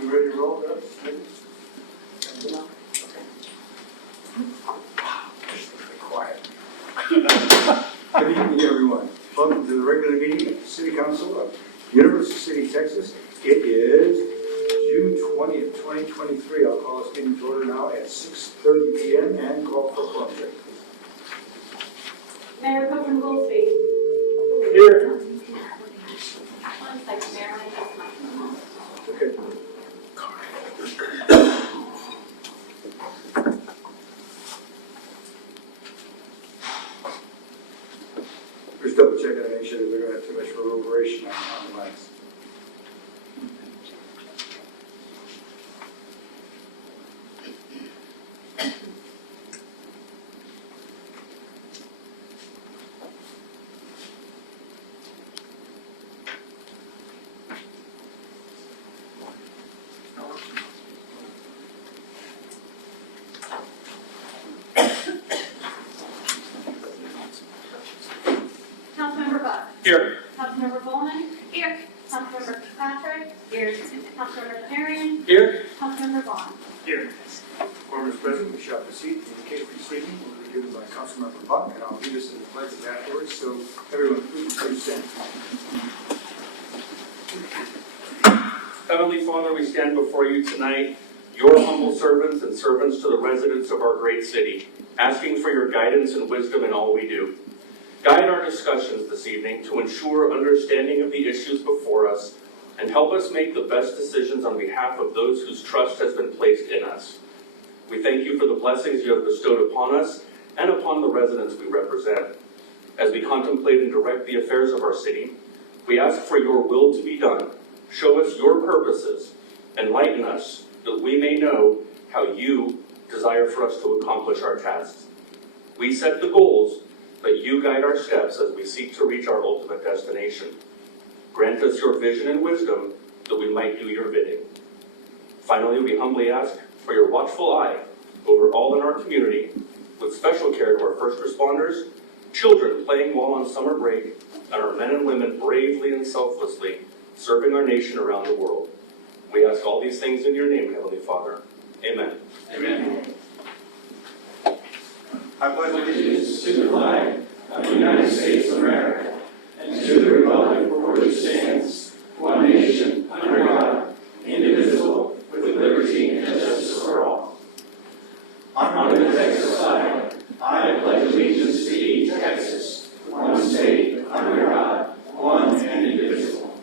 You ready to roll, Doug? Quiet. Good evening, everyone. Welcome to the regular meeting of the City Council of University City, Texas. It is June 20th, 2023. I'll call this meeting to order now at 6:30 p.m. and call for Quorum Check. Mayor Copeland Goolsby. Here. One second, Mayor, I just mic. Okay. Just double checking to make sure that we don't have too much reverberation on the mics. Councilmember Buck. Here. Councilmember Bowman. Here. Councilmember Patrick. Here. Councilmember Marion. Here. Councilmember Vaughn. Here. Quorum is present. We shall proceed. The indication proceeding will be given by Councilmember Buck, and I'll lead us in the pledge afterwards. So everyone, please stand. Heavenly Father, we stand before you tonight, your humble servants and servants to the residents of our great city, asking for your guidance and wisdom in all we do. Guide our discussions this evening to ensure understanding of the issues before us and help us make the best decisions on behalf of those whose trust has been placed in us. We thank you for the blessings you have bestowed upon us and upon the residents we represent. As we contemplate and direct the affairs of our city, we ask for your will to be done. Show us your purposes, enlighten us that we may know how you desire for us to accomplish our tasks. We set the goals, but you guide our steps as we seek to reach our ultimate destination. Grant us your vision and wisdom that we might do your bidding. Finally, we humbly ask for your watchful eye over all in our community, with special care to our first responders, children playing while on summer break, and our men and women bravely and selflessly serving our nation around the world. We ask all these things in your name, Heavenly Father. Amen. Amen. I pledge Allegiance to the flag of the United States of America and to the republic for which it stands, one nation, under God, indivisible, with liberty and justice for all. On the Texas side, I pledge allegiance to each Texas, one state, under God, one and indivisible.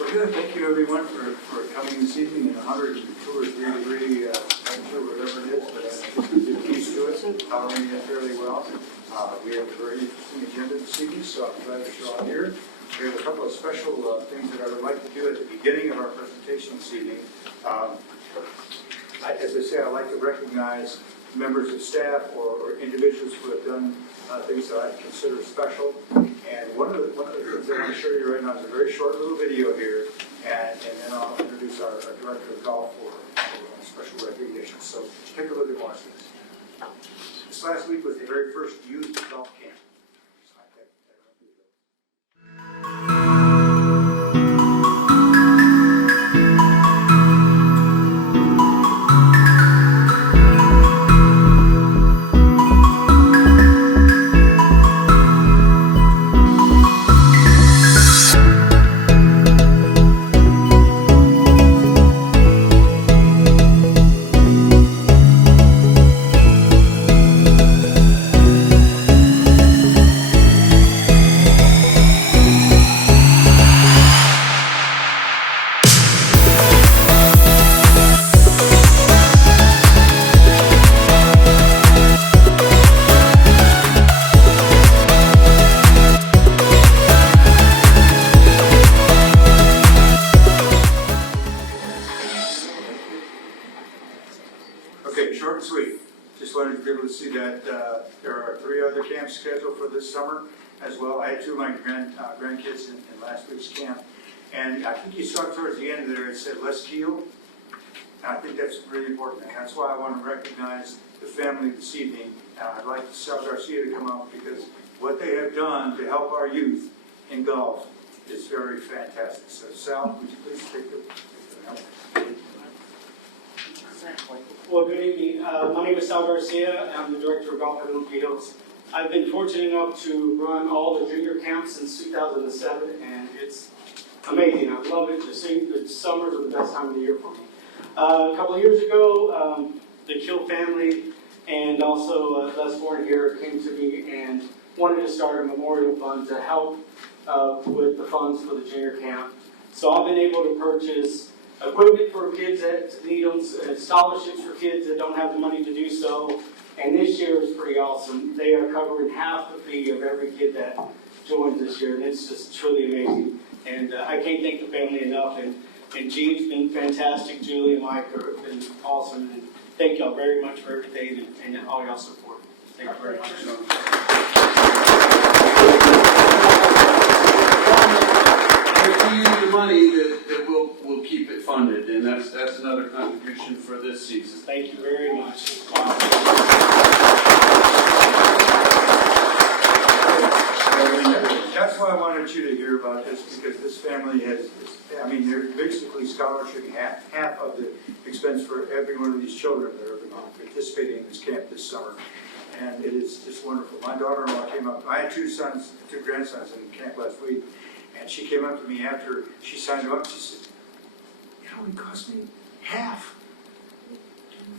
Well, good. Thank you, everyone, for coming this evening in 102 or 3 degree temperature, whatever it is, but I think we're used to it, tolerating it fairly well. We have a very interesting agenda this evening, so I'm glad that you're all here. We have a couple of special things that I would like to do at the beginning of our presentation this evening. As I say, I'd like to recognize members of staff or individuals who have done things that I consider special. And one of the things I want to show you right now is a very short little video here, and then I'll introduce our director of golf for special recognition. So take a look and watch this. This last week was the very first youth golf camp. Short and sweet. Just wanted to be able to see that there are 3 other camps scheduled for this summer as well. I had 2 of my grandkids in last week's camp. And I think you saw towards the end there, it said, "Let's heal." And I think that's really important. And that's why I want to recognize the family this evening. I'd like Sal Garcia to come out because what they have done to help our youth in golf is very fantastic. So Sal, would you please take the help? Well, good evening. My name is Sal Garcia. I'm the director of golf at Olympia Hills. I've been fortunate enough to run all the junior camps since 2007, and it's amazing. I love it. The summers are the best time of the year for me. A couple of years ago, the Kill family and also Les Ford here came to me and wanted to start a memorial fund to help with the funds for the junior camp. So I've been able to purchase equipment for kids that need them, scholarships for kids that don't have the money to do so. And this year is pretty awesome. They are covering half the fee of every kid that joins this year, and it's just truly amazing. And I can't thank the family enough. And Gene's been fantastic. Julie and Mike have been awesome. And thank y'all very much for everything and all y'all support. Thank you very much. If you use the money, that we'll keep it funded, and that's another contribution for this season. Thank you very much. That's why I wanted you to hear about this, because this family has, I mean, they're basically scholarship half of the expense for every one of these children that are participating in this camp this summer. And it is just wonderful. My daughter-in-law came up, I had two grandsons in camp last week, and she came up to me after she signed them up, she said, "You know, it cost me half."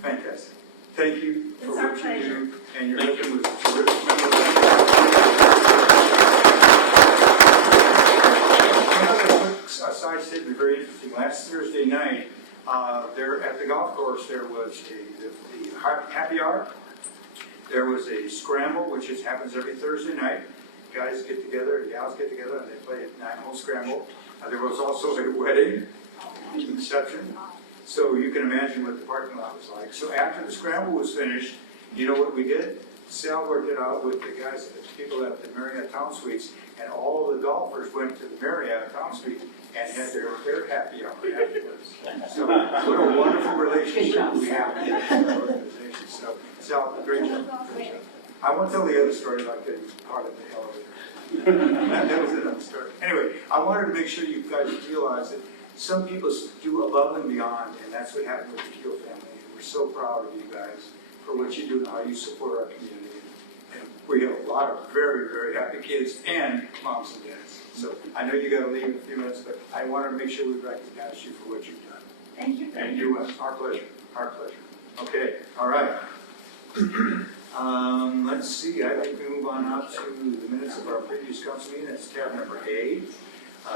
Fantastic. Thank you for It's our what you pleasure. do, and your husband was terrific. Another quick side statement, very interesting. Last Thursday night, there at the golf course, there was the happy hour. There was a scramble, which happens every Thursday night. Guys get together, gals get together, and they play a 9-hole scramble. There was also a wedding reception. So you can imagine what the parking lot was like. So after the scramble was finished, you know what we did? Sal worked it out with the guys, the people at the Marriott Town Suites, and all the golfers went to the Marriott Town Suite and had their happy hour afterwards. So what a wonderful relationship we have in our organization. So Sal, great job. I won't tell the other story about getting caught in the elevator. that was another story. Anyway, I wanted to make sure you guys realize that some people do above and beyond, and that's what happened with the Keel family. And we're so proud of you guys for what you do and how you support our community. And we have a lot of very, very happy kids and moms and dads. So I know you got to leave in a few minutes, but I wanted to make sure we recognize you for what you've done. Thank you. And you, our pleasure, our pleasure. Okay, all right. Let's see, I think we move on now to the minutes of our previous council meeting. That's tab number 8.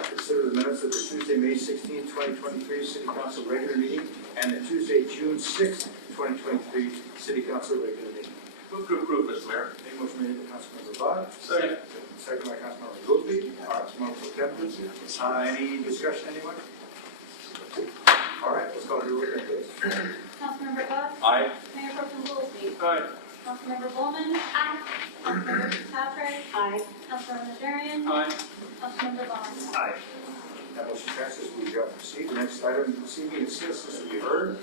Consider the minutes of the Tuesday, May 16, 2023 City Council regular meeting and the Tuesday, June 6, 2023 City Council regular meeting. Move to approve, Mr. Mayor. Motion made by Councilmember Bud. Second. Second by Councilmember Goolsby. Councilmember Pro Tem. Any discussion, anyone? All right, let's go to the roll, please. Councilmember Bud. Aye. Mayor Pro Tem Goolsby. Aye. Councilmember Bowman. Aye. Councilmember Patrick. Aye. Councilmember Najarian. Aye. Councilmember Vaughn. Aye. That motion passes. We shall proceed. The next item this evening is citizens to be heard.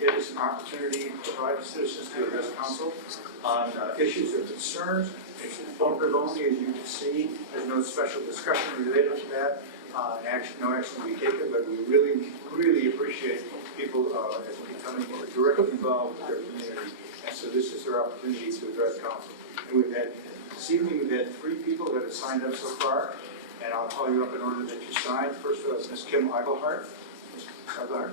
It is an opportunity to provide citizens to address council on issues of concerns. It's informative only, as you can see. There's no special discussion related to that. No action will be taken, but we really, really appreciate people becoming directly involved with their community. And so this is their opportunity to address council. And this evening we've had 3 people that have signed up so far, and I'll call you up in order that you sign. First of all is Ms. Kim Eichelhart. Ms. Eichelhart.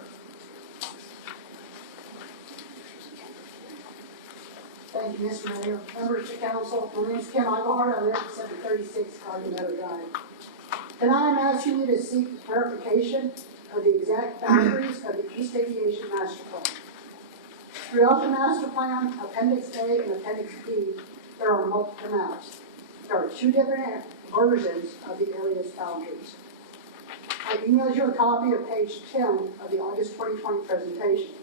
Thank you, Mr. Mayor. Members of council, my name is Kim Eichelhart. I live at 736 Garden Meadow Drive. Tonight I'm asking you to seek clarification of the exact boundaries of the East Aviation Masterplan. Throughout the Masterplan, Appendix A and Appendix B, there are multiple maps. There are 2 different versions of the area's boundaries. I emailed you a copy of page 10 of the August 2020 presentation.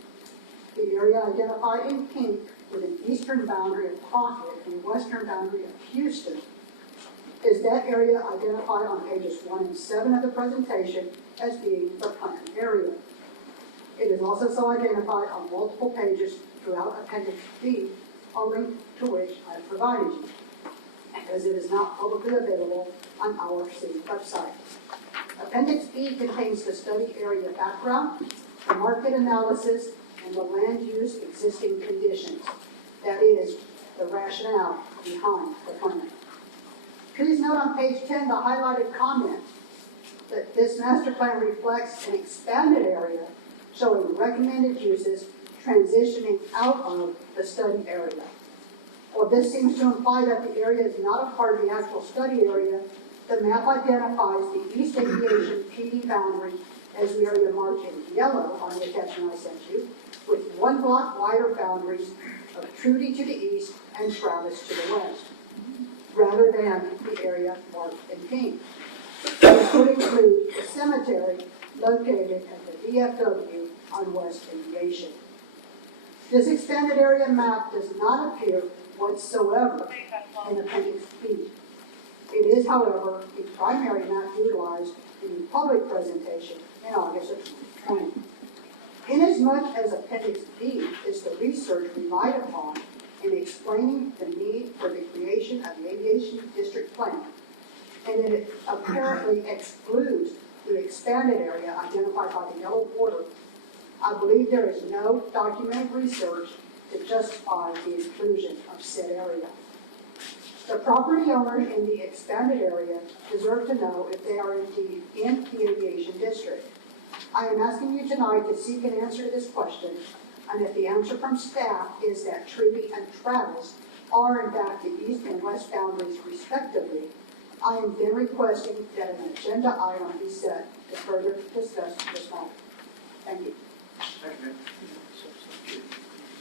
The area identified in pink with an eastern boundary of Pocket and western boundary of Houston is that area identified on pages 1 and 7 of the presentation as being the planned area. It is also so identified on multiple pages throughout Appendix B, a link to which I have provided you, as it is not publicly available on our city website. Appendix B contains the study area background, the market analysis, and the land use existing conditions. That is, the rationale behind the plan. Please note on page 10 the highlighted comment that this master plan reflects an expanded area showing recommended uses transitioning out of the study area. Well, this seems to imply that the area is not a part of the actual study area. The map identifies the East Aviation PD boundary as the area marked in yellow on the attachment I sent you, with one block wider boundaries of Trudy to the east and Travis to the west, rather than the area marked in pink. This would include the cemetery located at the DFW on West Aviation. This expanded area map does not appear whatsoever in Appendix B. It is, however, the primary map utilized in the public presentation in August of 2020. Inasmuch as Appendix B is the research relied upon in explaining the need for the creation of the Aviation District Plan, and it apparently excludes the expanded area identified by the yellow border, I believe there is no documented research to justify the exclusion of said area. The property owners in the expanded area deserve to know if they are indeed in the Aviation District. I am asking you tonight to seek an answer to this question, and if the answer from staff is that Trudy and Travis are in fact the east and west boundaries respectively, I am then requesting that an agenda item be set to further discuss this matter. Thank you. Thank you, ma'am.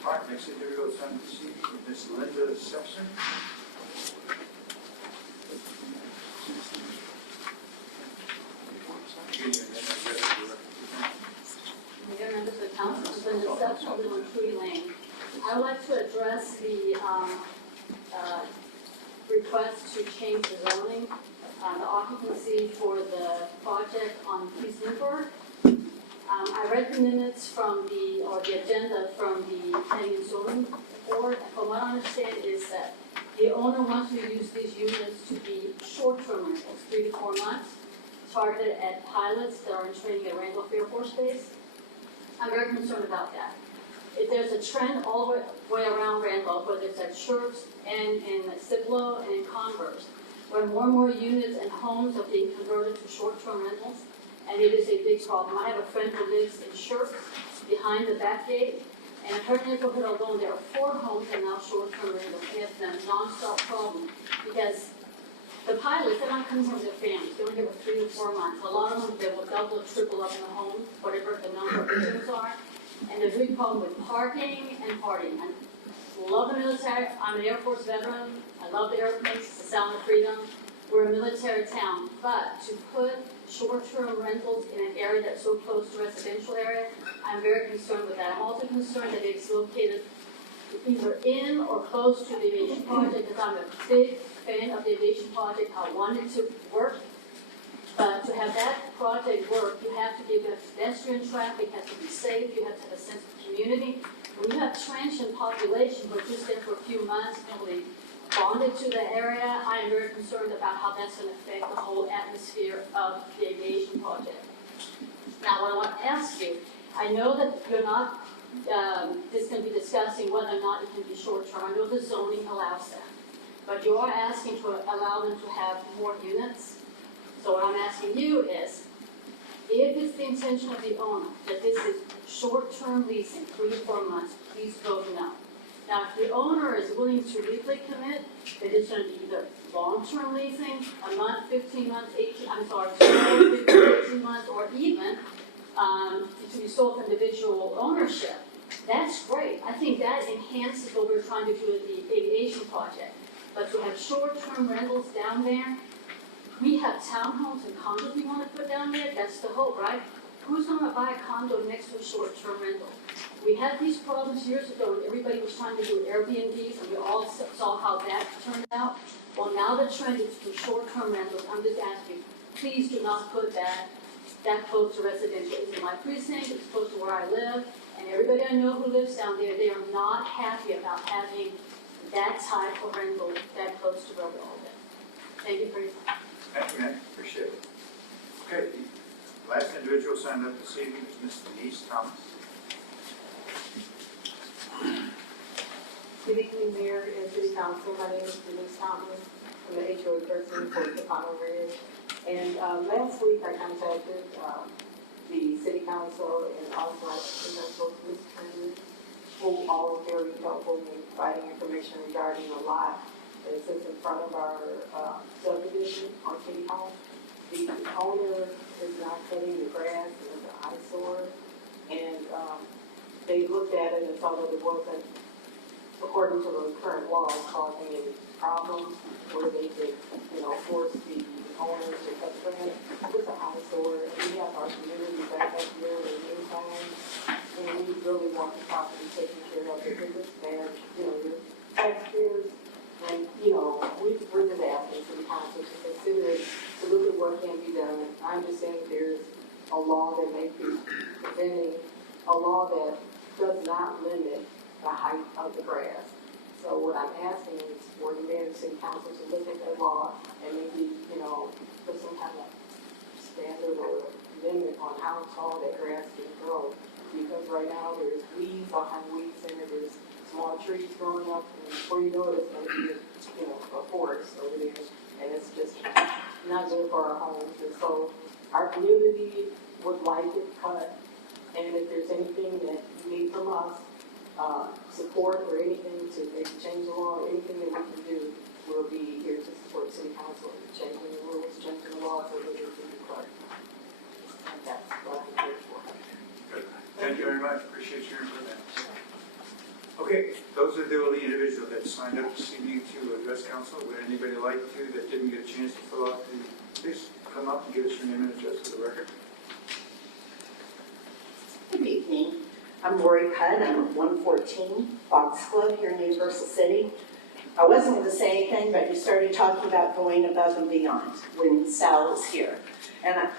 All right, next individual is on this evening, Ms. Linda Simpson. Mayor, members of the council, I'm Linda Simpson, I live on Trudy Lane. I would like to address the request to change the zoning, the occupancy for the project on East Newburgh. I read the minutes from the agenda from the planning and zoning board, and from what I understand is that the owner wants to use these units to be short-term rentals, 3 to 4 months, targeted at pilots that are in training at Randolph Air Force Base. I'm very concerned about that. If there's a trend all the way around Randolph, whether it's at Schertz and in Ciplo and in Converse, where more and more units and homes are being converted to short-term rentals, and it is a big problem. I have a friend who lives in Schertz, behind the back gate, and in her neighborhood alone, there are 4 homes that are now short-term rentals, and it's been a non-stop problem, because the pilots, they're not coming home with their families. They're only here for 3 to 4 months. A lot of them, they will double or triple up in the home, whatever the number of bedrooms are. And there's a big problem with parking and partying. I love the military. I'm an Air Force veteran. I love the airplanes. It's the sound of freedom. We're a military town. But to put short-term rentals in an area that's so close to a residential area, I'm very concerned with that. I'm also concerned that it's located either in or close to the aviation project, because I'm a big fan of the aviation project. I want it to work. But to have that project work, you have to give it pedestrian traffic, it has to be safe, you have to have a sense of community. When you have transient population who are just there for a few months, really bonded to the area, I am very concerned about how that's going to affect the whole atmosphere of the aviation project. Now, what I want to ask you, I know that you're not just going to be discussing whether or not it can be short-term. I know the zoning allows that. But you are asking to allow them to have more units. So what I'm asking you is, if it's the intention of the owner that this is short-term leasing, 3 to 4 months, please vote no. Now, if the owner is willing to legally commit that it's going to be either long-term leasing, a month, 15 months, 18 months, or even to be sold for individual ownership, that's great. I think that enhances what we're trying to do with the aviation project. But to have short-term rentals down there, we have townhomes and condos we want to put down there. That's the hope, right? Who's going to buy a condo next to a short-term rental? We had these problems years ago when everybody was trying to do Airbnbs, and we all saw how that turned out. Well, now the trend is to short-term rentals. I'm just asking, please do not put that close to residential. It's in my precinct, it's close to where I live, and everybody I know who lives down there, they are not happy about having that type of rental that close to where we all live. Thank you for your time. Thank you, ma'am. Appreciate it. Okay, Last individual signed up this evening is Ms. Denise Thomas. Good evening, Mayor and City Council. My name is Denise Thomas. I'm the HOA person for Topano Ridge. And last week I contacted the City Council and also the Police Attorney, who all were very helpful in providing information regarding the lot that sits in front of our subdivision on City Hall. The owner is not cutting the grass, and it's an eyesore. And they looked at it and saw that it wasn't, according to the current laws, causing any problems where they could, force the owners to cut the grass. It's an eyesore. We have our community back up here in the meantime, and we really want the property taken care of because it's bad. Your taxpayers, and, we're just asking City Council to consider it, to look at what can be done. I understand there's a law that may be preventing, a law that does not limit the height of the grass. So what I'm asking is for the mayor and city council to look at that law and maybe, put some kind of standard or limit on how tall that grass can grow. Because right now there's weeds behind weeds and there's small trees growing up, and before you know it, it's going to be, a forest over there, and it's just not good for our homes. And so our community would like it cut, and if there's anything that you need from us, support or anything to maybe change the law, or anything that we can do, we'll be here to support City Council in changing the rules, changing the laws so that it can be cut. And that's what I'm here for. Good. Thank you very much. Appreciate your input. Okay, those are the only individuals that signed up this evening to address council. Would anybody like to that didn't get a chance to fill out please come up and give us your name and address for the record. Good evening. I'm Lori Putt. I'm at 114 Fox Club here in Universal City. I wasn't going to say anything, but you started talking about going above and beyond when Sal was here. And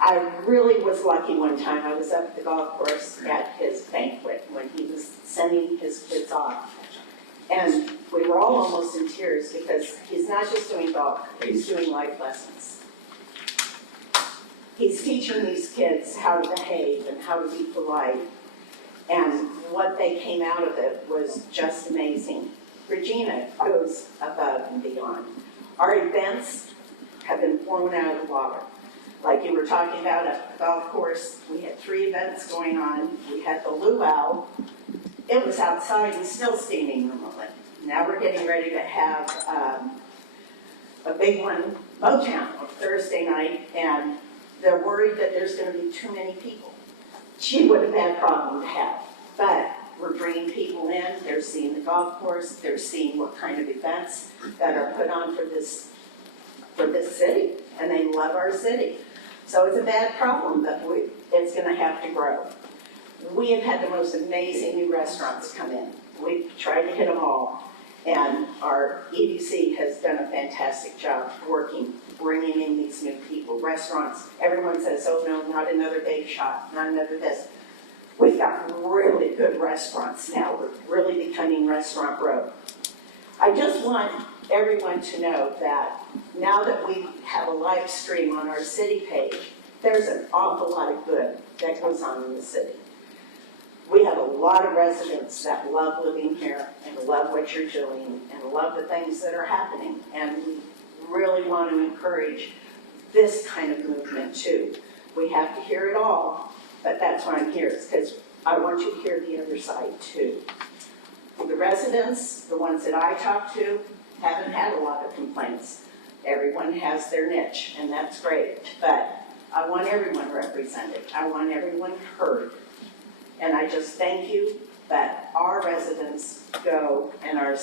I really was lucky one time. I was up at the golf course at his banquet when he was sending his kids off. And we were all almost in tears because he's not just doing golf, he's doing life lessons. He's teaching these kids how to behave and how to be polite. And what they came out of it was just amazing. Regina goes above and beyond. Our events have been blown out of the water. Like you were talking about at the golf course, we had 3 events going on. We had the luau. It was outside and still steaming remotely. Now we're getting ready to have a big one, Motown, on Thursday night, and they're worried that there's going to be too many people. Gee, what a bad problem to have. But we're bringing people in, they're seeing the golf course, they're seeing what kind of events that are put on for this city, and they love our city. So it's a bad problem, but it's going to have to grow. We have had the most amazing new restaurants come in. We've tried to hit them all, and our EDC has done a fantastic job bringing in these new people. Restaurants, everyone says, oh no, not another bake shop, not another this. We've got really good restaurants now. We're really becoming Restaurant Row. I just want everyone to know that now that we have a live stream on our city page, there's an awful lot of good that goes on in the city. We have a lot of residents that love living here and love what you're doing and love the things that are happening. And we really want to encourage this kind of movement too. We have to hear it all, but that's why I'm here, because I want you to hear the other side too. The residents, the ones that I talk to, haven't had a lot of complaints. Everyone has their niche, and that's great. But I want everyone represented. I want everyone heard. And I just thank you that our residents go and our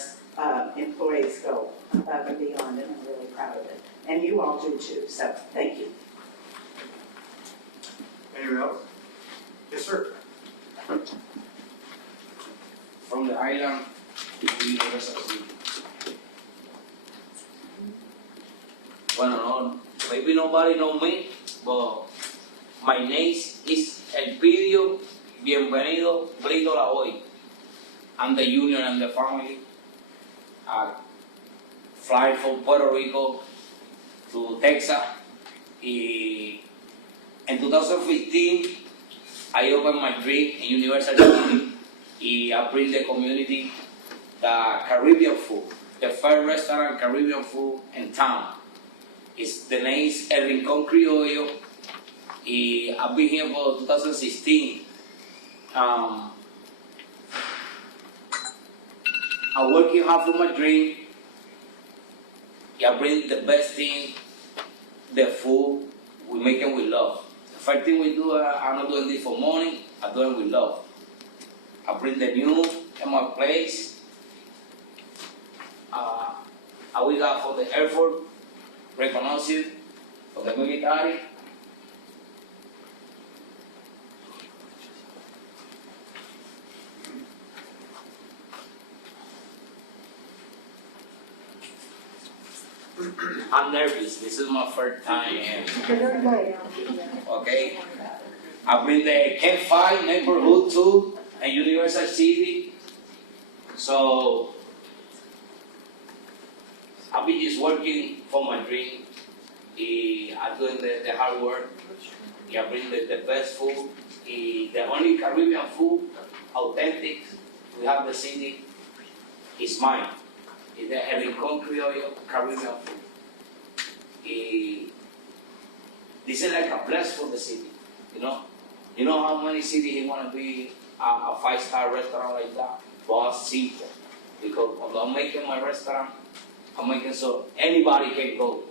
employees go above and beyond, and I'm really proud of it. And you all do too, so thank you. Anyone else? Yes, sir. From the island to Universal City. Bueno, no, maybe nobody knows me, but my name is Elpidio Bienvenido Britola hoy. I'm the union and the family. I fly from Puerto Rico to Texas y In 2015, I opened my dream in Universal City. I bring the community the Caribbean food, the first restaurant Caribbean food in town. The name is El Rincón Criollo. I've been here for 2016. I'm working hard for my dream. I bring the best thing, the food, we make it with love. The first thing we do, I'm not doing this for money, I'm doing it with love. I bring the new in my place. I will go for the airport, recognition for the military. I'm nervous. This is my first time. Very good. Okay. I've been the Camp 5 neighborhood too, and Universal City. So I've been just working for my dream. I'm doing the hard work. I bring the best food. The only Caribbean food, authentic, we have the city, is mine. It's the El Rincón Criollo Caribbean food. This is like a bless for the city, you know. You know how many cities you want to be a 5-star restaurant like that? But it's simple. Because when I'm making my restaurant, I'm making so anybody can go.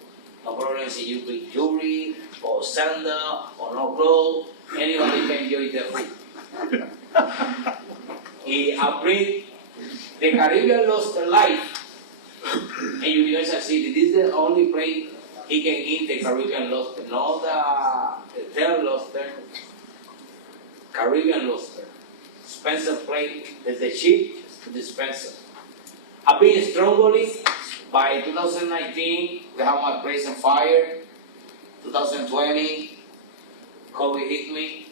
No problem if you bring jewelry or sandal or no clothes, anybody can enjoy the food. I bring the Caribbean Lobster Life in Universal City. This is the only place he can eat the Caribbean lobster, not the tail lobster, Caribbean lobster. Spencer plate, there's the cheap to the Spencer. I've been strongly. By 2019, we have my place on fire. 2020, COVID hit me.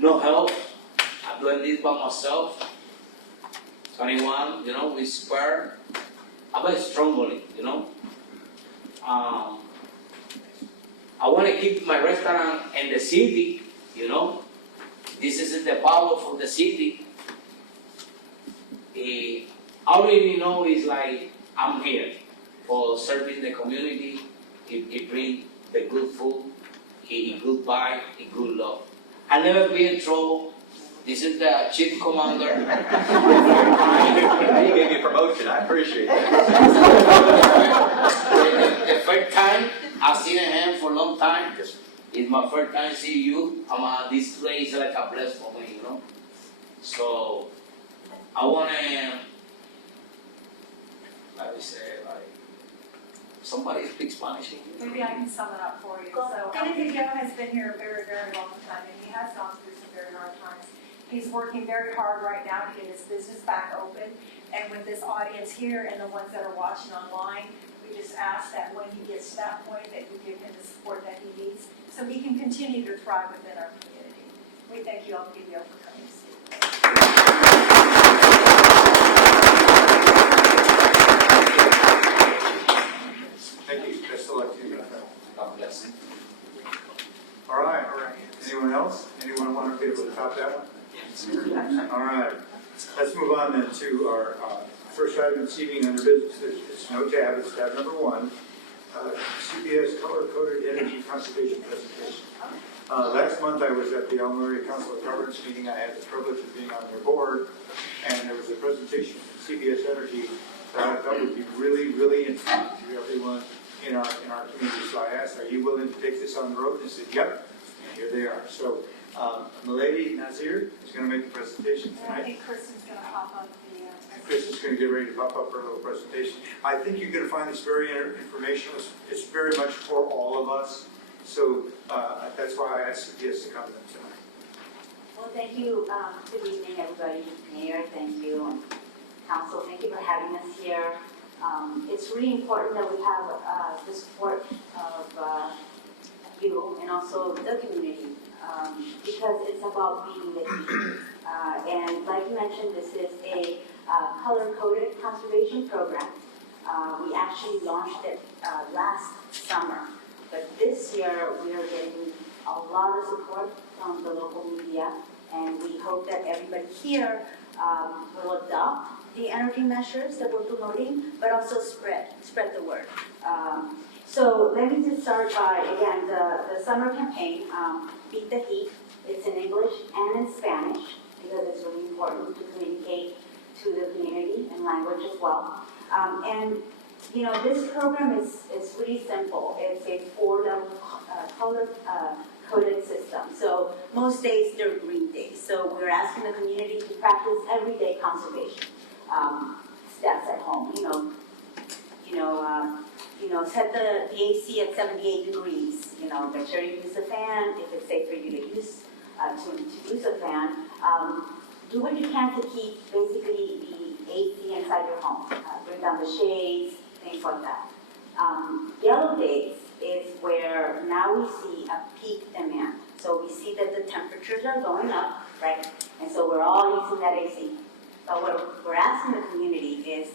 No help. I'm doing this by myself. 21, you know, we spare. I've been strongly, you know. I want to keep my restaurant in the city, you know. This is the power for the city. All we know is like, I'm here for serving the community. He bring the good food, he good vibe, he good love. I never be in trouble. This is the chief commander. You gave me a promotion, I appreciate that. The first time I've seen him for a long time. It's my first time seeing you. This place is like a blessing for me, you know. So I want to, let me say, like, somebody speak Spanish here? Maybe I can sum it up for you. So Kennedy Joe has been here a very, very long time, and he has gone through some very hard times. He's working very hard right now to get his business back open, and with this audience here and the ones that are watching online, we just ask that when he gets to that point, that you give him the support that he needs, so he can continue to thrive within our community. We thank you all for coming to speak. Thank you. Best of luck to you. God bless. All right. Anyone else? Anyone want to be able to top that one? All right. Let's move on then to our first item this evening under business. It's no tab. It's tab number 1. CPS color-coded energy conservation presentation. Last month I was at the El Murray Council of Governments meeting. I had the privilege of being on their board, and there was a presentation from CPS Energy that I thought would be really, really interesting to everyone in our community. So I asked, are you willing to take this on the road? And they said, yep. And here they are. So Milady Nazir is going to make the presentation And I tonight. think Kristen's going to pop up the Chris is going to get ready to pop up her little presentation. I think you're going to find this very informational. It's very much for all of us. So that's why I asked CPS to come tonight. Well, thank you. Good evening, everybody. Mayor, thank you. Council, thank you for having us here. It's really important that we have the support of you and also the community because it's about being the team. And like you mentioned, this is a color-coded conservation program. We actually launched it last summer, but this year, we are getting a lot of support from the local media, and we hope that everybody here will adopt the energy measures that we're promoting, but also spread the word. So let me just start by, again, the summer campaign, Beat the Heat. It's in English and in Spanish, because it's really important to communicate to the community in language as well. And you know, this program is really simple. It's a 4-level color-coded system. So most days they're green days. So we're asking the community to practice everyday conservation steps at home. Set the AC at 78 degrees. Make sure you use a fan if it's safe for you to use a fan. Do what you can to keep basically the AC inside your home. Bring down the shades, things like that. Yellow days is where now we see a peak demand. So we see that the temperatures are going up, right? And so we're all using that AC. But what we're asking the community is,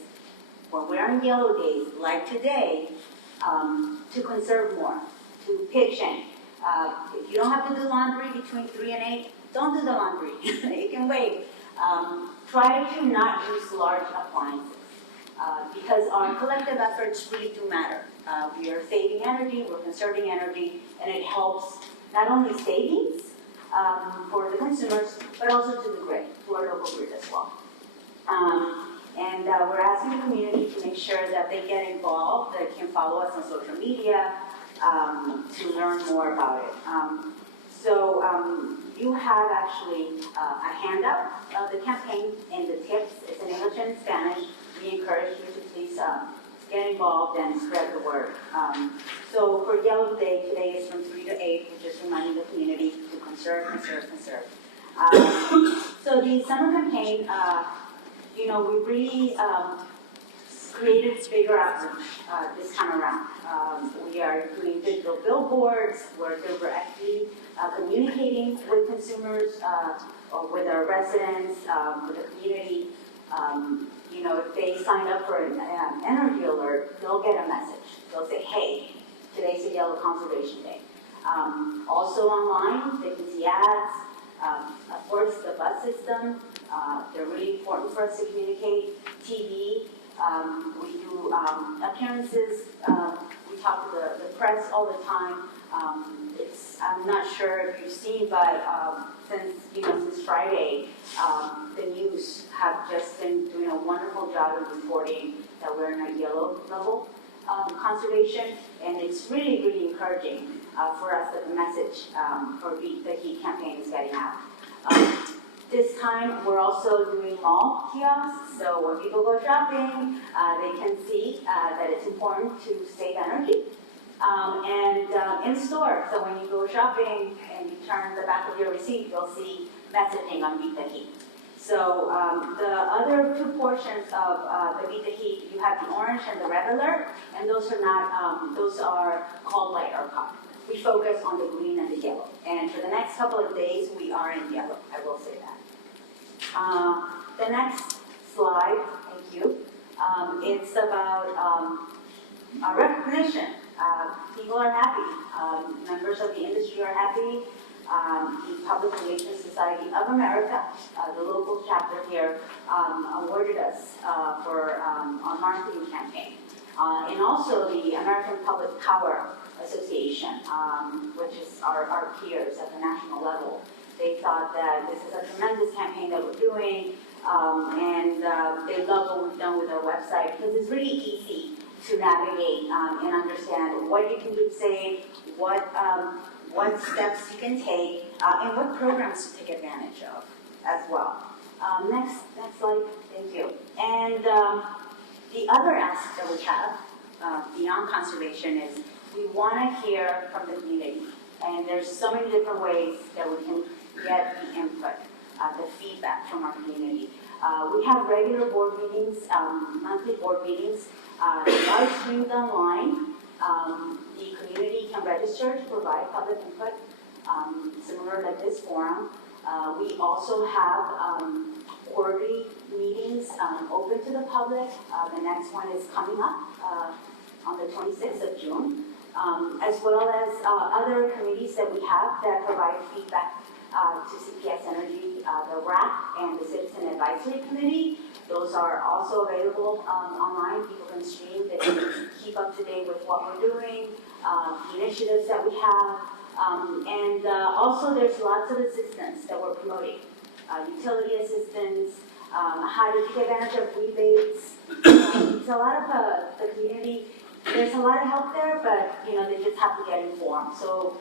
when we're on yellow days, like today, to conserve more, to pitch in. If you don't have to do laundry between 3 and 8, don't do the laundry. It can wait. Try to not use large appliances because our collective efforts really do matter. We are saving energy, we're conserving energy, and it helps not only savings for the consumers, but also to the grid, to our local grid as well. And we're asking the community to make sure that they get involved, that can follow us on social media to learn more about it. You have actually a handout of the campaign and the tips. It's in English and Spanish. We encourage you to please get involved and spread the word. So for Yellow Day, today is from 3 to 8. We're just reminding the community to conserve. So the summer campaign, we really created bigger outreach this time around. We are doing digital billboards where we're actually communicating with consumers, or with our residents, with the community. If they sign up for an energy alert, they'll get a message. They'll say, hey, today's a Yellow Conservation Day. Also online, they can see ads. Of course, the bus system, they're really important for us to communicate. TV, we do appearances. We talk to the press all the time. I'm not sure if you've seen, but since Friday, the news have just been doing a wonderful job of reporting that we're in a yellow level conservation, and it's really, really encouraging for us that the message for the Heat campaign is getting out. This time, we're also doing mall kiosks, so when people go shopping, they can see that it's important to save energy. And in store, so when you go shopping and you turn the back of your receipt, you'll see messaging on Beat the Heat. So the other two portions of the Beat the Heat, you have the orange and the red alert, and those are not, those are called light ERCOT. We focus on the green and the yellow. And for the next couple of days, we are in yellow, I will say that. The next slide, thank you, it's about our recognition. People are happy. Members of the industry are happy. The Public Relations Society of America, the local chapter here, awarded us for our marketing campaign. And also the American Public Power Association, which is our peers at the national level. They thought that this is a tremendous campaign that we're doing, and they love what we've done with our website because it's really easy to navigate and understand what you can do to save, what steps you can take, and what programs to take advantage of as well. Next slide, thank you. And the other ask that we have beyond conservation is we want to hear from the community. And there's so many different ways that we can get the input, the feedback from our community. We have regular board meetings, monthly board meetings. They are streamed online. The community can register to provide public input, similar to this forum. We also have quarterly meetings open to the public. The next one is coming up on the 26th of June. as well as other committees that we have that provide feedback to CPS Energy, the RAC and the Citizen Advisory Committee. Those are also available online. People can stream, they can keep up to date with what we're doing, the initiatives that we have. And also there's lots of assistance that we're promoting. Utility assistance, how to take advantage of rebates. It's a lot of the community, there's a lot of help there, but they just have to get informed. So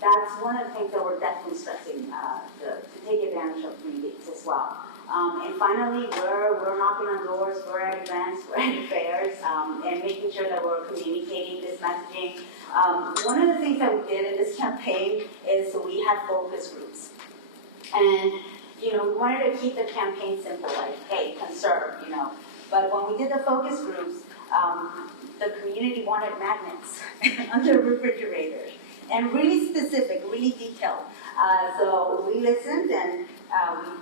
that's one of the things that we're definitely stressing, to take advantage of rebates as well. And finally, we're knocking on doors, we're at events, we're at fairs, and making sure that we're communicating this messaging. One of the things that we did in this campaign is we had focus groups. And, we wanted to keep the campaign simple, like, hey, conserve, But when we did the focus groups, the community wanted magnets on their refrigerators. And really specific, really detailed. So we listened, and we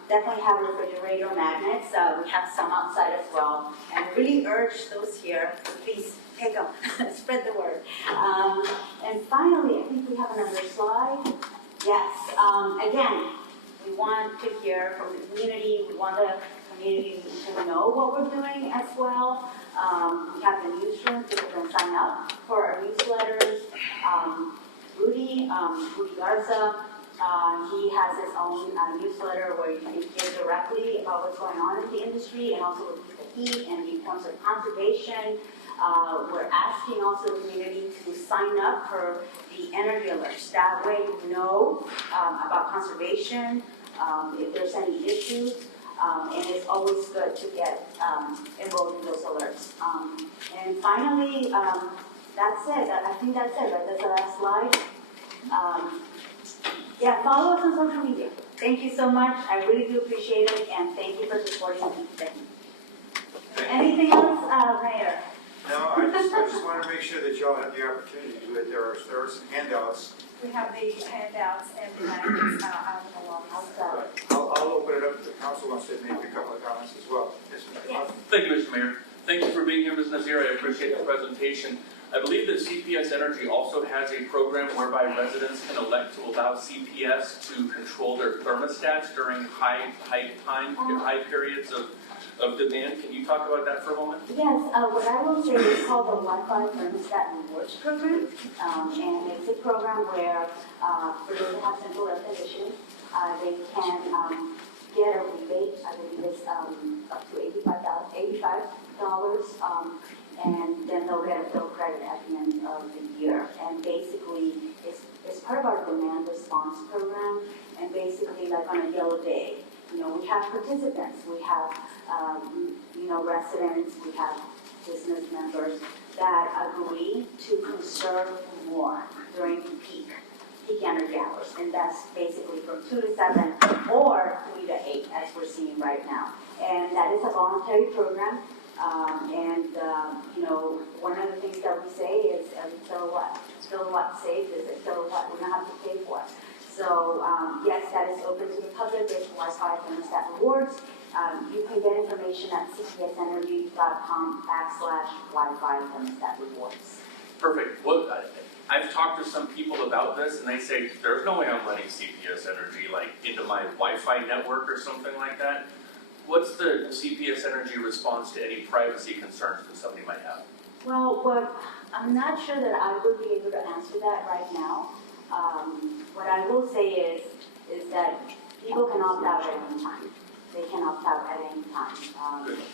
definitely have refrigerator magnets. We have some outside as well. And really urge those here, please take them, spread the word. And finally, I think we have another slide. Yes, again, we want to hear from the community. We want the community to know what we're doing as well. We have the newsroom, people can sign up for our newsletters. Rudy Garza, he has his own newsletter where you can hear directly about what's going on in the industry and also with the heat and in terms of conservation. We're asking also the community to sign up for the energy alerts. That way you know about conservation, if there's any issues, and it's always good to get enrolled in those alerts. And finally, that's it. I think that's it, right? That's the last slide. Yeah, follow us on social media. Thank you so much. I really do appreciate it, and thank you for supporting me today. Anything else, Mayor? No, I just want to make sure that y'all have the opportunity to do it. There are some handouts. We have the handouts and the magnets out of the law. I'll open it up to the council wants to make a couple of comments as well. Yes, Mr. Yes. Thank you, Mr. Mayor. Thank you for being here, Ms. Nazir. I appreciate the presentation. I believe that CPS Energy also has a program whereby residents can elect to allow CPS to control their thermostats during high periods of demand. Can you talk about that for a moment? Yes, what I will say is called the Wi-Fi Thermostat Rewards Program, and it's a program where for those who have central air conditioning, they can get a rebate. I believe it's up to $85, and then they'll get a bill credit at the end of the year. And basically, it's part of our demand response program. And basically, like on a yellow day, we have participants, we have residents, we have business members that agree to conserve more during peak energy hours, and that's basically from 2 to 7 or 3 to 8, as we're seeing right now. And that is a voluntary program. One of the things that we say is every kilowatt saved is a kilowatt we don't have to pay for. So yes, that is open to the public. It's Wi-Fi Thermostat Rewards. You can get information at cpsenergy.com/Wi-Fi Thermostat Rewards. Perfect. Well, I've talked to some people about this, and they say there's no way I'm letting CPS Energy into my Wi-Fi network or something like that. What's the CPS Energy response to any privacy concerns that somebody might have? Well, I'm not sure that I would be able to answer that right now. What I will say is that people can opt out at any time. They can opt out at any time.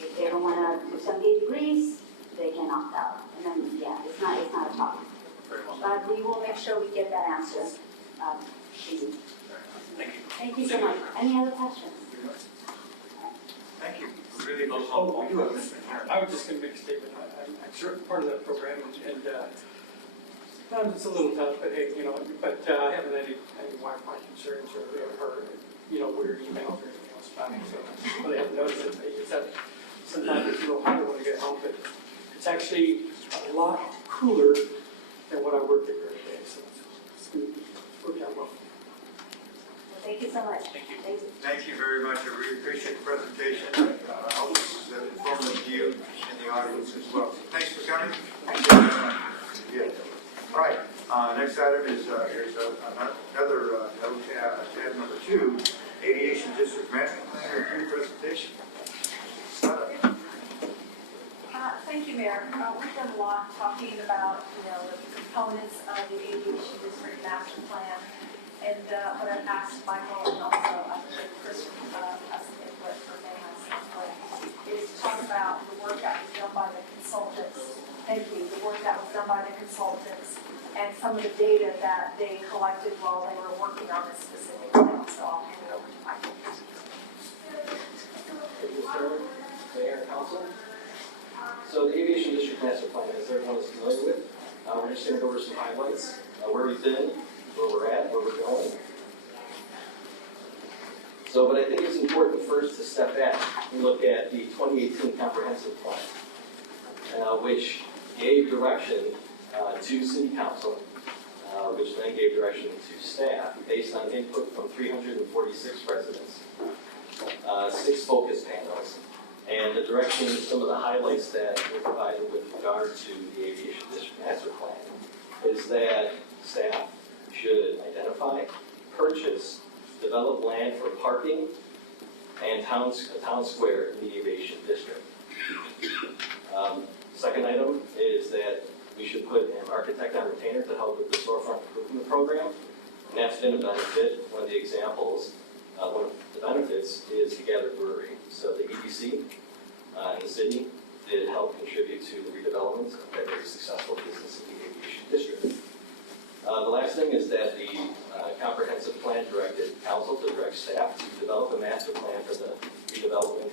If they don't want to do 78 degrees, they can opt out. And then, yeah, it's not a problem. Very well. But we will make sure we get that answer. Easy. Thank you. Thank you so much. Any other questions? Thank you. Really I was just going to make a statement. I'm sure part of that program, and it's a little tough, but hey, but I haven't had any Wi-Fi concerns or weird emails or anything else about it. So I really haven't noticed it. It's that sometimes it's a little harder when I get home, but it's actually a lot cooler than what I worked at every day. So it's worked out well. Thank you so much. Thank you. Thank you very much. I really appreciate the presentation. I hope this is informative to you and the audience as well. Thanks for coming. Thank you. Yeah. All right, next item is, here's another note, tab number 2, Aviation District Master Plan Review Presentation. Thank you, Mayor. We've done a lot talking about, the components of the Aviation District Master Plan. And what I've asked Michael and also Chris has some input for is to talk about the work that was done by the consultants. Thank you. The work that was done by the consultants and some of the data that they collected while they were working on this specific plan. So I'll hand it over to Michael. Thank you, Chairman, Mayor, and Council. So the Aviation District Master Plan, as everyone is familiar with, we're just going to go over some highlights, where we've been, where we're at, where we're going. So, but I think it's important first to step back and look at the 2018 Comprehensive Plan, which gave direction to City Council, which then gave direction to staff based on input from 346 residents, 6 focus panels, and the direction, some of the highlights that were provided with regard to the Aviation District Master Plan is that staff should identify, purchase, develop land for parking and a town square in the Aviation District. Second item is that we should put an architect on retainer to help with the storefront improvement program, and that's been a benefit. One of the examples, one of the benefits is the Gathered Brewery. So the EDC and the city did help contribute to the redevelopment of that very successful business in the Aviation District. The last thing is that the comprehensive plan directed council to direct staff to develop a master plan for the redevelopment,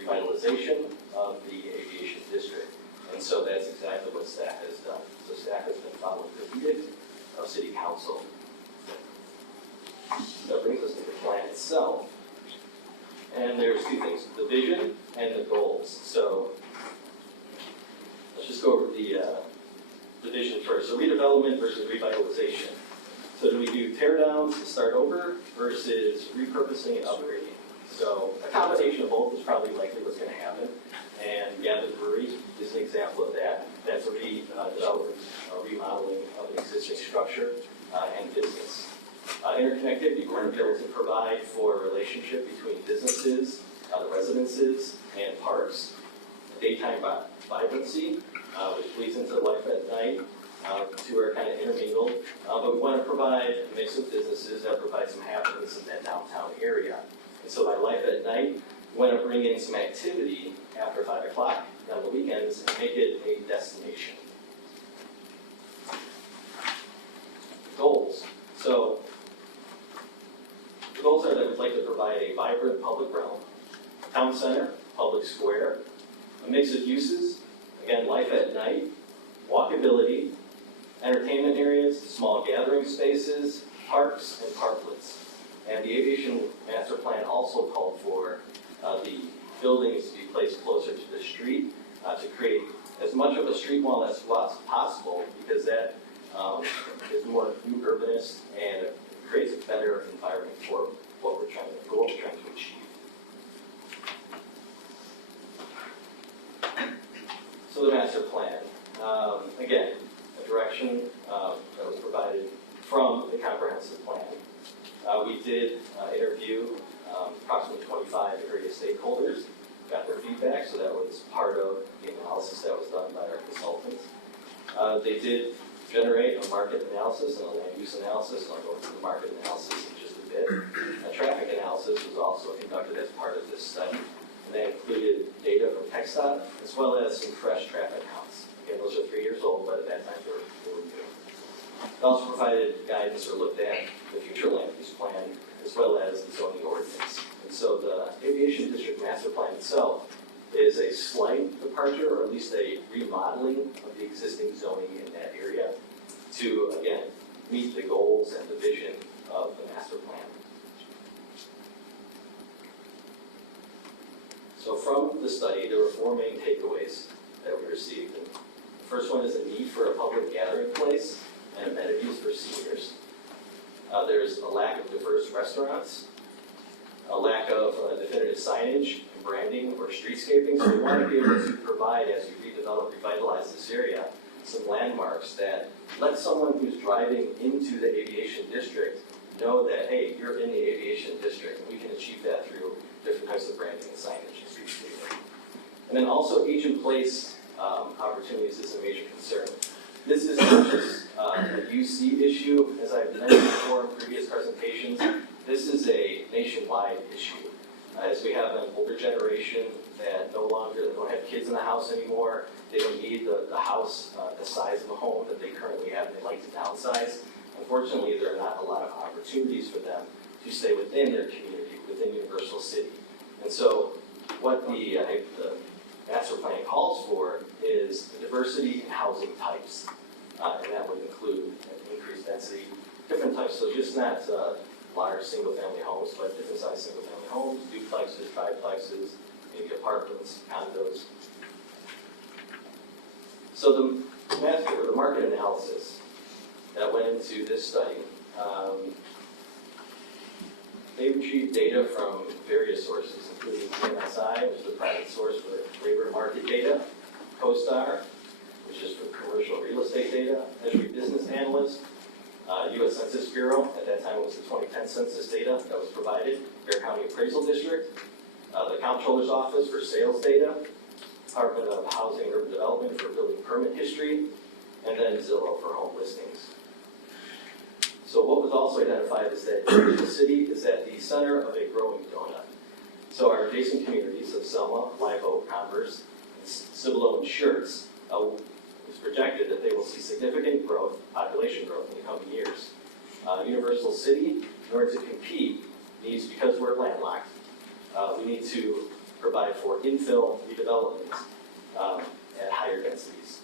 revitalization of the Aviation District. And so that's exactly what staff has done. So staff has been following the edict of City Council. That brings us to the plan itself. And there's 2 things, the vision and the goals. So let's just go over the vision first. So redevelopment versus revitalization. So do we do tear downs to start over versus repurposing and upgrading? So a combination of both is probably likely what's going to happen. And Gathered Brewery is an example of that. That's a redevelopment, remodeling of an existing structure and business. Interconnectivity, we're going to be able to provide for a relationship between businesses, the residences, and parks. Daytime vibrancy, which leads into life at night. Two are kind of intermingled, but we want to provide a mix of businesses that provide some happenings in that downtown area. And so by life at night, we want to bring in some activity after 5 o'clock on the weekends and make it a destination. Goals. So the goals are that we'd like to provide a vibrant public realm, town center, public square, a mix of uses, again, life at night, walkability, entertainment areas, small gathering spaces, parks, and parklets. And the Aviation Master Plan also called for the buildings to be placed closer to the street to create as much of a street wall as possible, because that is more new urbanist and creates a better environment for what we're trying to achieve. So the master plan, again, a direction that was provided from the comprehensive plan. We did interview approximately 25 area stakeholders, got their feedback, so that was part of the analysis that was done by our consultants. They did generate a market analysis and a land use analysis, and I'll go into the market analysis in just a bit. A traffic analysis was also conducted as part of this study, and that included data from TxDOT, as well as some fresh traffic counts. Again, those are 3 years old, but at that time they were new. It also provided guidance or looked at the future land use plan, as well as the zoning ordinance. And so the Aviation District Master Plan itself is a slight departure, or at least a remodeling of the existing zoning in that area to, again, meet the goals and the vision of the master plan. So from the study, there were 4 main takeaways that we received. And the first one is a need for a public gathering place and amenities for seniors. There's a lack of diverse restaurants, a lack of definitive signage, branding, or streetscaping. So we want to be able to provide, as we redevelop, revitalize this area, some landmarks that let someone who's driving into the aviation district know that, hey, you're in the aviation district, and we can achieve that through different types of branding and signage and street paving. And then also age-in-place opportunities is a major concern. This is not just a UC issue, as I've mentioned before in previous presentations. This is a nationwide issue. As we have an older generation that no longer don't have kids in the house anymore, they don't need the house the size of the home that they currently have, and they like to downsize. Unfortunately, there are not a lot of opportunities for them to stay within their community, within Universal City. And so what the Masterplan calls for is diversity in housing types, and that would include increased density, different types, so just not large single-family homes, but different size single-family homes, duplexes, triplexes, maybe apartments, condos. So the market analysis that went into this study, they retrieved data from various sources, including CMSI, which is the private source for labor market data, CoStar, which is for commercial real estate data, Esri Business Analyst, U.S. Census Bureau, at that time it was the 2010 census data that was provided, Bear County Appraisal District, the Comptroller's Office for sales data, Department of Housing and Urban Development for building permit history, and then Zillow for home listings. So what was also identified is that the city is at the center of a growing donut. So our adjacent communities of Selma, Live Oak, Converse, Cibolo, and Schertz, it's projected that they will see significant growth, population growth in the coming years. Universal City, in order to compete, needs, because we're landlocked, we need to provide for infill redevelopment at higher densities.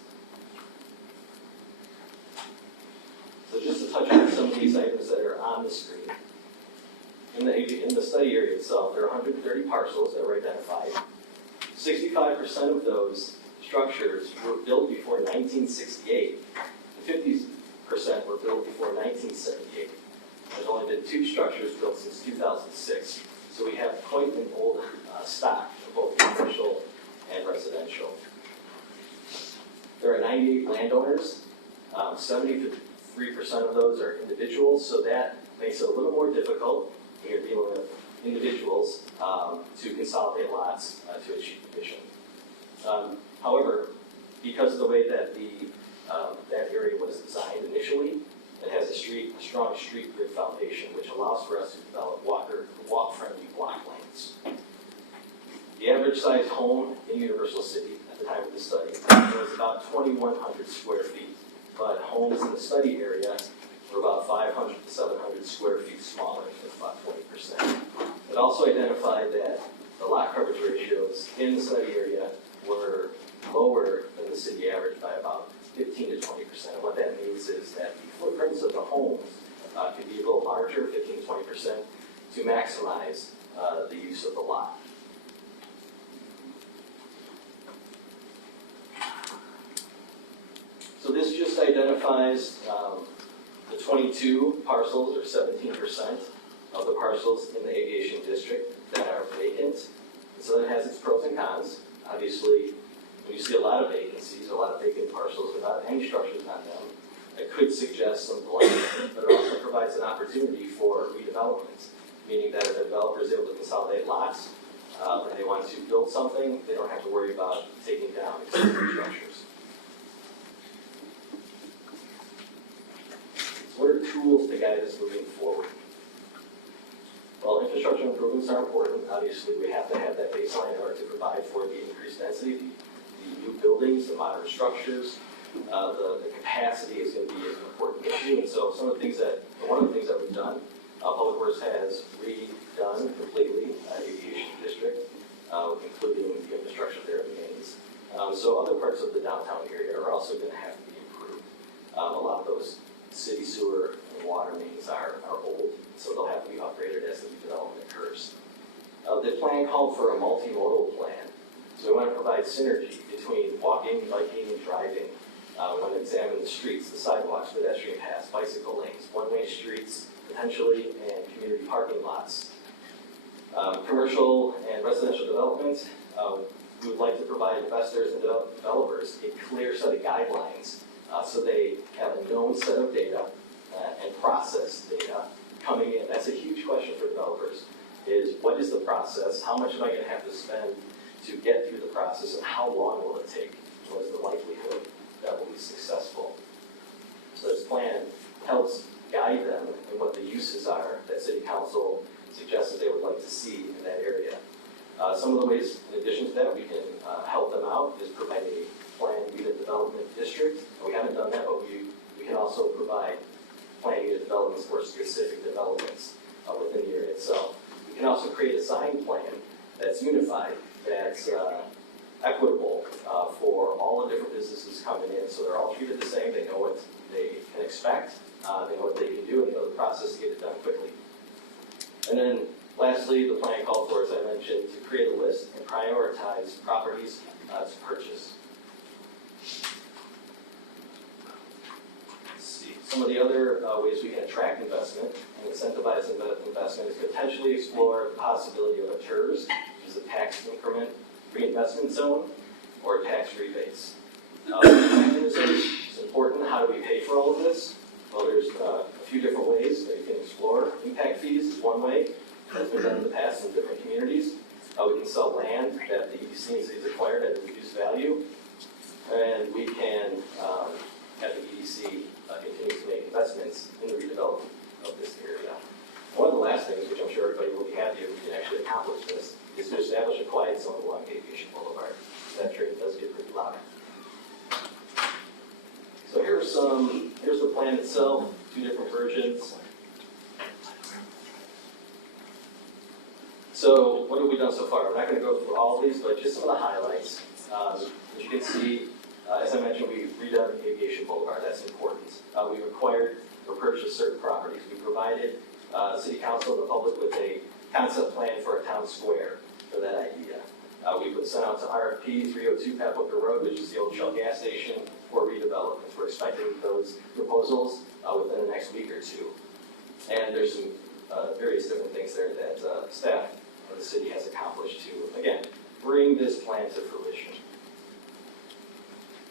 So just to touch on some of these items that are on the screen. In the study area itself, there are 130 parcels that were identified. 65% of those structures were built before 1968, and 50% were built before 1978. There's only been 2 structures built since 2006. So we have quite an old stock of both commercial and residential. There are 98 landowners. 73% of those are individuals, so that makes it a little more difficult when you're dealing with individuals to consolidate lots to achieve the mission. However, because of the way that that area was designed initially, it has a strong street grid foundation, which allows for us to develop walk-friendly block lanes. The average size home in Universal City at the time of the study was about 2,100 square feet, but homes in the study area were about 500 to 700 square feet smaller, that's about 20%. It also identified that the lot coverage ratios in the study area were lower than the city average by about 15 to 20%. And what that means is that the footprints of the homes could be a little larger, 15 to 20%, to maximize the use of the lot. So this just identifies the 22 parcels, or 17% of the parcels in the aviation district that are vacant. And so that has its pros and cons. Obviously, when you see a lot of vacancies, a lot of vacant parcels without any structures on them, it could suggest some blight, but it also provides an opportunity for redevelopment, meaning that if a developer is able to consolidate lots and they want to build something, they don't have to worry about taking down existing structures. So what are tools to guide us moving forward? Well, infrastructure improvements are important. Obviously, we have to have that baseline in order to provide for the increased density, the new buildings, the modern structures. The capacity is going to be an important issue. And so one of the things that we've done, Public Works has redone completely Aviation District, including the infrastructure there remains. So other parts of the downtown area are also going to have to be improved. A lot of those city sewer and water mains are old, so they'll have to be upgraded as the redevelopment occurs. The plan called for a multimodal plan. So we want to provide synergy between walking, biking, and driving. We want to examine the streets, the sidewalks, pedestrian paths, bicycle lanes, one-way streets, potentially, and community parking lots. Commercial and residential development, we would like to provide investors and developers a clear set of guidelines So they have a known set of data and process data coming in. That's a huge question for developers, is what is the process? How much am I gonna have to spend to get through the process, and how long will it take? What is the likelihood that will be successful? So this plan helps guide them in what the uses are that City Council suggests that they would like to see in that area. Some of the ways, in addition to that, we can help them out is provide a planned unit development district. We haven't done that, but we can also provide planned unit developments for specific developments within the area itself. We can also create a sign plan that's unified, that's equitable for all the different businesses coming in. So they're all treated the same, they know what they can expect, they know what they can do, and they know the process to get it done quickly. And then lastly, the plan called for, as I mentioned, to create a list and prioritize properties to purchase. Let's see. Some of the other ways we can attract investment and incentivize investment is potentially explore the possibility of a TERS, which is a tax increment reinvestment zone, or tax rebates. Mechanisms is important. How do we pay for all of this? Well, there's a few different ways that you can explore. Impact fees is one way. That's been done in the past in different communities. We can sell land that the EDC is acquired at a reduced value. And we can have the EDC continue to make investments in the redevelopment of this area. One of the last things, which I'm sure everybody will be happy if we can actually accomplish this, is to establish a quiet zone along Aviation Boulevard. That train does get pretty loud. So here's the plan itself, 2 different versions. So what have we done so far? I'm not going to go through all of these, but just some of the highlights. As you can see, as I mentioned, we redone Aviation Boulevard. That's important. We've acquired or purchased certain properties. We provided City Council and the public with a concept plan for a town square for that idea. We sent out to RFP 302 Pat Booker Road, which is the old Shell gas station, for redevelopment. We're expecting those proposals within the next week or 2. And there's some various different things there that staff of the city has accomplished to, again, bring this plan to fruition.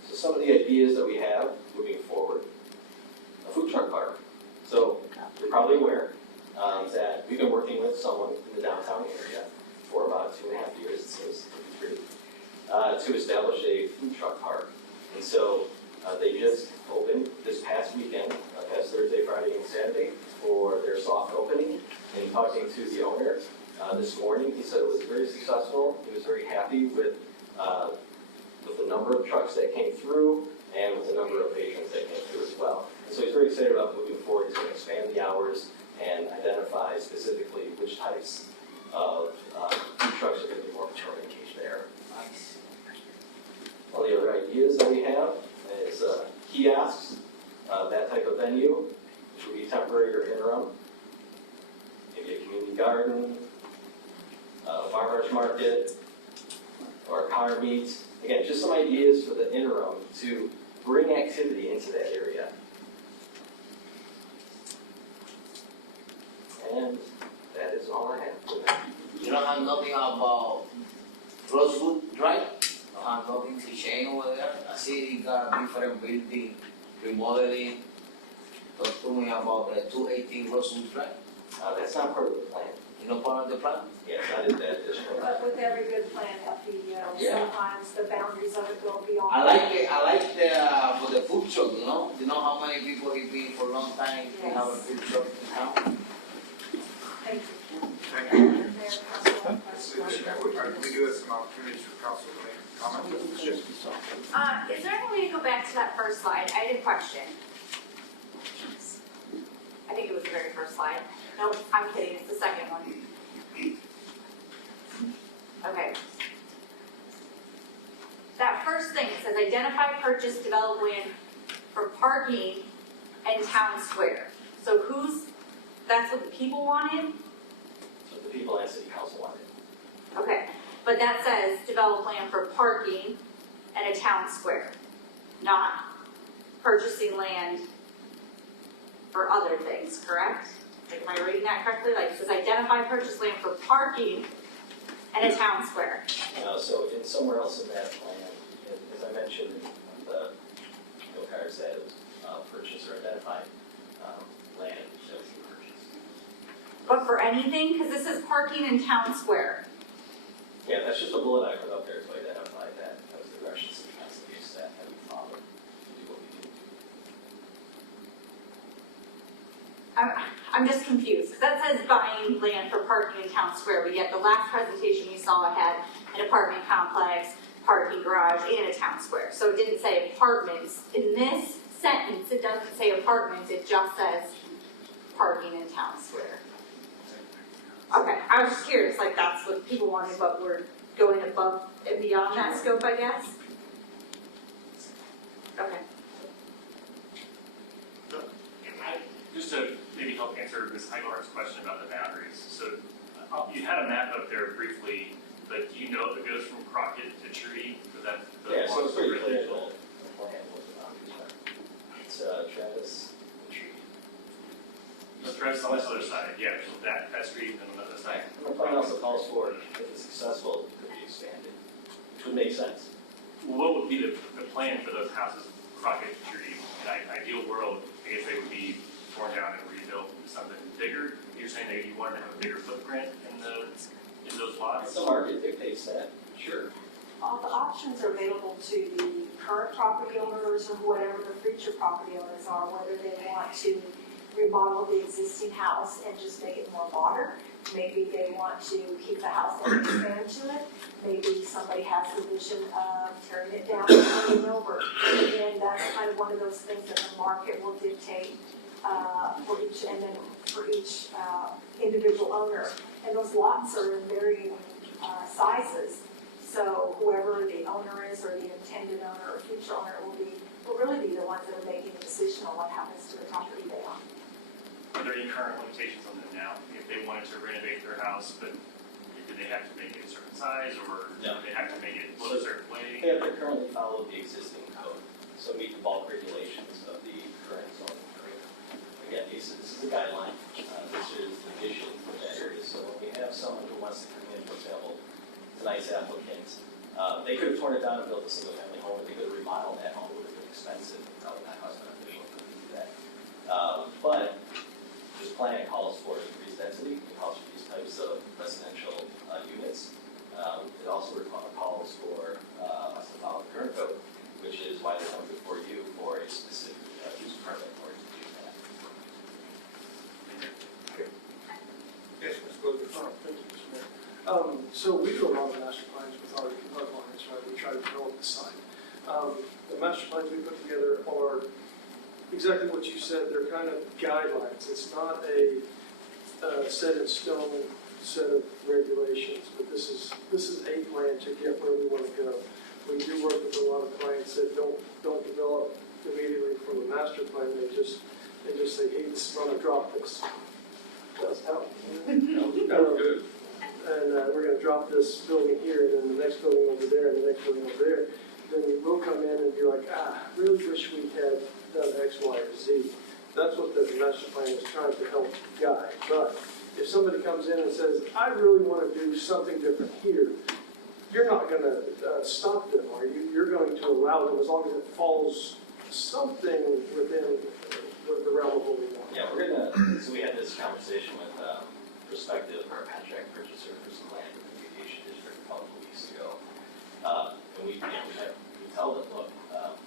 So some of the ideas that we have moving forward. A food truck park. So you're probably aware that we've been working with someone in the downtown area for about 2.5 years, it seems to be 3, to establish a food truck park. And so they just opened this past weekend, past Thursday, Friday, and Saturday, for their soft opening. And talking to the owner this morning, he said it was very successful. He was very happy with the number of trucks that came through and with the number of patrons that came through as well. And so he's very excited about moving forward. He's going to expand the hours and identify specifically which types of food trucks are going to be more engaged there. Nice. One of the other ideas that we have is kiosks, that type of venue, which will be temporary or interim. Maybe a community garden, a farmer's market, or a car meet. Again, just some ideas for the interim to bring activity into that area. And that is all I have. You don't have nothing about Rosewood Drive? You don't have nothing to change over there? I see you got a different building, remodeling. Talk to me about the 218 Rosewood Drive. That's not part of the plan. You know part of the plan? Yes, not in that district. But with every good plan, sometimes the boundaries of it go beyond. I like the for the food truck, you know? You know how many people have been for a long time to have a food truck in town? Thank you. Thank you. We do have some opportunities for council to make comments. Is there any way to go back to that first slide? I had a question. I think it was the very first slide. No, I'm kidding, it's the second one. Okay. That first thing, it says identify, purchase, develop land for parking and town square. So that's what the people wanted? So the people and city council wanted. Okay, but that says develop land for parking and a town square, not purchasing land for other things, correct? Like, am I reading that correctly? Like, it says identify, purchase land for parking and a town square. So in somewhere else in that plan, as I mentioned, cards that purchase or identify land that was purchased. But for anything, because this is parking in town square. Yeah, that's just a bullet I put up there to identify that. That was the direction city council gave staff that we followed to do what we do. I'm just confused, because that says buying land for parking in town square, but yet the last presentation you saw had an apartment complex, parking garage, and a town square. So it didn't say apartments. In this sentence, it doesn't say apartments, it just says parking in town square. Okay, I was just curious, like that's what people wanted, but we're going above and beyond that scope, I guess? Okay. Just to maybe help answer Ms. Heigelhardt's question about the boundaries. So you had a map up there briefly, but do you know if it goes from Crockett to Tree? So that's the Yeah, so it's pretty clear residential. that the plan was about it's Travis and Tree. The Travis on this other side, yeah, so that street and on the other side. And the plan also calls for, if it's successful, it could be expanded, which would make sense. What would be the plan for those houses, Crockett, Tree? In an ideal world, I guess they would be torn down and rebuilt into something bigger. You're saying that you wanted to have a bigger footprint in those lots? The market dictates that, sure. All the options are available to the current property owners or whatever the future property owners are, whether they want to remodel the existing house and just make it more modern. Maybe they want to keep the house and expand to it. Maybe somebody has the vision of tearing it down and turning it over. And that's kind of one of those things that the market will dictate for each individual owner. And those lots are in varying sizes. So whoever the owner is or the intended owner or future owner will really be the ones that are making the decision on what happens to the property they own. Are there any current limitations on them now? If they wanted to renovate their house, but do they have to make it a certain size or No. do they have to make it look a certain way? They have to currently follow the existing code, so meet the bulk regulations of the current zoning code. Again, this is a guideline, this is the vision for that area, so when we have someone who wants to come in, for example, tonight's applicants, they could have torn it down and built a single family home, or they could have remodeled that home, it would have been expensive, probably not cost beneficial for them to do that. But this plan calls for increased density, it calls for these types of residential units. It also calls for us to follow the current code, which is why they're coming before you for a specific use permit in order to do that. Yes, let's go to the front. Thank you, Mr. Mayor. So we do a lot of master plans with our lines, right? We try to develop the site. The master plans we put together are exactly what you said. They're kind of guidelines. It's not a set in stone set of regulations, but this is a plan to get where we want to go. We do work with a lot of clients that don't develop immediately from the master plan. They just say, hey, this is going to drop this. That's how. That was good. And we're going to drop this building here, and then the next building over there, and the next building over there. Then we'll come in and be like, really wish we had done X, Y, or Z. That's what the master plan is trying to help guide. But if somebody comes in and says, I really want to do something different here, you're not going to stop them, are you? You're going to allow them as long as it falls something within the realm of what we want. Yeah, so we had this conversation with prospective or contract purchaser for some land in the Aviation district a couple of weeks ago. And we tell them, look,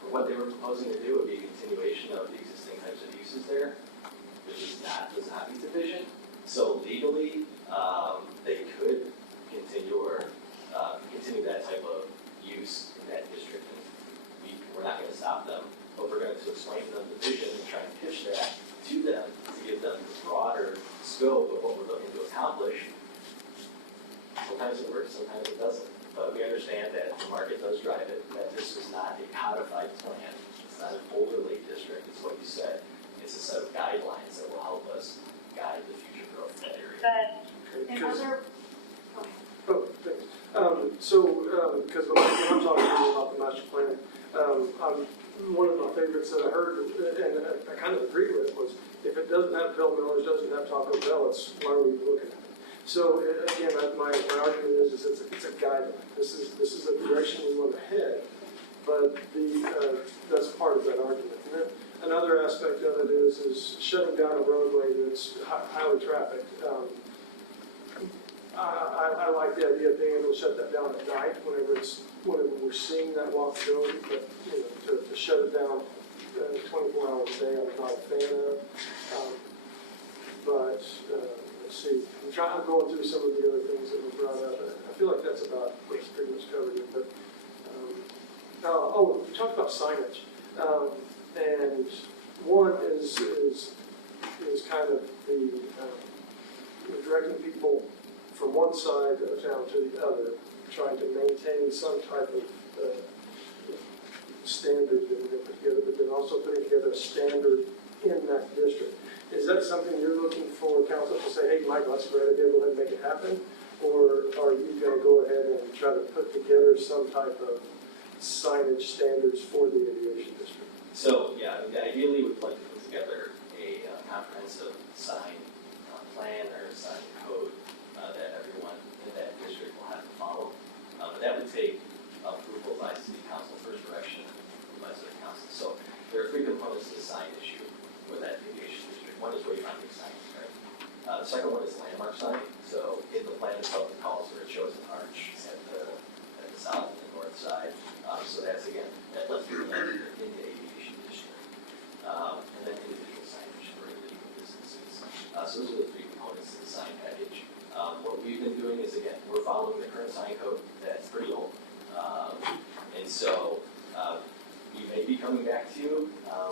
for what they were proposing to do, it would be a continuation of the existing types of uses there, which does not meet the vision. So legally, they could continue that type of use in that district. And we're not going to stop them, but we're going to explain to them the vision and try and pitch that to them to give them the broader scope of what we're looking to accomplish. Sometimes it works, sometimes it doesn't. But we understand that the market does drive it, that this is not a codified plan. It's not an overlay district, it's what you said. It's a set of guidelines that will help us guide the future growth of that area. Because when I'm talking about the master plan, one of my favorites that I heard, and I kind of agree with, was if it doesn't have Bill Miller's, doesn't have Taco Bell, it's why are we looking at it? So again, my argument is it's a guideline. This is a direction we want to head, but that's part of that argument. And then another aspect of it is shutting down a roadway that's highly trafficked. I like the idea of being able to shut that down at night whenever we're seeing that walkability, but to shut it down 24 hours a day, I'm not a fan of. But let's see, I'm going through some of the other things that were brought up. I feel like that's about what's pretty much covered it. But we talked about signage, and one is kind of the directing people from one side of town to the other, trying to maintain some type of standard that we're going to put together, but then also putting together a standard in that district. Is that something you're looking for council to say, hey, Michael, that's a great idea, go ahead and make it happen? Or are you going to go ahead and try to put together some type of signage standards for the aviation district? So, yeah, ideally we'd like to put together a comprehensive sign plan or sign code that everyone in that district will have to follow. But that would take approval by City Council, first direction by City Council. So there are three components to the sign issue for that aviation district. One is wayfinding signs, right? The second one is landmark sign. So in the plan itself, it calls for it shows an arch at the south and north side. So that's again, that lets people know that you're in the aviation district. And then individual signage for illegal businesses. So those are the three components to the sign package. What we've been doing is, again, we're following the current sign code that's pretty old. And so we may be coming back to you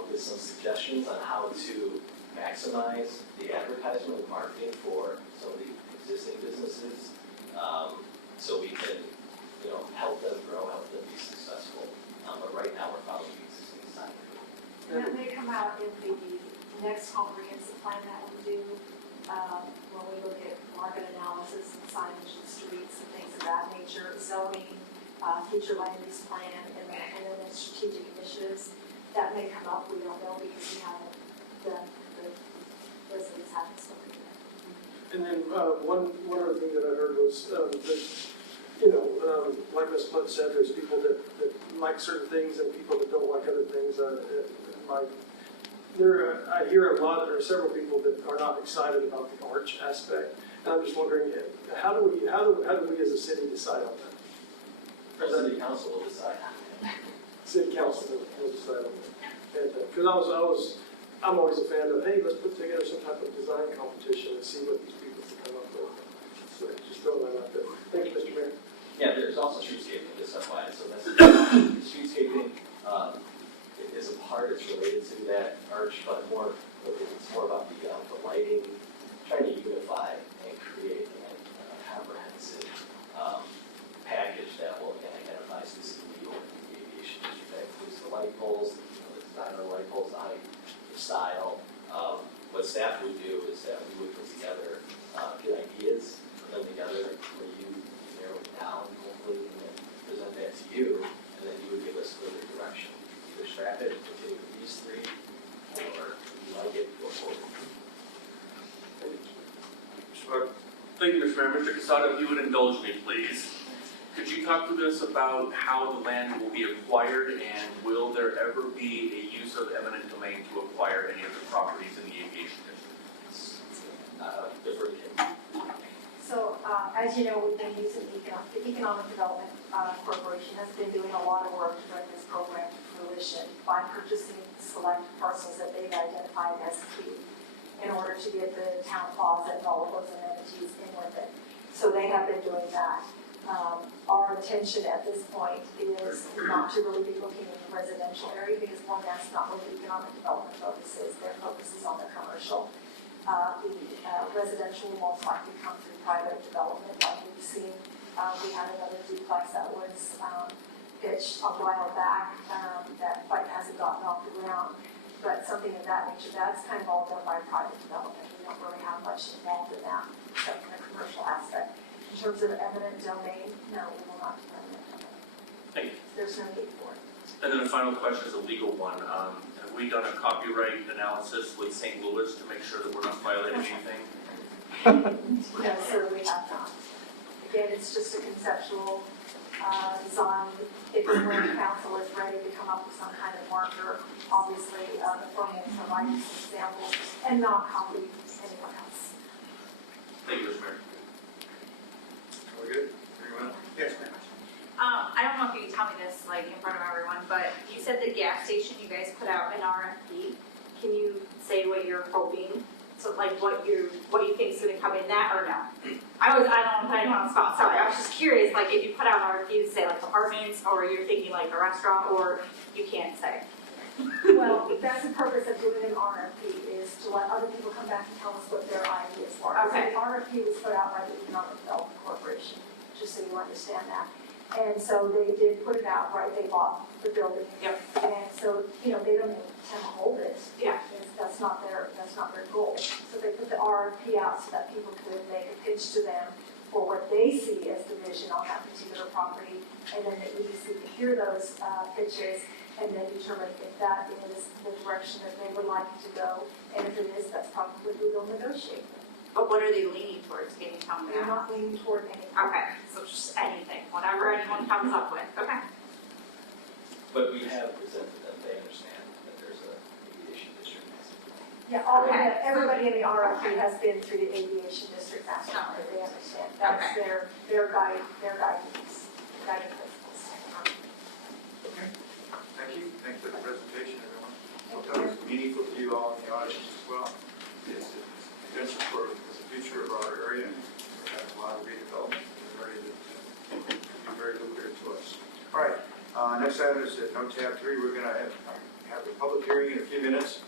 with some suggestions on how to maximize the advertisement and marketing for some of the existing businesses, so we can, help them grow, help them be successful. But right now, we're following the existing sign code. And that may come out in the next comprehensive plan that we do, when we look at market analysis and signage and streets and things of that nature, zoning, future land use plan, and then strategic initiatives. That may come up, we don't know, because we haven't, the residents haven't spoken yet. And then one other thing that I heard was that, like Ms. Flint said, there's people that like certain things and people that don't like other things. I hear several people that are not excited about the arch aspect, and I'm just wondering, how do we as a city decide on that? City Council will decide. City Council will decide on that. Because I'm always a fan of, hey, let's put together some type of design competition and see what these people can come up with. So just throw that out there. Thank you, Mr. Mayor. Yeah, there's also streetscaping, this FYI, so that's streetscaping is a part, it's related to that arch, but it's more about the lighting, trying to unify and create a comprehensive package that will again identify specifically the aviation district. That includes the light poles, the design of the light poles, the height, the style. What staff would do is that we would put together good ideas, put them together for you to narrow it down, hopefully, and then present that to you, and then you would give us further direction. Either scrap it, continue with these three, or if you like it, go forward. Thank you, Mr. Mayor. Mr. Casado, if you would indulge me, please. Could you talk with us about how the land will be acquired, and will there ever be a use of eminent domain to acquire any of the properties in the aviation district? So, as you know, we've been using the Economic Development Corporation has been doing a lot of work to bring this program to fruition by purchasing select parcels that they've identified as key in order to get the town plaza and all of those amenities in with it. So they have been doing that. Our intention at this point is not to really be looking in the residential area, because one, that's not what the economic development focus is. Their focus is on the commercial. The residential will most likely come through private development, like we've seen. We had another duplex that was pitched a while back that quite hasn't gotten off the ground, but something of that nature. That's kind of all done by private development. We don't really have much involved in that, except for the commercial aspect. In terms of eminent domain, no, we will not do eminent domain. Thank you. There's no need for it. And then the final question is a legal one. Have we done a copyright analysis with St. Louis to make sure that we're not violating anything? No, sir, we have not. Again, it's just a conceptual design. If the land council is ready to come up with some kind of marker, obviously, the firm will provide you some examples and not copy anyone else. Thank you, Mr. Mayor. Are we good? Everyone? Yes, ma'am. I don't know if you can tell me this like in front of everyone, but you said the gas station, you guys put out an RFP. Can you say what you're hoping? So like what you think is gonna come in that or no? I don't want to put anyone on the spot, sorry. I was just curious, like if you put out an RFP to say like apartments, or you're thinking like a restaurant, or you can't say. Well, that's the purpose of doing an RFP, is to let other people come back and tell us what their ideas were. Okay. So the RFP was put out by the Economic Development Corporation, just so you understand that. And so they did put it out, right, they bought the building. Yep. And so, they don't intend to hold it. Yeah. That's not their goal. So they put the RFP out so that people could make a pitch to them for what they see as the vision on that particular property. And then the EDC could hear those pitches and then determine if that is the direction that they would like to go. And if it is, that's probably who they'll negotiate with. But what are they leaning towards? Can you tell me They're that? not leaning toward anything. Okay, so just anything, whatever anyone comes up with, okay. But we have presented them, they understand that there's a aviation district. Yeah, everybody in the RFP has been through the aviation district master plan, they understand. That's their guiding principles. Okay. Thank you. Thanks for the presentation, everyone. Hope that was meaningful to you all in the audience as well. It's potential for the future of our area. We have a lot of redevelopment. We're ready to be very lucrative to us. All right. Next item is at note tab 3. We're going to have a public hearing in a few minutes.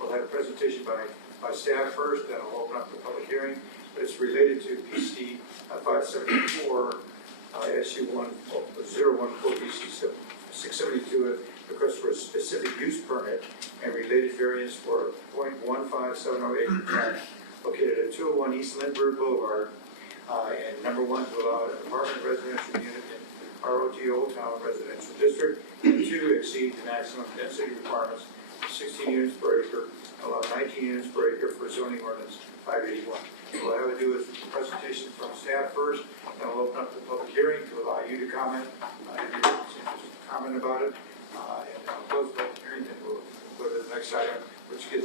We'll have a presentation by staff first, then I'll open up the public hearing. But it's related to PC 574 SU1014 BC 672, request for a specific use permit and related variance for 0.15708 acre tract located at 201 East Lindbergh Boulevard. And number 1, to allow an apartment residential unit in ROT Old Town Residential District, and 2, exceed the maximum density requirements of 16 units per acre, allow 19 units per acre for zoning ordinance 581. So what I would do is a presentation from staff first, then we'll open up the public hearing to allow you to comment, if you're interested, comment about it, and I'll close the public hearing, then we'll go to the next item, which gives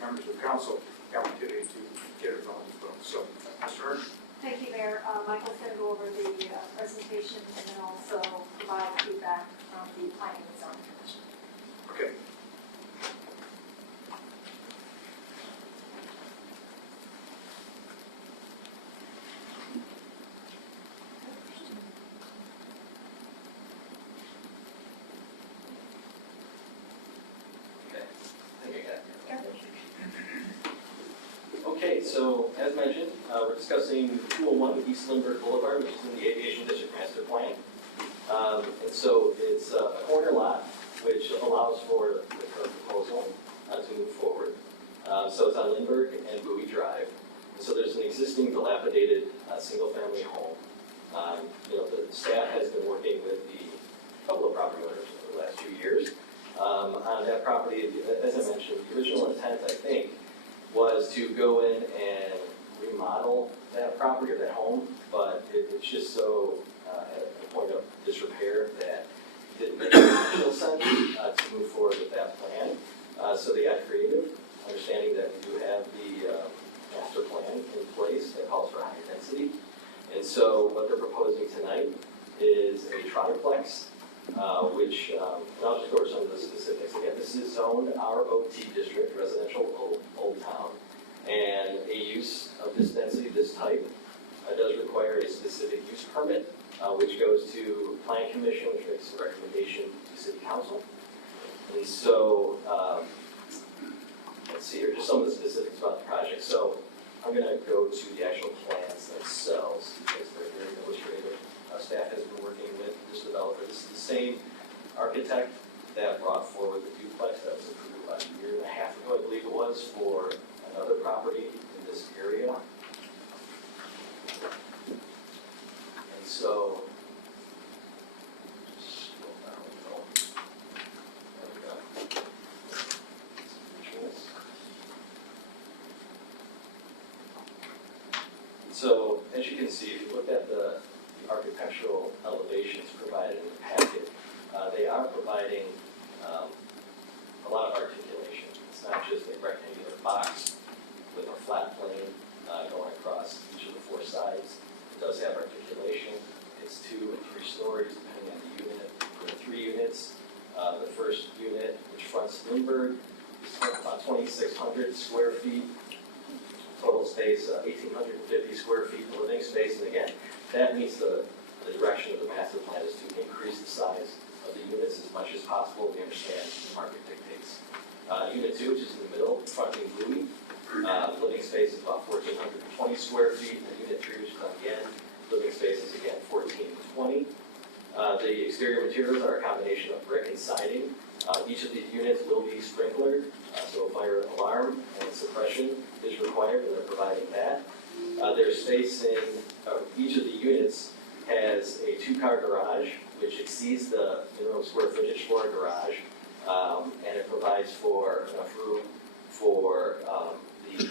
members of council the opportunity to get involved as well. So, Mr. Ernst. Thank you, Mayor. Michael's going to go over the presentation and then also provide feedback from the Planning and Zoning Commission. Okay. Okay, so as mentioned, we're discussing 201 East Lindbergh Boulevard, which is in the Aviation District Master Plan. And so it's a corner lot, which allows for the current proposal to move forward. So it's on Lindbergh and Bowie Drive. And so there's an existing dilapidated single-family home. The staff has been working with a couple of property owners over the last few years on that property. As I mentioned, the original intent, I think, was to go in and remodel that property or that home, but it's just so at a point of disrepair that it didn't make financial sense to move forward with that plan. So they got creative, understanding that we do have the master plan in place that calls for higher density. And so what they're proposing tonight is a triplex, which, and I'll just go over some of the specifics. Again, this is zoned ROT district, residential old town. And a use of this density, this type, does require a specific use permit, which goes to Plan Commission, which makes a recommendation to City Council. And so, let's see here, just some of the specifics about the project. So I'm going to go to the actual plans themselves because they're very illustrative. Staff has been working with this developer. This is the same architect that brought forward the duplex that was approved about a year and a half ago, I believe it was, for another property in this area. And so, just scroll down a little. There we go. So, as you can see, if you look at the architectural elevations provided in the packet, they are providing a lot of articulation. It's not just a rectangular box with a flat plane going across each of the four sides. It does have articulation. It's 2 and 3 stories depending on the unit. For the 3 units, the first unit, which fronts Lindbergh, is about 2,600 square feet. Total space, 1,850 square feet of living space. And again, that means the direction of the master plan is to increase the size of the units as much as possible. We understand the market dictates. Unit 2, which is in the middle, fronting Bowie, living space is about 1,420 square feet. And Unit 3, which is on the end, living space is again 1,420. The exterior materials are a combination of brick and siding. Each of these units will be sprinklered, so a fire alarm and suppression is required, and they're providing that. There's space in each of the units has a 2-car garage, which exceeds the minimum square footage for a garage, and it provides for enough room for the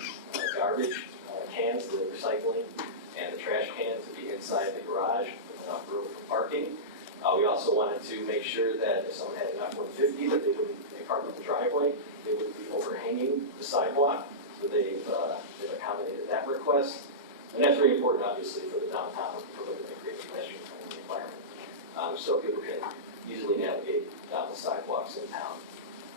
garbage cans, the recycling, and the trash cans to be inside the garage with enough room for parking. We also wanted to make sure that if someone had an F-150, that they wouldn't park in the driveway, they wouldn't be overhanging the sidewalk. So they've accommodated that request. And that's very important, obviously, for the downtown, for looking at creating a pedestrian-friendly environment. So people can easily navigate down the sidewalks in town.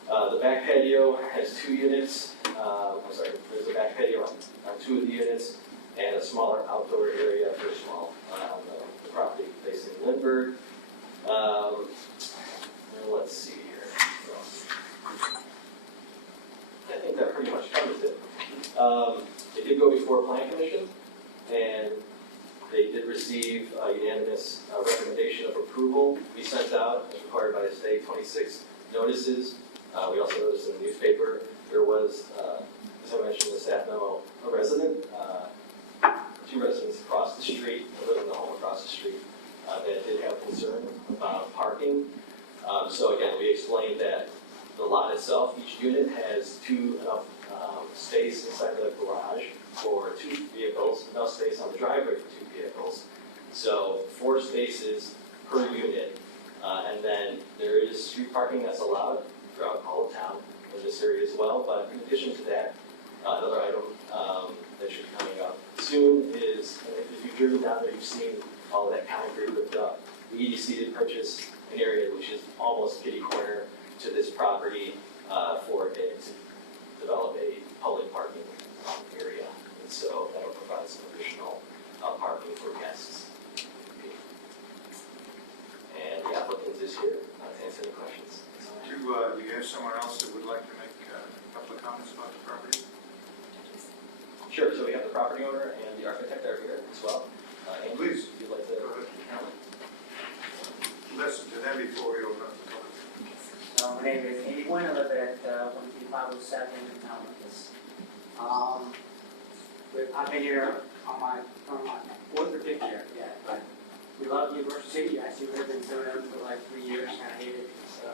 The back patio has 2 units. There's a back patio on 2 of the units and a smaller outdoor area, very small, on the property facing Lindbergh. Let's see here. I think that pretty much covers it. It did go before Plan Commission, and they did receive a unanimous recommendation of approval. We sent out, as required by the state, 26 notices. We also noticed in the newspaper there was, as I mentioned in the staff memo, a resident, 2 residents across the street, who live in the home across the street, that did have concern about parking. So again, we explained that the lot itself, each unit has enough space inside the garage for 2 vehicles, enough space on the driveway for 2 vehicles. So 4 spaces per unit. And then there is street parking that's allowed throughout all of town in this area as well. But in addition to that, another item that should be coming up soon is, if you've driven down there, you've seen all of that concrete ripped up. The EDC did purchase an area which is almost kitty corner to this property for it to develop a public parking area. And so that will provide some additional parking for guests. And the applicant is here to answer any questions. Do you have someone else that would like to make a couple of comments about the property? Sure, so we have the property owner and the architect are here as well. And please, if you'd like to comment. Listen to them before we open up the public. My name is Andy Boyne. I live at 13507 Mount Olympus. I've been here on my 4th or 5th year yet, but we love University City. I actually lived in Sonoma for like 3 years, kind of hated it. So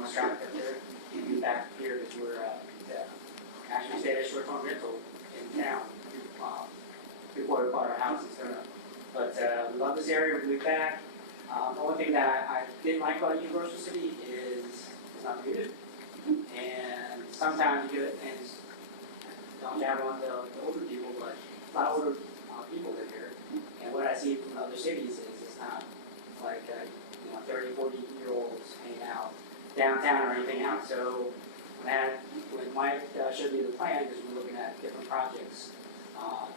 my traffic up there. We back here because we're actually stayed at short-term rental in town before we bought our house in Sonoma. But we love this area. We moved back. The only thing that I didn't like about Universal City is it's not good. And sometimes you get things, don't have on the older people, but a lot of older people live here. And what I see from other cities is it's not like 30, 40-year-olds hanging out downtown or anything else. So when Mike showed me the plan, because we're looking at different projects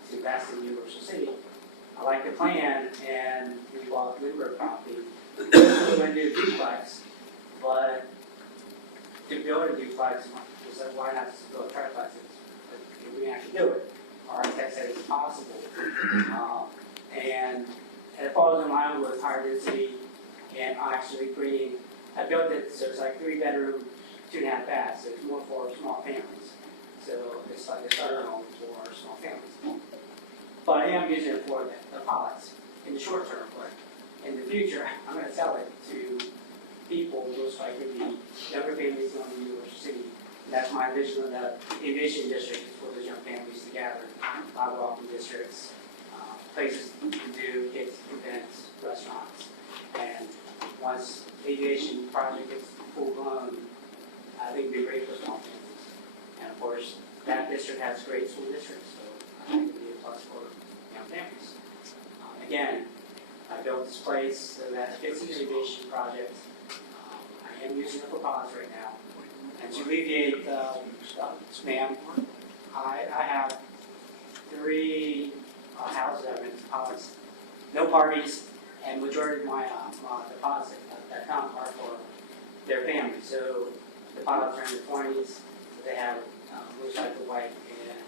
to invest in Universal City, I like the plan, and we bought Lindbergh property. We went to do a duplex, but to build a duplex, we said, why not just build a triplex? If we can actually do it. Our architect said it's possible. And it falls in line with higher density, and actually I built it so it's like 3-bedroom, 2.5 baths, so it's more for small families. So it's like a starter home for small families. But I am using it for the pilots in the short term, but in the future, I'm going to sell it to people, most likely the younger families going to University City. And that's my vision of the Aviation district, is for those young families to gather, walking districts, places to do kids events, restaurants. And once the aviation project gets full blown, I think it'd be great for small families. And of course, that district has great school districts, so I think it'd be a plus for young families. Again, I built this place so that fits the aviation project. I am using it for pods right now. And to alleviate, ma'am, I have 3 houses that are in pods, no parties, and majority of my deposits that come are for their families. So the pods are in their 20s, so they have motorcycle, bike, and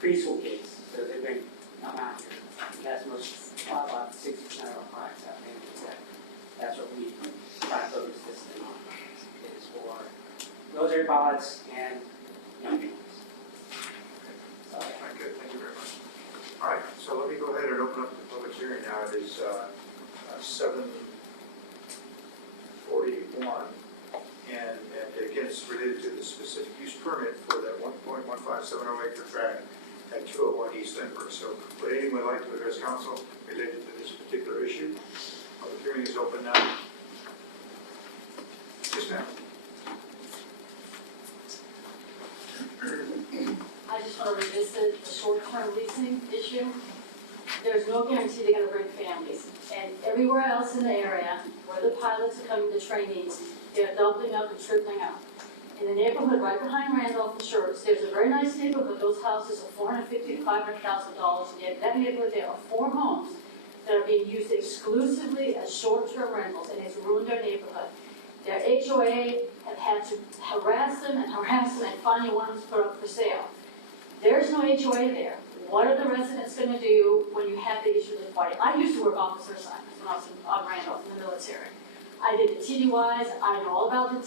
preschool kids, so they bring them out here. And that's about 60% of our pods have families. That's what we try to focus this thing on, is for military pods and young families. So, Good, thank you very much. All right, so let me go ahead and open up the public hearing now. It is 7:41, and again, it's related to the specific use permit for that 1.157 acre tract at 201 East Lindbergh. So would anyone like to address council related to this particular issue? Public hearing is open now. Yes, ma'am. I just want to revisit the short-term leasing issue. There's no guarantee they're going to bring families. And everywhere else in the area where the pilots are coming to trainees, they're doubling up and tripling up. In the neighborhood right behind Randolph and Shorts, there's a very nice neighborhood. Those houses are $450,000 to $500,000. And yet that neighborhood, there are 4 homes that are being used exclusively as short-term rentals, and it's ruined their neighborhood. Their HOA have had to harass them and finally want them to put up for sale. There's no HOA there. What are the residents going to do when you have the issue with the party? I used to work officer assignments when I was on Randolph in the military. I did the TDYs. I know all about the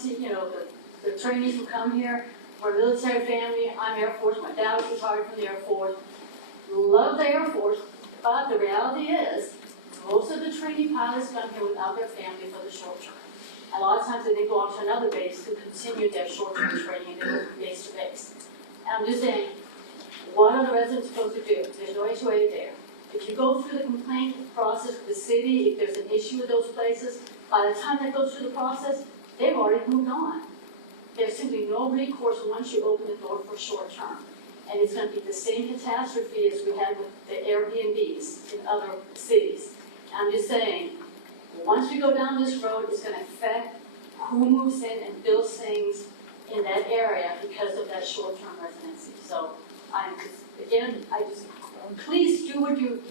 trainees who come here. We're a military family. I'm Air Force. My dad was retired from the Air Force. Love the Air Force, but the reality is most of the trainee pilots come here without their family for the short term. A lot of times they go on to another base to continue their short-term training and they go from base to base. And I'm just saying, what are the residents supposed to do? There's no HOA there. If you go through the complaint process with the city, if there's an issue with those places, by the time that goes through the process, they've already moved on. There's simply no recourse once you open the door for short term. And it's going to be the same catastrophe as we had with the Airbnbs in other cities. I'm just saying, once we go down this road, it's going to affect who moves in and builds things in that area because of that short-term residency. So I'm just, again, please do what you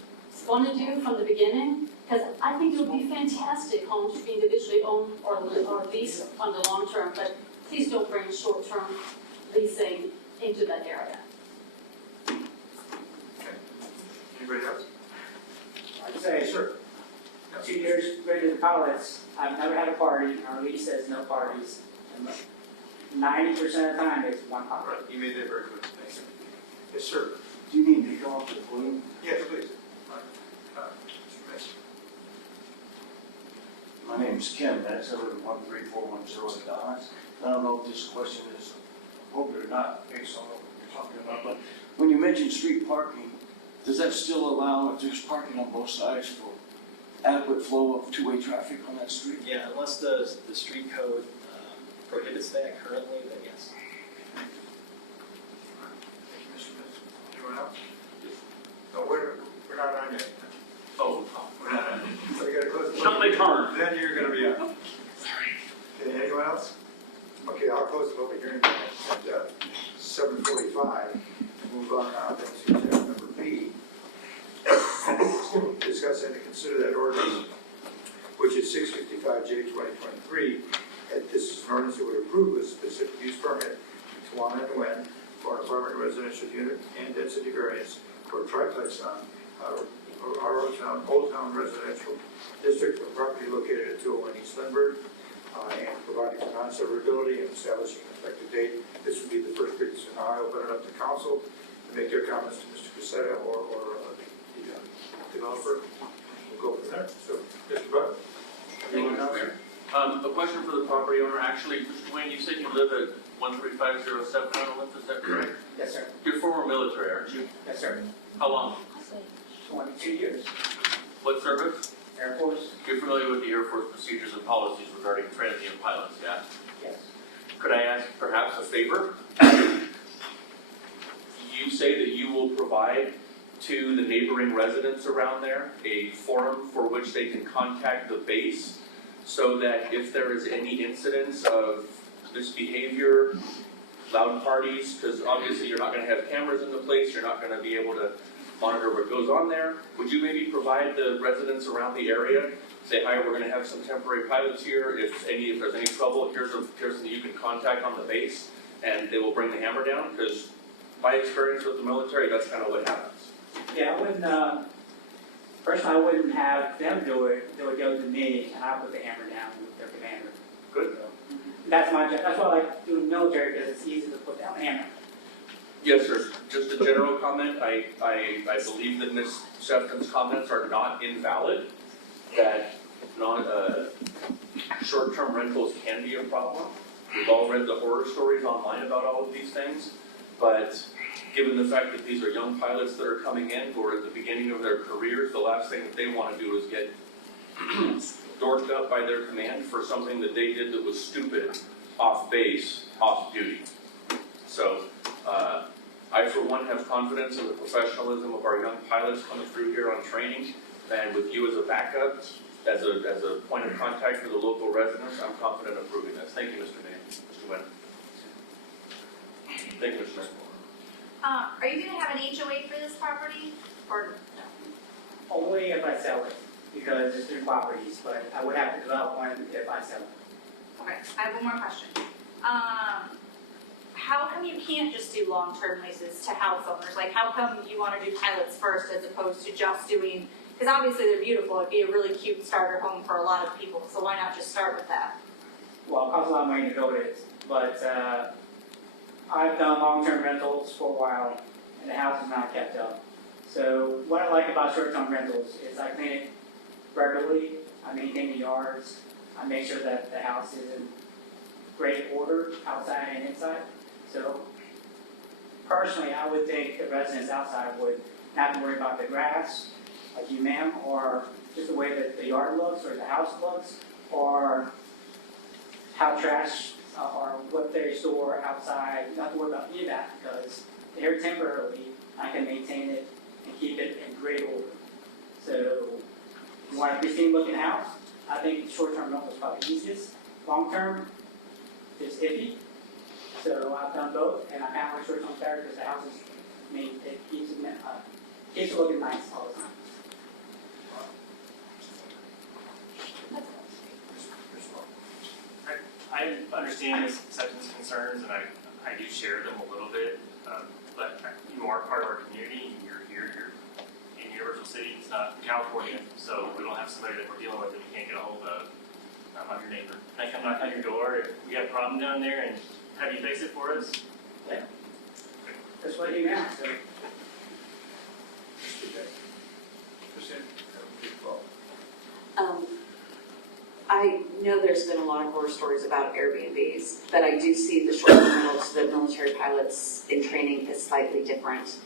want to do from the beginning, because I think it would be fantastic homes to be individually owned or leased on the long term, but please don't bring short-term leasing into that area. Anybody else? I'd say, sir. 2 years ready to college, I've never had a party. Our lease says no parties. And 90% of the time, it's one party. Right, you made that very clear. Thanks. Yes, sir. Do you need me to come up to the podium? Yes, please. Mr. Mason. My name is Ken Metz. I live in 13410 Dodge. I don't know if this question is appropriate or not based on what you're talking about, but when you mention street parking, does that still allow, if there's parking on both sides, for adequate flow of two-way traffic on that street? Yeah, unless the street code prohibits that currently, then yes. Thank you, Mr. Mason. Anyone else? No, we're not on yet. Oh, We're not on yet. So we got to close the shut my turn. Then you're going to be up. Okay, anyone else? Okay, I'll close the public hearing at 7:45. Move on now to item number B. Discuss and consider that ordinance, which is 655J 2023. This is an ordinance that would approve a specific use permit in Tawana and Wen for an apartment residential unit and density variance for a triplex on our Old Town residential district of property located at 201 East Lindbergh, and providing for non-severability and establishing an effective date. This would be the first reading, so now I open it up to council to make their comments to Mr. Casetta or the developer. We'll go from there. So, Mr. Buck? Thank you, Mr. Mayor. A question for the property owner. Actually, Mr. Wayne, you said you live at 13507 Olympus, is that correct? Yes, sir. You're former military, aren't you? Yes, sir. How long? 22 years. What service? Air Force? You're familiar with the Air Force procedures and policies regarding transient pilots, yeah? Yes. Could I ask perhaps a favor? You say that you will provide to the neighboring residents around there a forum for which they can contact the base so that if there is any incidents of misbehavior, loud parties, because obviously you're not going to have cameras in the place, you're not going to be able to monitor what goes on there. Would you maybe provide the residents around the area, say, hi, we're going to have some temporary pilots here. If there's any trouble, here's a person that you can contact on the base, and they will bring the hammer down? Because by experience with the military, that's kind of what happens. Yeah, I wouldn't, personally, I wouldn't have them do it. They would go to me, and I put the hammer down with their commander. Good. That's my job. That's why I like doing the military, because it's easy to put down the hammer. Yes, sir. Just a general comment. I believe that Ms. Sefton's comments are not invalid, that short-term rentals can be a problem. We've all read the horror stories online about all of these things, but given the fact that these are young pilots that are coming in who are at the beginning of their careers, the last thing that they want to do is get dorked up by their command for something that they did that was stupid, off base, off duty. So I, for one, have confidence in the professionalism of our young pilots coming through here on training, and with you as a backup, as a point of contact for the local residents, I'm confident in approving this. Thank you, Mr. Mayor. Mr. Wynn. Thank you, Mr. Mayor. Are you going to have an HOA for this property, or no? Only if I sell it, because it's through properties, but I would have to develop one if I sell it. Okay, I have one more question. How come you can't just do long-term leases to house owners? Like, how come you want to do pilots first as opposed to just doing, because obviously they're beautiful, it'd be a really cute starter home for a lot of people, so why not just start with that? Well, it costs a lot of money to build it, but I've done long-term rentals for a while, and the house is not kept up. So what I like about short-term rentals is I clean it regularly, I maintain the yards, I make sure that the house is in great order outside and inside. So personally, I would think the residents outside would not have to worry about the grass, like you ma'am, or just the way that the yard looks or the house looks, or how trash or what they store outside. You don't have to worry about any of that because they're here temporarily. I can maintain it and keep it in great order. So if you want a pristine looking house, I think short-term rental is probably the easiest. Long-term is iffy. So I've done both, and I found my short-term better because the house is, it keeps it looking nice all the time. I understand Ms. Sefton's concerns, and I do share them a little bit, but you are part of our community, and you're here, you're in Universal City, it's not California, so we don't have somebody that we're dealing with that we can't get a hold of. I'm your neighbor. Can I come knock on your door if we have a problem down there and have you fix it for us? Yeah. That's what you now, so. I know there's been a lot of horror stories about Airbnbs, but I do see the short-term rentals to the military pilots in training is slightly different.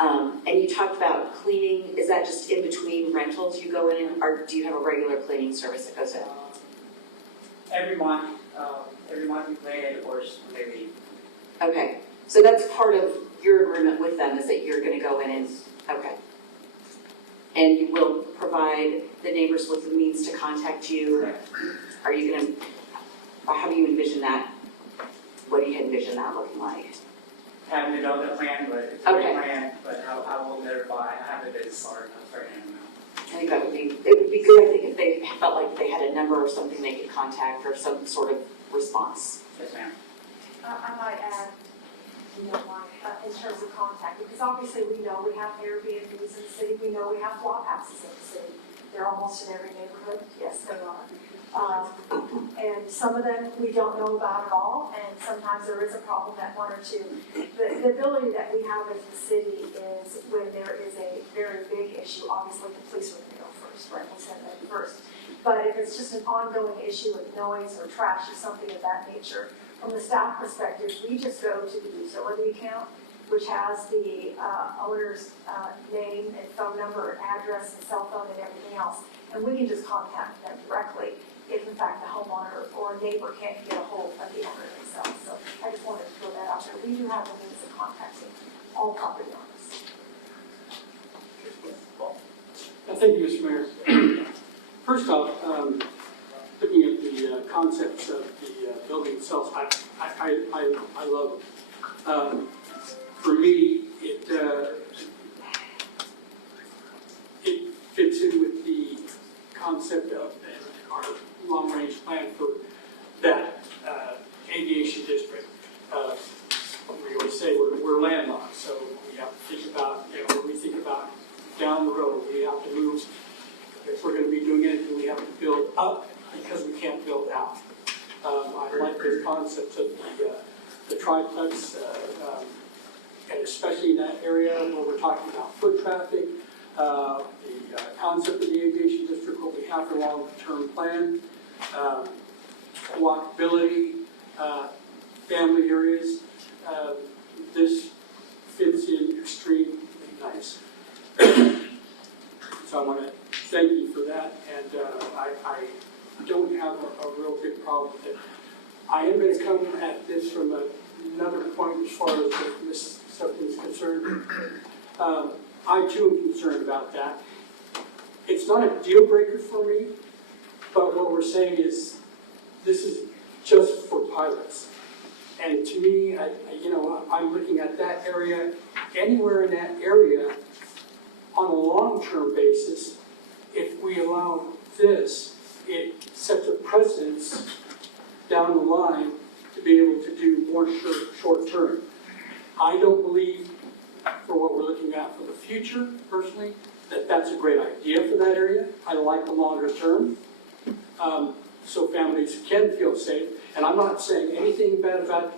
And you talked about cleaning. Is that just in between rentals you go in, or do you have a regular cleaning service that goes in? Every month we clean it, or when they leave. Okay, so that's part of your agreement with them is that you're going to go in and, okay. And you will provide the neighbors with the means to contact you? Are you going to, how do you envision that? What do you envision that looking like? I haven't developed a plan, but it's a great plan, but I will notify, I have the business card, I'll start handing them out. I think it would be good, I think, if they felt like they had a number or something they could contact or some sort of response. Yes, ma'am. I might add, in terms of contact, because obviously we know we have Airbnbs in the city, we know we have flop houses in the city. They're almost in every neighborhood, yes, they are. And some of them we don't know about at all, and sometimes there is a problem at one or two. The ability that we have as the city is when there is a very big issue, obviously the police are going to go first, right, we'll send them first. But if it's just an ongoing issue with noise or trash or something of that nature, from the staff perspective, we just go to the utility account which has the owner's name and phone number and address and cell phone and everything else. And we can just contact them directly if in fact the homeowner or neighbor can't get a hold of the owner themselves. So I just wanted to throw that out there. We do have a means of contacting all property owners. Thank you, Mr. Mayor. First off, looking at the concepts of the building itself, I love them. For me, it fits in with the concept of our long-range plan for that aviation district. We always say we're landlocked, so we have to think about, when we think about down the road, we have to move. If we're going to be doing anything, we have to build up because we can't build out. I like the concepts of the triplex, and especially in that area where we're talking about foot traffic, the concept of the aviation district, what we have for long-term plan, walkability, family areas. This fits in extremely nice. So I want to thank you for that, and I don't have a real big problem with it. I am going to come at this from another point as far as this subject is concerned. I too am concerned about that. It's not a deal breaker for me, but what we're saying is this is just for pilots. And to me, I'm looking at that area, anywhere in that area, on a long-term basis, if we allow this, it sets a precedence down the line to be able to do more short-term. I don't believe, for what we're looking at for the future, personally, that that's a great idea for that area. I like the longer term, so families can feel safe. And I'm not saying anything bad about,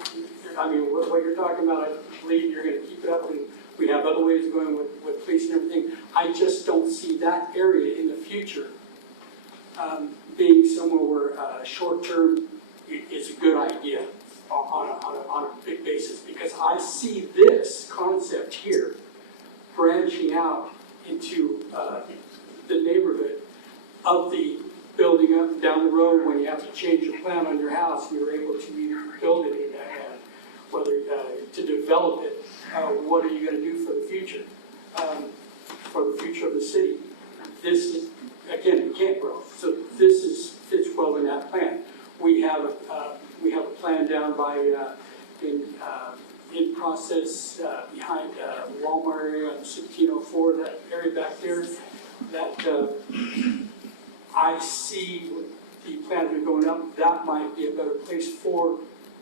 what you're talking about, I believe you're going to keep it up, and we have other ways of going with police and everything. I just don't see that area in the future being somewhere where short-term is a good idea on a big basis, because I see this concept here branching out into the neighborhood of the building up down the road. When you have to change your plan on your house, you're able to build it in that, whether to develop it. What are you going to do for the future of the city? This is, again, we can't grow. So this fits well in that plan. We have a plan down by in process behind Walmart area on 1604, that area back there. That I see the plans are going up. That might be a better place for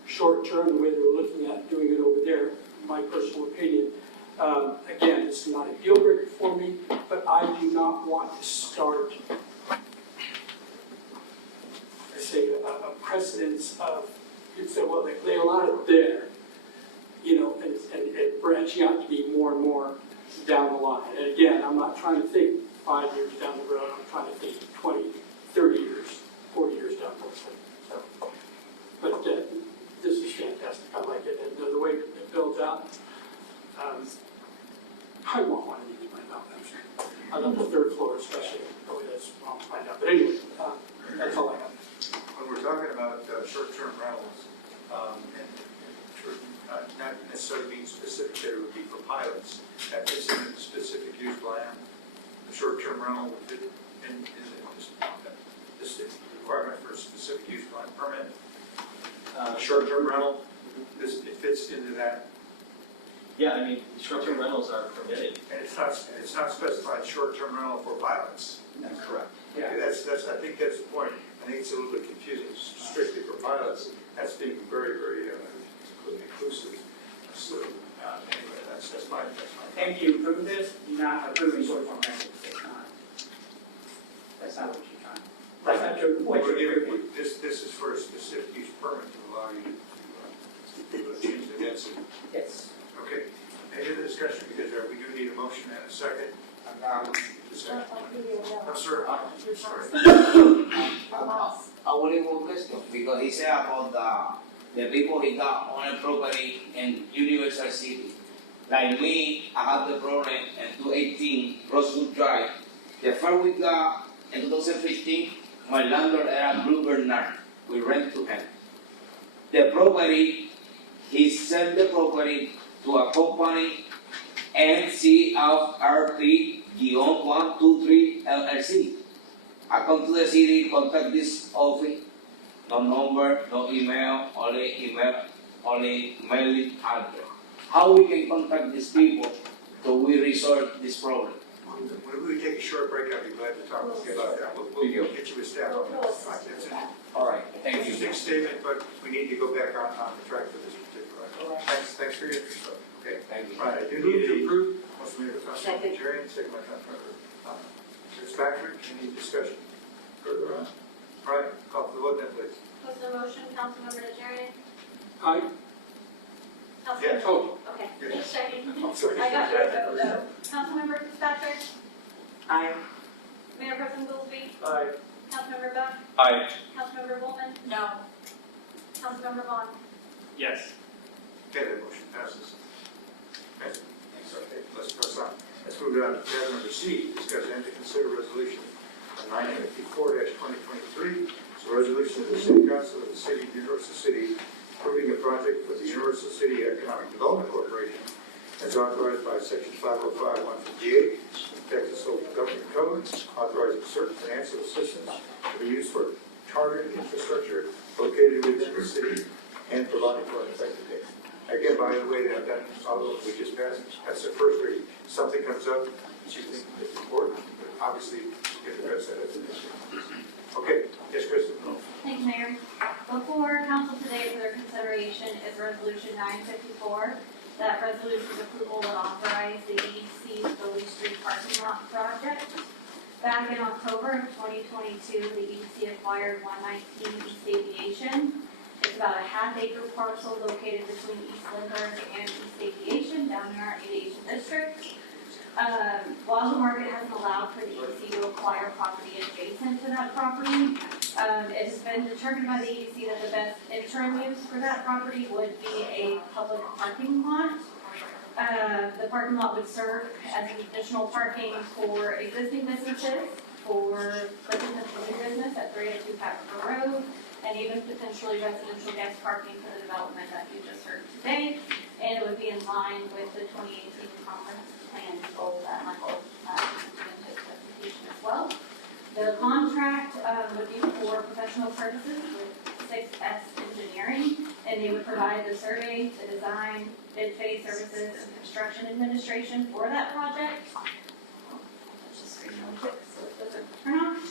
short term, the way they're looking at doing it over there. My personal opinion. Again, this is not a deal breaker for me, but I do not want to start, a precedence of, you'd say, well, they allowed it there, and branching out to be more and more down the line. And again, I'm not trying to think 5 years down the road, I'm trying to think 20, 30 years, 40 years down the road. So, but this is fantastic, I like it, and the way it builds out, I won't want to use my mouth. I love the third floor especially, probably that's what I'll find out. But anyway, that's all I have. When we're talking about short-term rentals, and not necessarily being specific that it would be for pilots, that fits in the specific use plan. The short-term rental would fit in, is the requirement for a specific use plan permit. Short-term rental, it fits into that. Yeah, short-term rentals are permitted. And it's not specified short-term rental for pilots. That's correct. Yeah, I think that's the point. I think it's a little bit confusing, strictly for pilots. That's being very, very inclusive. So, anyway, that's my. And you approve this, you're not approving short-term rentals. That's not what you're trying. That's not true. What you're approving. This is for a specific use permit to allow you to change the density. Yes. Okay. Any other discussion? Because we do need a motion and a second. No, sir. Only one question, because he said about the people he got on a property in Universal City. Like me, I have the problem in 218 Rosewood Drive. The first we got in 2015, my landlord era Blue Bernard. We rent to him. The property, he sent the property to a company NCFRP-123 LLC. I come to the city, contact this office, no number, no email, only mailing address. How we can contact these people so we resolve this problem? When we take a short break, I'd be glad to talk with you about that. We'll get you a staff on that. That's an All right, thank you. interesting statement, but we need to go back on the track for this particular item. Thanks for your interest. Okay, Thank you. all right, I do need a motion made by Councilmember Jerry, second by Councilmember Fitzpatrick. Any discussion further on? All right, call for the vote then, please. Was the motion, Councilmember Najarian? Aye. Yes. Oh, Okay, Yes. checking. I'm sorry. I got your vote though. Councilmember Fitzpatrick? Aye. Mayor Pro Tem Goolsby? aye. Councilmember Beck? Aye. Councilmember Bowman? No. Councilmember Vaughn? Yes. Okay, that motion passes. Okay, thanks, okay, let's press on. Let's move on to tab number C, discuss and to consider resolution 954-2023. It's a resolution of the City Council of the City of Universal City approving a project for the Universal City Economic Development Corporation as authorized by Section 505-158 Texas Local Government Code, authorizing certain financial assistance to be used for targeted infrastructure located within the city and providing for an effective date. Again, by the way, although we just passed, that's the first reading. If something comes up that you think is important, but obviously you can address that as an issue. Okay, yes, Kristen? Thanks, Mayor. Before council today for their consideration is Resolution 954. That resolution's approval will authorize the EDC Philly Street Parking Lot Project. Back in October of 2022, the EDC acquired 119 East Aviation. It's about a half-acre parcel located between East Lindbergh and East Aviation down in our Aviation district. While the market hasn't allowed for the EDC to acquire property adjacent to that property, it has been determined by the EDC that the best interim use for that property would be a public parking lot. The parking lot would serve as an additional parking for existing businesses, for potential new business at 302 Packer Road, and even potentially residential guest parking for the development that you just heard today. And it would be in line with the 2018 conference plan goal that Michael presented in his presentation as well. The contract would be for professional services with 6S Engineering, and they would provide the survey, the design, bid phase services, and construction administration for that project. Let's just screen real quick so it doesn't turn off.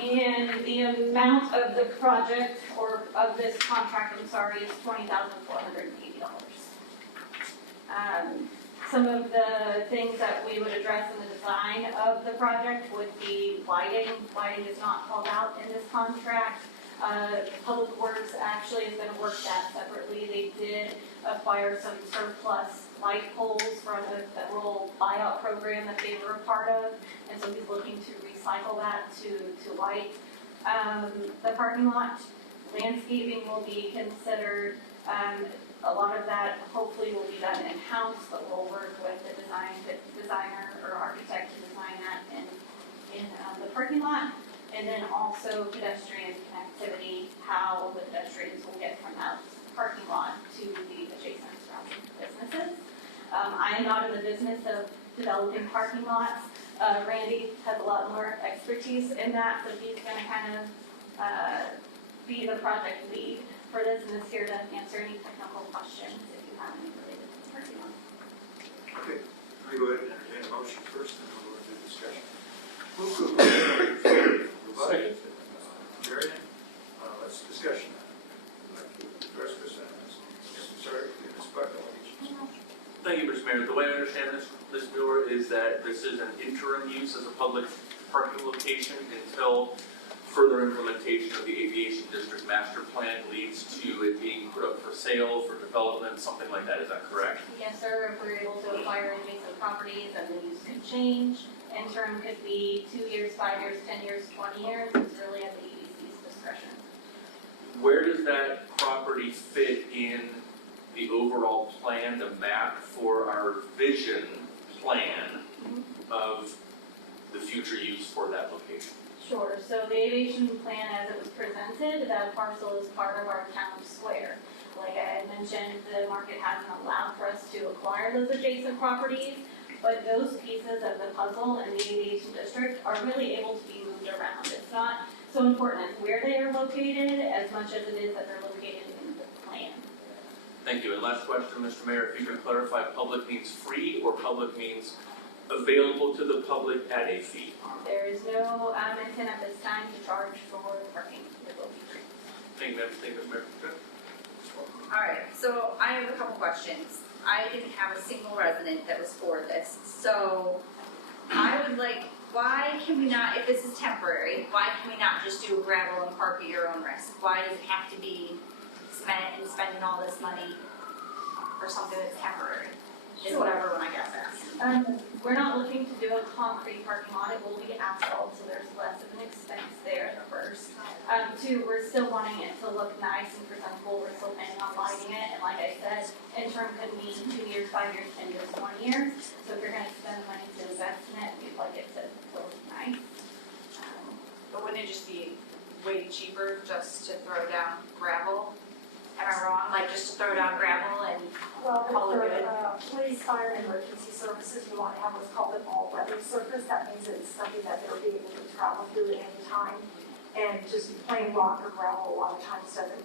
And the amount of the project, or of this contract, I'm sorry, is $20,480. Some of the things that we would address in the design of the project would be lighting. Lighting is not called out in this contract. Public Works actually is going to work that separately. They did acquire some surplus light poles from a federal buyout program that they were a part of, and so he's looking to recycle that to light the parking lot. Landscaping will be considered. A lot of that hopefully will be done in-house, but we'll work with the designer or architect to design that in the parking lot. And then also pedestrian connectivity, how the pedestrians will get from that parking lot to the adjacent surrounding businesses. I am not in the business of developing parking lots. Randy has a lot more expertise in that, so he's going to kind of be the project lead for this and is here to answer any technical questions if you have any related to the parking lot. Okay, let me go ahead and entertain a motion first, and then we'll go into discussion. Second. Jerry, let's discussion. Address this, sorry, Ms. Buckle. Thank you, Mr. Mayor. The way I understand this bill is that this is an interim use as a public parking location until further implementation of the Aviation District Master Plan leads to it being put up for sale, for development, something like that. Is that correct? Yes, sir. If we're able to acquire adjacent properties and the use could change. Interim could be 2 years, 5 years, 10 years, 20 years. It's really at the EDC's discretion. Where does that property fit in the overall plan, the map for our vision plan of the future use for that location? Sure, so the aviation plan as it was presented, that parcel is part of our town square. Like I had mentioned, the market hasn't allowed for us to acquire those adjacent properties, but those pieces of the puzzle in the aviation district are really able to be moved around. It's not so important as where they are located as much as it is that they're located in the plan. Thank you. And last question, Mr. Mayor, if you could clarify, public means free or public means available to the public at a fee? There is no intent at this time to charge for parking. It will be free. Thank you, Mayor. Good. All right, so I have a couple questions. I didn't have a single resident that was for this, so I would like, why can we not, if this is temporary, why can we not just do a gravel and park at your own risk? Why does it have to be spent and spending all this money for something that's temporary? Is what everyone, I guess, asks. We're not looking to do a concrete parking lot. It will be asphalt, so there's less of an expense there at first. Two, we're still wanting it to look nice and presentable. We're still planning on lighting it, and like I said, interim could mean 2 years, 5 years, 10 years, 20 years. So if you're going to spend money to invest in it, we'd like it to look nice. But wouldn't it just be way cheaper just to throw down gravel? Am I wrong? Like just to throw down gravel and call it good? Police, fire, and emergency services, you want to have what's called an all-weather surface. That means it's something that they'll be able to travel through at any time. And just plain rock or gravel a lot of times doesn't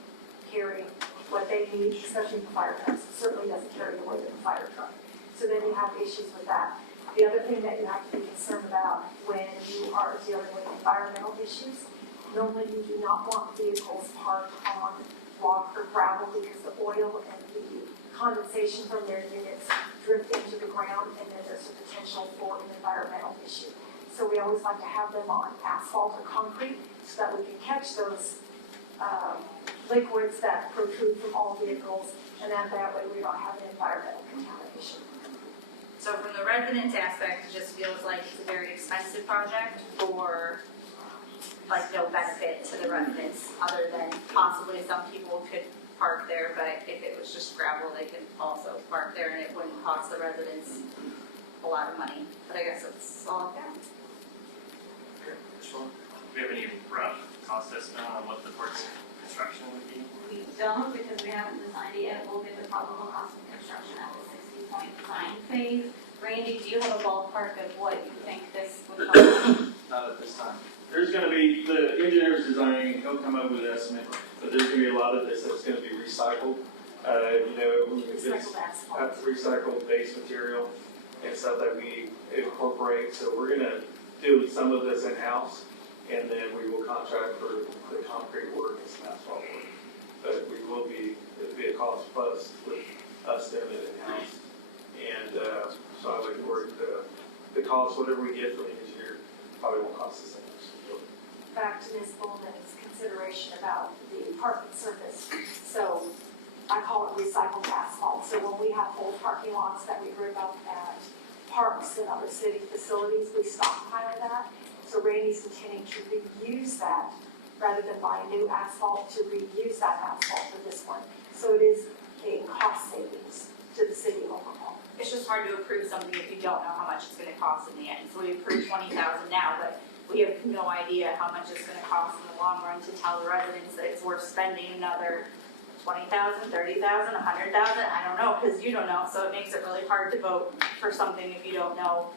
carry what they need, especially the fire trucks. It certainly doesn't carry the weight of the fire truck. So then you have issues with that. The other thing that you have to be concerned about when you are dealing with environmental issues, normally you do not want vehicles parked on rock or gravel because the oil and the condensation from their units drift into the ground, and then there's a potential for an environmental issue. So we always like to have them on asphalt or concrete so that we can catch those liquids that protrude from all vehicles, and then that way we don't have an environmental contamination. So from the residents aspect, it just feels like it's a very expensive project for like no benefit to the residents other than possibly some people could park there, but if it was just gravel, they could also park there and it wouldn't cost the residents a lot of money. But I guess it's all down. Do we have any rough cost estimate on what the park's construction would be? We don't because we haven't designed it yet. We'll get the probable cost of construction at the 60-point design phase. Randy, do you have a ballpark of what you think this would cost? Not at this time. There's going to be, the engineer's designing, he'll come up with an estimate, but there's going to be a lot of this that's going to be recycled. It's recycled base material and stuff that we incorporate. So we're going to do some of this in-house, and then we will contract for the concrete work and some asphalt work. But it'll be a cost plus with us doing it in-house. And so I would work the cost, whatever we get from the engineer, probably won't cost us that much. Back to Ms. Bowman's consideration about the parking surface. So I call it recycled asphalt. So when we have old parking lots that we rip up at parks and other city facilities, we stockpile that. So Randy's intending to reuse that rather than buy new asphalt, to reuse that asphalt for this one. So it is a cost savings to the city overall. It's just hard to approve something if you don't know how much it's gonna cost in the end. So we approved $20,000 now, but we have no idea how much it's gonna cost in the long run to tell the residents that it's worth spending another $20,000, $30,000, $100,000, I don't know, because you don't know, so it makes it really hard to vote for something if you don't know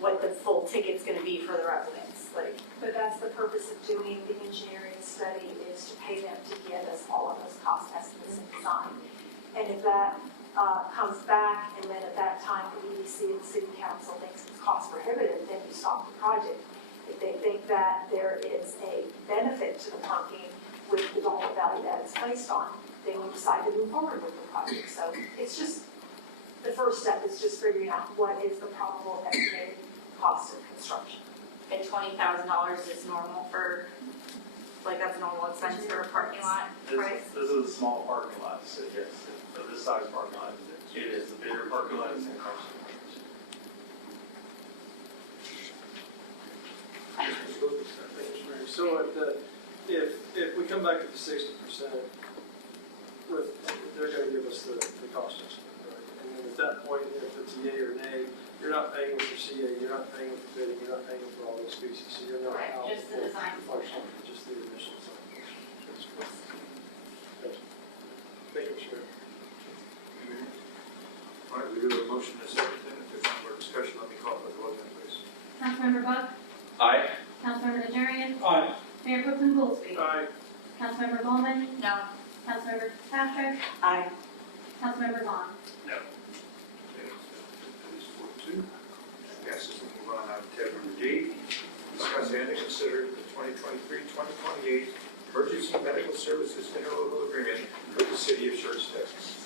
what the full ticket's gonna be for the residents. But that's the purpose of doing the engineering study, is to pay them to get us all of those cost estimates and design. And if that comes back, and then at that time the EDC and the city council thinks it's cost prohibitive, then you stop the project. If they think that there is a benefit to the parking with the dollar value that it's placed on, then we decide to move forward with the project. So it's just, the first step is just figuring out what is the probable estimated cost of construction. And $20,000 is normal for, like that's a normal expense for a parking lot price? This is a small parking lot, so yes, for this size parking lot, it is. The bigger parking lot is in cost. So if we come back at the 60%, they're gonna give us the cost estimate, right? And then at that point, if it's a yea or nay, you're not paying for CA, you're not paying for bidding, you're not paying for all those pieces, so you're not Right, out. just the design portion. Just the initial design portion. That's correct. Thank you. Thank you, Mr. Mayor. All right, we do have a motion and a second, then if there's no more discussion, let me call for the vote then, please. Councilmember Buck, Aye. Councilmember Najarian, Aye. Mayor Pro Tem Goolsby, Aye. Councilmember Bowman, No. Councilmember Patrick, Aye. Councilmember Vaughn. No. Okay, so that is 4-2. Passes. We'll move on to tab number D. Discuss and consider the 2023-2028 Emergency Medical Services Interlocal Agreement with the City of Church, Texas.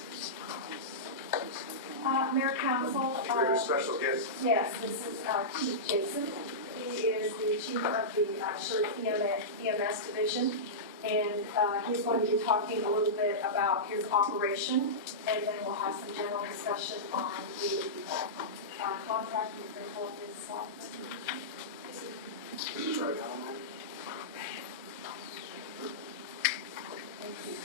Mayor Council. We have a special guest. Yes, this is Chief Jason. He is the chief of the Church EMS division. And he's going to be talking a little bit about his operation. And then we'll have some general discussion on the contract. He's going to hold his slide presentation. Thank you.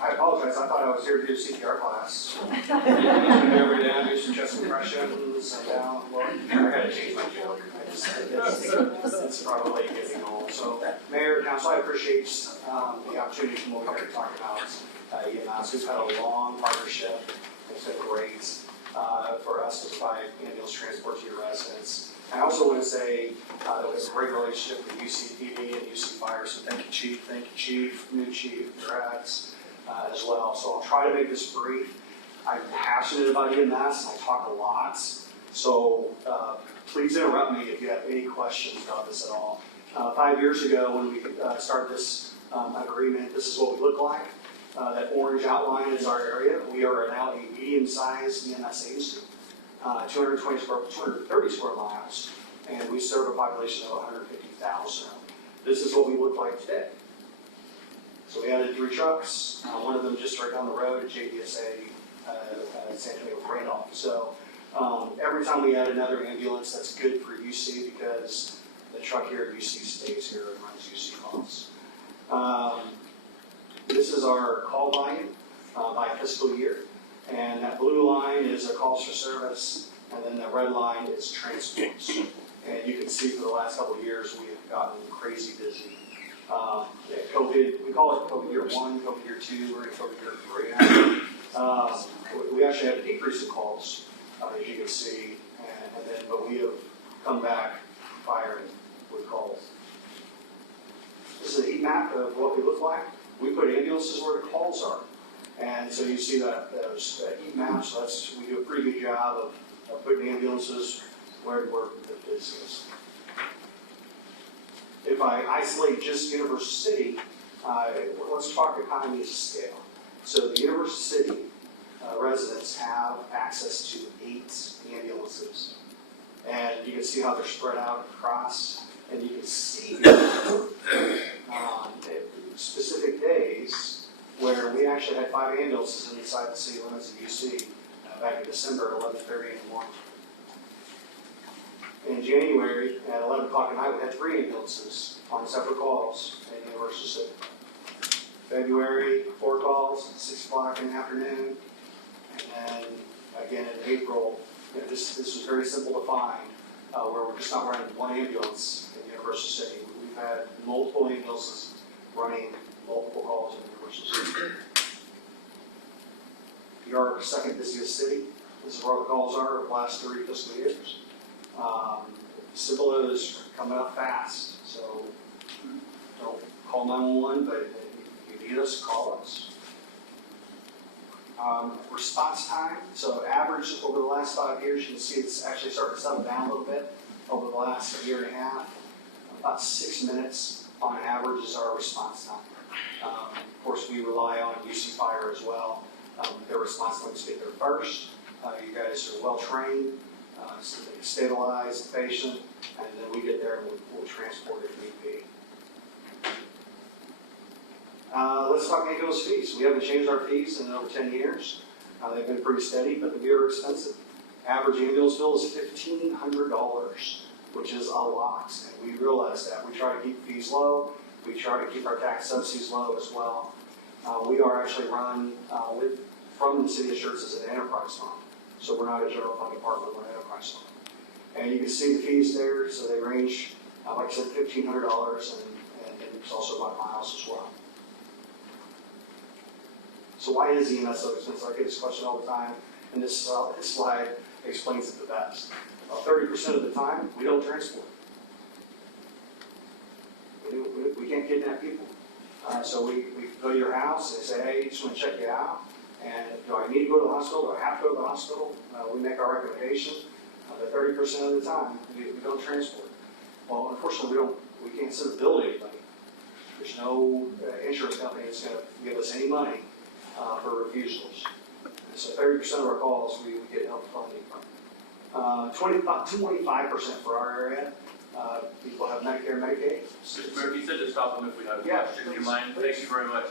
I apologize, I thought I was here to do a CPR class. Every day I do some chest compressions and down, well, I gotta change my joke. It's probably getting old. So, Mayor, Council, I appreciate the opportunity to come over here and talk about EMS. We've had a long partnership. It's been great for us to provide ambulance transport to your residents. I also want to say that we have a great relationship with UCPD and UC Fire, so thank you, Chief, new Chief, congrats. As well. So I'll try to make this brief. I'm passionate about EMS, I talk a lot. So please interrupt me if you have any questions about this at all. 5 years ago when we started this agreement, this is what we look like. That orange outline is our area. We are now a medium-sized EMS agency, 230 square miles, and we serve a population of 150,000. This is what we look like today. So we added 3 trucks, one of them just right down the road at JDSA, San Antonio Randolph. So every time we add another ambulance, that's good for UC because the truck here at UC stays here and runs UC calls. This is our call volume by fiscal year. And that blue line is our calls for service, and then the red line is transports. And you can see for the last couple of years, we have gotten crazy busy. COVID, we call it COVID year 1, COVID year 2, we're in COVID year 3. We actually had a decrease in calls, as you can see, but we have come back firing with calls. This is a heat map of what we look like. We put ambulances where the calls are. And so you see that those heat maps, we do a pretty good job of putting ambulances where the business is. If I isolate just University City, let's talk economies of scale. So the University City residents have access to 8 ambulances. And you can see how they're spread out across, and you can see specific days where we actually had 5 ambulances inside the city limits of UC back in December at 11:30 in the morning. In January, at 11 o'clock at night, we had 3 ambulances on separate calls at University City. February, 4 calls, 6 o'clock in the afternoon. And then again in April, this was very simple to find, where we're just not running 1 ambulance in University City. We've had multiple ambulances running multiple calls in University City. We are our second busiest city. This is where all the calls are of the last 3 fiscal years. Civil is coming up fast, so don't call 911, but if you need us, call us. Response time, so average over the last 5 years, you can see it's actually starting to settle down a little bit over the last year and a half. About 6 minutes on average is our response time. Of course, we rely on UC Fire as well. Their response times get there first. You guys are well trained. So they stabilize the patient, and then we get there and we'll transport if need be. Let's talk ambulance fees. We haven't changed our fees in over 10 years. They've been pretty steady, but they are expensive. Average ambulance bill is $1,500 which is a lot. And we realize that. We try to keep fees low. We try to keep our tax subsidies low as well. We are actually run from the city of Schertz as an enterprise fund. So we're not a general fund department, we're an enterprise fund. And you can see the fees there, so they range, like I said, $1,500, and it's also by miles as well. So why is EMS so expensive? I get this question all the time, and this slide explains it the best. 30% of the time, we don't transport. We can't kidnap people. So we go to your house and say, hey, just want to check you out. And do I need to go to the hospital? Do I have to go to the hospital? We make our recommendation. But 30% of the time, we don't transport. Well, unfortunately, we can't send a bill to anybody. There's no insurance company that's going to give us any money for refusals. So 30% of our calls, we get help funding from. 25% for our area, people have Medicare, Medicaid. Mr. Mayor, you said to stop them if we have a Yeah, question. Do you mind? Thank you very much.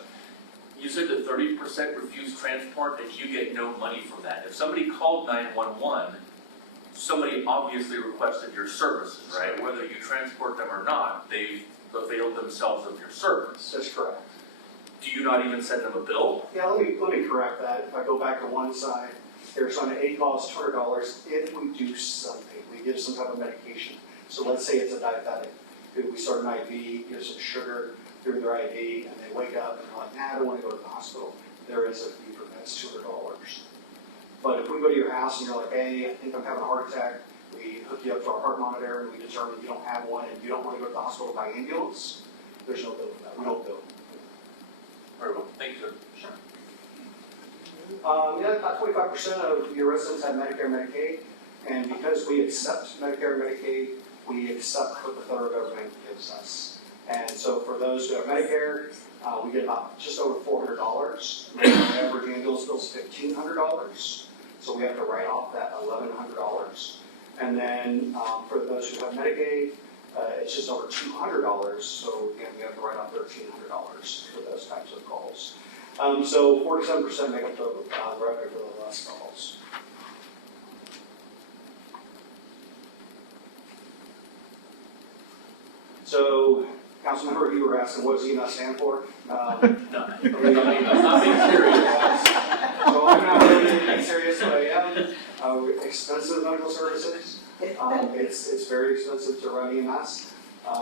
You said that 30% refuse transport and you get no money from that. If somebody called 911, somebody obviously requested your services, right? Whether you transport them or not, they've availed themselves of your service. That's correct. Do you not even send them a bill? Yeah, let me correct that. If I go back to one side, there's on a calls $200 if we do something. We give some type of medication. So let's say it's a diabetic. We start an IV, give some sugar through their IV, and they wake up and they're like, nah, I don't want to go to the hospital. There is a fee for that. It's $200. But if we go to your house and you're like, hey, I think I'm having a heart attack, we hook you up to our heart monitor and we determine you don't have one and you don't want to go to the hospital by ambulance, there's no bill for that. We don't bill. Very well. Thank you, sir. Sure. Yeah, about 25% of your residents have Medicare and Medicaid, and because we accept Medicare and Medicaid, we accept what the federal government gives us. And so for those who have Medicare, we get about just over $400. Our average ambulance bill is $1,500, so we have to write off that $1,100. And then for those who have Medicaid, it's just over $200, so again, we have to write off $1,300 for those types of calls. So 47% make up the revenue for the less calls. So, Councilmember, you were asking what does EMS stand for? No, not being serious. So I'm not really being serious, but I am. Expensive medical services. It's very expensive to run EMS.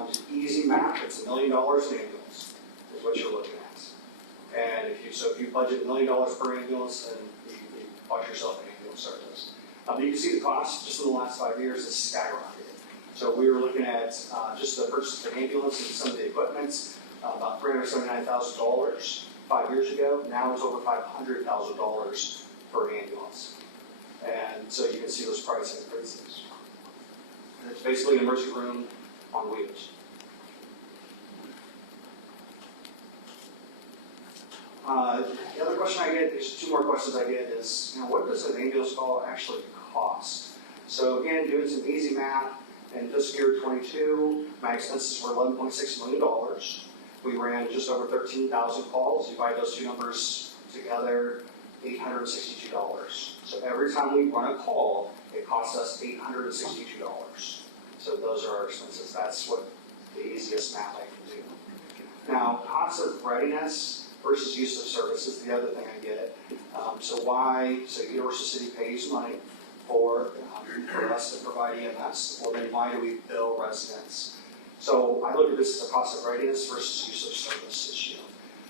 Just easy math, it's $1 million an ambulance is what you're looking at. And if you budget $1 million per ambulance, then you bought yourself an ambulance service. You can see the cost just in the last 5 years has skyrocketed. So we were looking at just the purchase of an ambulance and some of the equipment, about $379,000 5 years ago. Now it's over $500,000 for an ambulance. And so you can see those price increases. And it's basically an emergency room on wheels. The other question I get, there's two more questions I get is, what does an ambulance call actually cost? So again, doing some easy math, in fiscal year 22, my expenses were $11.6 million. We ran just over 13,000 calls. You divide those two numbers together, $862. So every time we run a call, it costs us $862. So those are our expenses. That's what the easiest math I can do. Now, cost of readiness versus use of service is the other thing I get. So Universal City pays money for us to provide EMS. Well, then why do we bill residents? So I look at this as a cost of readiness versus use of service issue.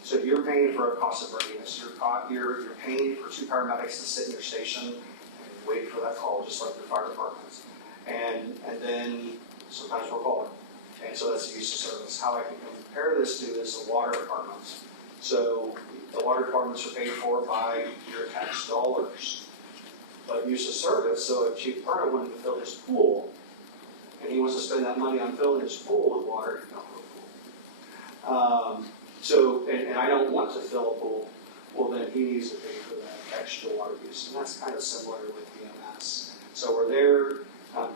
So if you're paying for a cost of readiness, you're paying for 2 paramedics to sit in your station and wait for that call, just like the fire departments. And then sometimes we're calling. And so that's the use of service. How I can compare this to is the water department. So the water departments are paid for by your tax dollars. But use of service, so if Chief Perna wanted to fill his pool, and he wants to spend that money on filling his pool with water, he can fill a pool. And I don't want to fill a pool, well then he needs to pay for that extra water use. And that's kind of similar with EMS. So we're there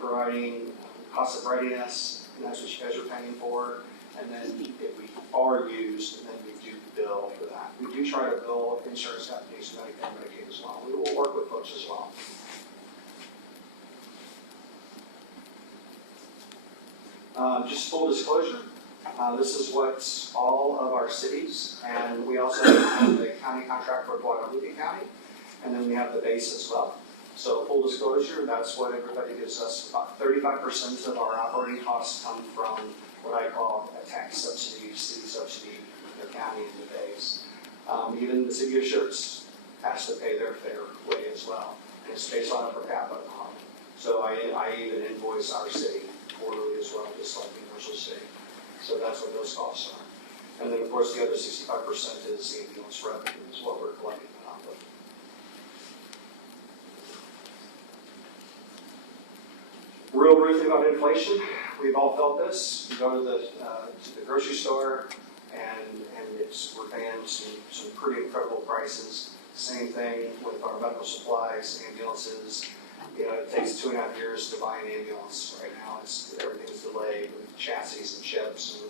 providing cost of readiness, and that's what you guys are paying for. And then if we are used, then we do bill for that. We do try to bill insurance companies, Medicare and Medicaid as well. We will work with folks as well. Just full disclosure, this is what all of our cities, and we also have the county contract for Guadalupe County, and then we have the base as well. So full disclosure, that's what everybody gives us. About 35% of our operating costs come from what I call a tax subsidy, city subsidy, the county and the base. Even the city of Schertz has to pay their fair way as well. And it's based on a per capita model. So I even invoice our city quarterly as well, just like the commercial city. So that's what those costs are. And then of course the other 65% is the ambulance revenue, is what we're collecting on top of. Real briefly about inflation, we've all felt this. You go to the grocery store and we're paying some pretty incredible prices. Same thing with our medical supplies, ambulances. You know, it takes 2.5 years to buy an ambulance. Right now, everything's delayed with chassis and chips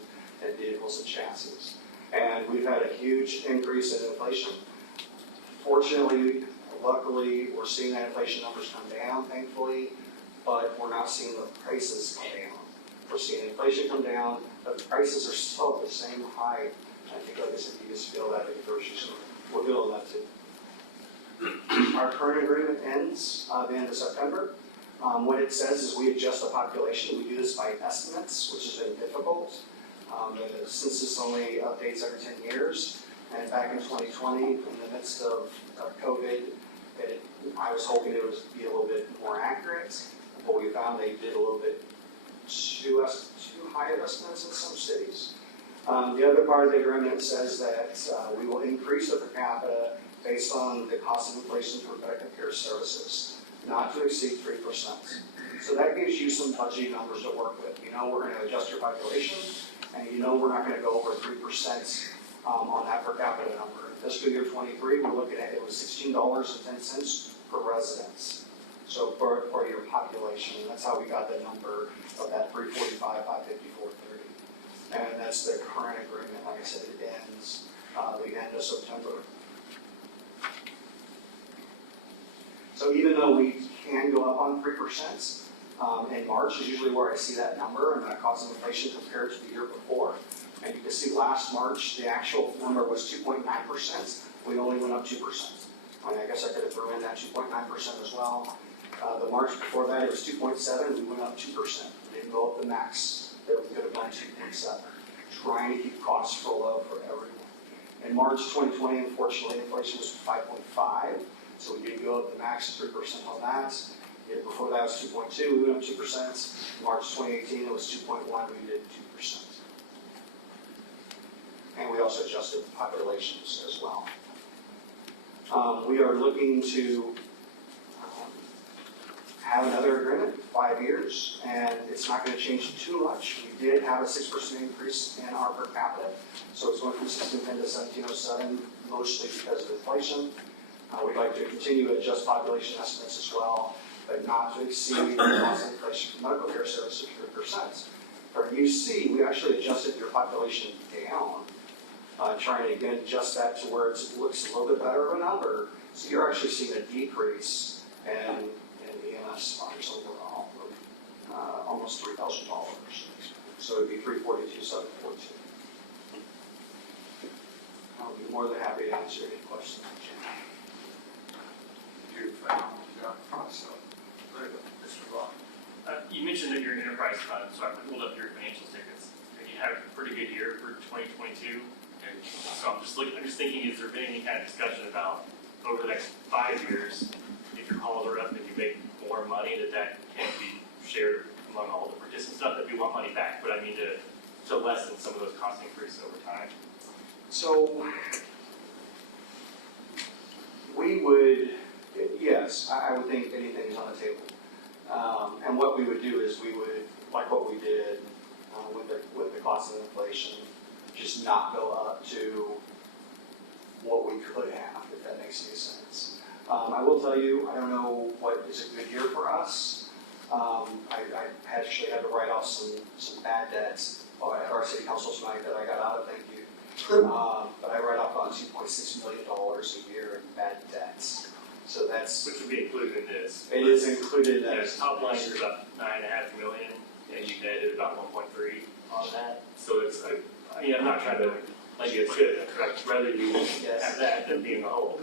and vehicles and chassis. And we've had a huge increase in inflation. Fortunately, luckily, we're seeing that inflation numbers come down, thankfully, but we're not seeing the prices come down. We're seeing inflation come down, but the prices are still at the same height. I think, like I said, you just feel that at the grocery store. We're feeling that too. Our current agreement ends the end of September. What it says is we adjust the population. We do this by estimates, which has been difficult. The census only updates every 10 years. And back in 2020, in the midst of COVID, I was hoping it would be a little bit more accurate. But we found they did a little bit too high of estimates in some cities. The other part of the agreement says that we will increase the per capita based on the cost of inflation for protective care services, not to exceed 3%. So that gives you some budget numbers to work with. You know we're going to adjust your population, and you know we're not going to go over 3% on that per capita number. In fiscal year 23, we're looking at it was $16.10 per residence. So for your population, that's how we got the number of that 345, 550, 430. And that's the current agreement. Like I said, it ends the end of September. So even though we can go up on 3%, in March is usually where I see that number and that cost of inflation compared to the year before. And you can see last March, the actual number was 2.9%. We only went up 2%. I mean, I guess I could have thrown in that 2.9% as well. The March before that, it was 2.7. We went up 2%. We didn't go up the max. We could have done 2.7. Trying to keep costs low for everyone. In March 2020, unfortunately, inflation was 5.5. So we did go up the max 3% on that. Before that was 2.2, we went up 2%. March 2018, it was 2.1, we did 2%. And we also adjusted the populations as well. We are looking to have another agreement, 5 years, and it's not going to change too much. We did have a 6% increase in our per capita, so it's going from 1610 to 1707, mostly because of inflation. We'd like to continue to adjust population estimates as well, but not to exceed the cost of inflation for medical care services of 3%. For UC, we actually adjusted your population down, trying to again adjust that to where it looks a little bit better of a number. So you're actually seeing a decrease in EMS funds overall, almost $3,000. So it'd be $342,742. I'll be more than happy to answer any questions. You mentioned that you're an enterprise fund, so I pulled up your financial statements, and you had a pretty good year for 2022. And so I'm just thinking, has there been any kind of discussion about over the next 5 years, if your calls are up and you make more money, that can be shared among all the participants? Not that we want money back, but I mean to lessen some of those cost increases over time. So we would, yes, I would think anything is on the table. And what we would do is we would, like what we did with the cost of inflation, just not go up to what we could have, if that makes any sense. I will tell you, I don't know what is a good year for us. I actually had to write off some bad debts at our city council tonight that I got out of, thank you. But I write off about $2.6 million a year in bad debts. So that's, which would be included in this. It is included in that. Top line is about $9.5 million. and you netted about 1.3 on that. So it's, I mean, I'm not trying to, like, it's good, I'd rather you have that than be in the hole.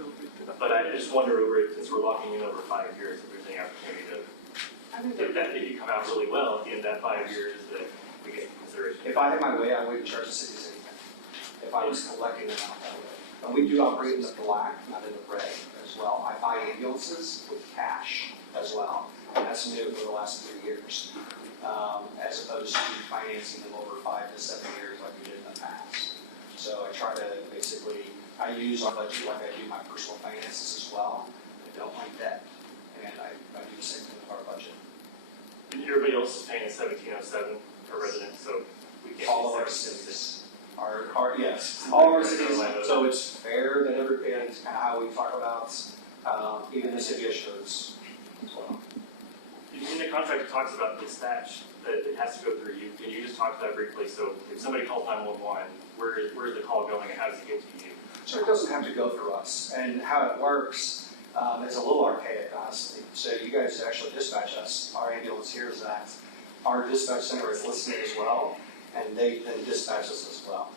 But I just wonder over, since we're locking in over 5 years, if there's any opportunity to, if you come out really well at the end of that 5 years, that we get consideration. If I had my way, I wouldn't charge the cities anything, if I was collecting them out that way. And we do operate in the black, not in the red as well. I buy ambulances with cash as well, and that's new for the last 3 years, as opposed to financing them over 5 to 7 years like we did in the past. So I try to basically, I use our budget like I do my personal finances as well. I don't like debt, and I do the same thing with our budget. And everybody else is paying 1707 per resident, so we can't. All of our cities. Yes, all our cities, so it's fair that everybody, and it's kind of how we talk about, even the city of Shirts as well. In the contract, it talks about dispatch, that it has to go through you. Can you just talk about that briefly? So if somebody calls 911, where's the call going and how does it get to you? So it doesn't have to go through us, and how it works is a little archaic, honestly. So you guys actually dispatch us. Our ambulance hears that. Our dispatch center is listening as well, and they then dispatch us as well.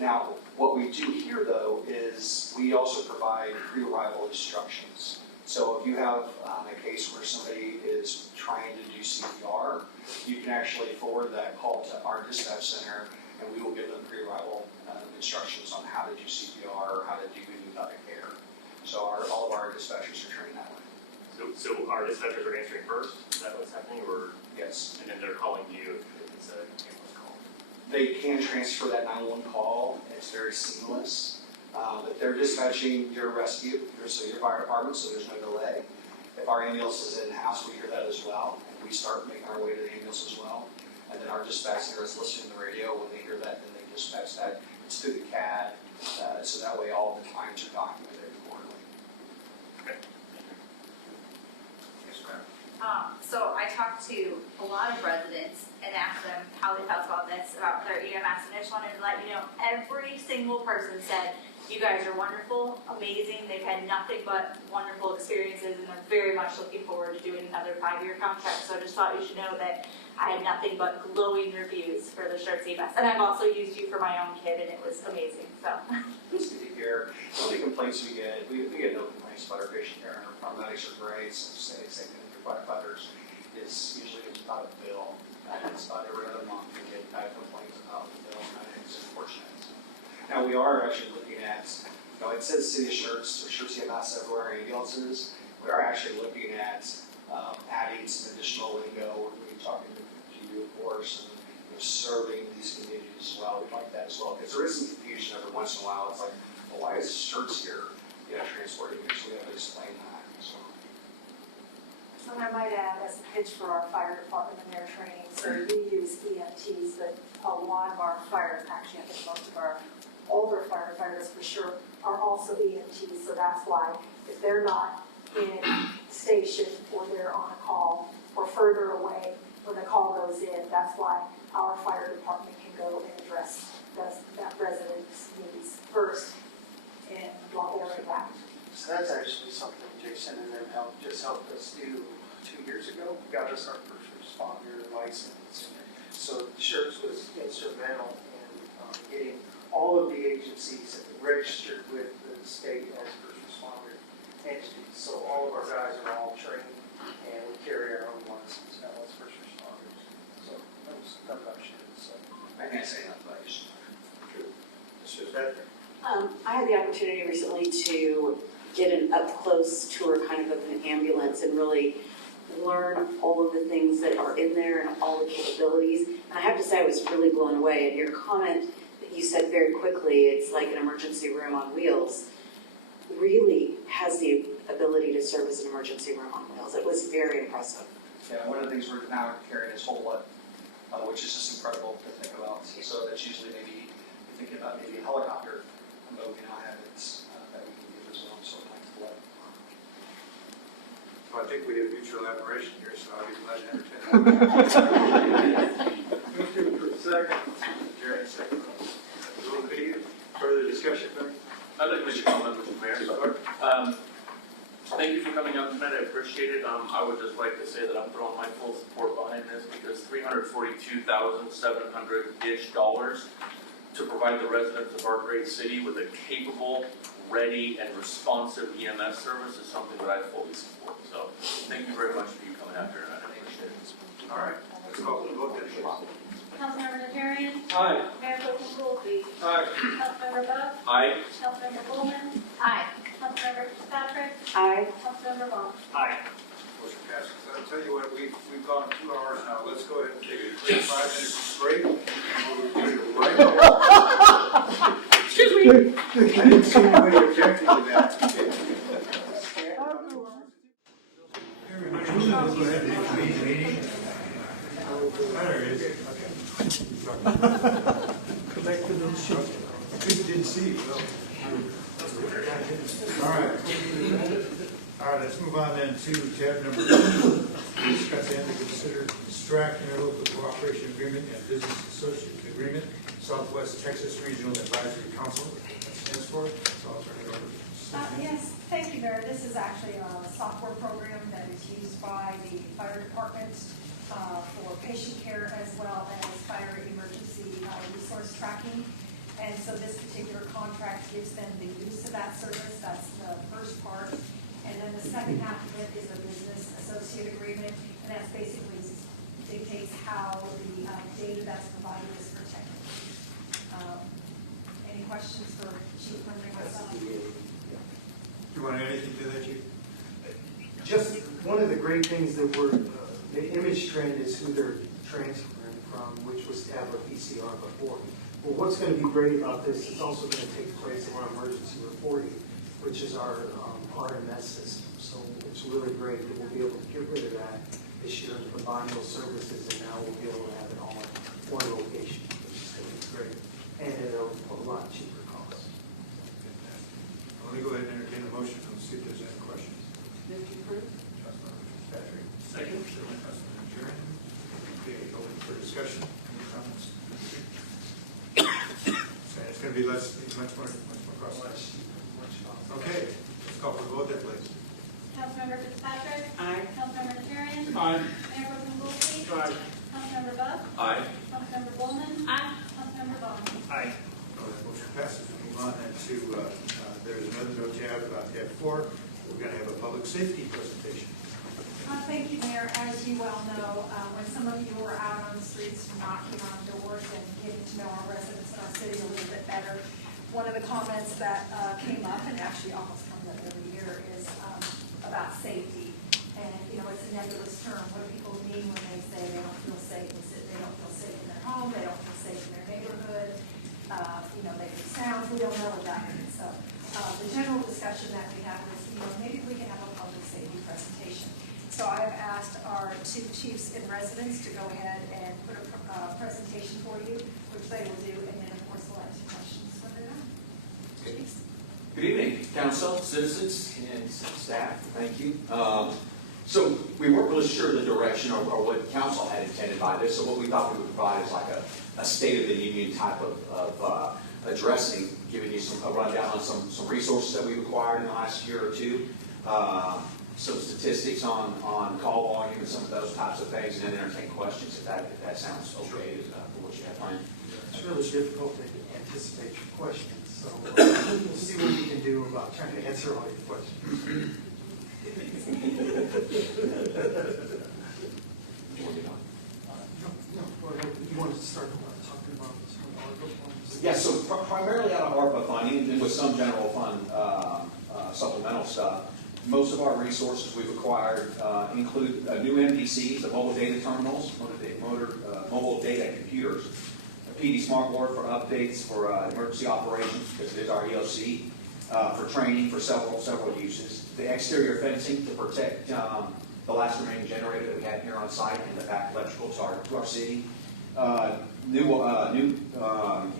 Now, what we do here, though, is we also provide pre-arrival instructions. So if you have a case where somebody is trying to do CPR, you can actually forward that call to our dispatch center, and we will give them pre-arrival instructions on how to do CPR or how to do any type of care. So all of our dispatchers are trained that way. So our dispatchers are answering first? Is that what's happening? Or yes. And then they're calling you if it's a ambulance call? They can transfer that 911 call. It's very seamless. But they're dispatching your rescue, so your fire department, so there's no delay. If our ambulance is in-house, we hear that as well. And we start making our way to the ambulance as well. And then our dispatch center is listening to the radio. When they hear that, then they dispatch that. It's through the CAD, so that way all the times are documented accordingly. Okay. Yes, ma'am. So I talked to a lot of residents and asked them how they felt about this, about their EMS, and I just wanted to let you know, every single person said, you guys are wonderful, amazing, they've had nothing but wonderful experiences, and they're very much looking forward to doing another 5-year contract. So I just thought you should know that I had nothing but glowing reviews for the Shirts EMS. And I've also used you for my own kid, and it was amazing, so. It's good to hear. The only complaints we get no complaints about our patient care. Our paramedics are great, so same thing with your firefighters. It's usually about a bill. It's about every other month we get complaints about the bill, and it's unfortunate. Now we are actually looking at, it says City of Shirts, or Shirts EMS everywhere, ambulances. We are actually looking at adding some additional lingo. We're going to be talking to you, of course, and serving these communities as well. We like that as well, because there is some confusion every once in a while. It's like, well, why is Shirts here, transporting here? So we have to explain that. And I might add, as a pitch for our fire department and their training, so we use EMTs, but a lot of our fire, actually I think most of our older firefighters for sure are also EMTs, so that's why if they're not in station or they're on a call or further away when the call goes in, that's why our fire department can go and address that resident's needs first and while they're back. So that's actually something Jason and them helped us do 2 years ago. We got us our first responder license. So Shirts was instrumental in getting all of the agencies registered with the state as first responder entities. So all of our guys are all trained and we carry our own license now as first responders. So that was done by Shirts. So I can't say nothing about you. this was that. I had the opportunity recently to get an up-close tour kind of an ambulance and really learn all of the things that are in there and all the capabilities. And I have to say I was really blown away. And your comment that you said very quickly, it's like an emergency room on wheels, really has the ability to serve as an emergency room on wheels. It was very impressive. Yeah, one of the things we're now carrying is whole blood, which is just incredible to think about. So that's usually maybe you're thinking about maybe a helicopter, but we now have it that we can give as well. So thanks blood. Well, I think we have mutual admiration here, so I'll be glad to entertain. Second. Jared, second. Further discussion, Barry? I'd like to make a comment, Mr. Mayor. Thank you for coming out tonight, I appreciate it. I would just like to say that I'm throwing my full support behind this because $342,700-ish to provide the residents of our great city with a capable, ready, and responsive EMS service is something that I fully support. So thank you very much for you coming out here tonight, I appreciate it. All right, let's go for the vote then. Councilmember Najarian. Aye. Mayor Goldberg. Aye. Councilmember Bug. Aye. Councilmember Bowman. Aye. Councilmember Fitzpatrick. Aye. Councilmember Vaughn. Aye. Motion passes. I'll tell you what, we've gone 2 hours now. Let's go ahead and take a quick 5-minute break. Right now. Excuse me. I didn't see anybody objecting to that. Everybody, we'll go ahead and convene the meeting. There it is. Collected and shook. Didn't see you, though. All right. All right, let's move on then to tab number 2. Discuss and consider STRAC Interlocal Cooperation Agreement and Business Associate Agreement, Southwest Texas Regional Advisory Council. That stands for it. So I'll turn it over. Yes, thank you, Mayor. This is actually a software program that is used by the fire department for patient care as well as fire emergency resource tracking. And so this particular contract gives them the use of that service. That's the first part. And then the second half of it is a business associate agreement, and that's basically dictates how the data that's provided is protected. Any questions for Chief Murray myself? Do you want to add anything to that, Chief? Just one of the great things that the image trend is who they're transferring from, which was to have a PCR before. Well, what's going to be great about this, it's also going to take place in our emergency reporting, which is our RMS system. So it's really great that we'll be able to get rid of that this year and combine those services, and now we'll be able to have it all in one location, which is going to be great. And at a lot cheaper cost. Let me go ahead and entertain a motion and see if there's any questions. Move to approve. Councilmember Patrick. Second. Councilmember Jerry. Okay, open for discussion. Any comments? So it's going to be much more cross. Okay, let's call for the vote then, please. Councilmember Fitzpatrick. Aye. Councilmember Najarian. Aye. Mayor Goldberg. Aye. Councilmember Bug. Aye. Councilmember Bowman. Aye. Councilmember Vaughn. Aye. So that motion passes. We move on then to, there's another note tab about tab 4. We're going to have a public safety presentation. Thank you, Mayor. As you well know, when some of you were out on the streets knocking on doors and getting to know our residents in our city a little bit better, one of the comments that came up, and actually almost comes up every year, is about safety. And, you know, it's a nebulous term. What do people mean when they say they don't feel safe? They don't feel safe in their home, they don't feel safe in their neighborhood, you know, they hear sounds, we don't know what that means. So the general discussion that we have is, you know, maybe we can have a public safety presentation. So I've asked our 2 chiefs in residence to go ahead and put a presentation for you, which they will do, and then of course we'll answer questions when they're done. Chiefs? Good evening, council, citizens, and staff. Thank you. So we weren't really sure the direction or what council had intended by this. So what we thought we would provide is like a state of the union type of addressing, giving you a rundown on some resources that we've acquired in the last year or two. Some statistics on call volume and some of those types of things, and then entertain questions if that sounds okay for what you have planned. It's really difficult to anticipate your questions, so we'll see what we can do about trying to answer all your questions. You want to start talking about some of the ARPA funds? Yeah, so primarily out of ARPA funding and with some general fund supplemental stuff. Most of our resources we've acquired include new MDCs, the mobile data terminals, mobile data computers, a PD Smart Board for updates for emergency operations, because it is our EOC, for training for several uses, the exterior fencing to protect the last remaining generator that we have here on site and the back electrical to our city, new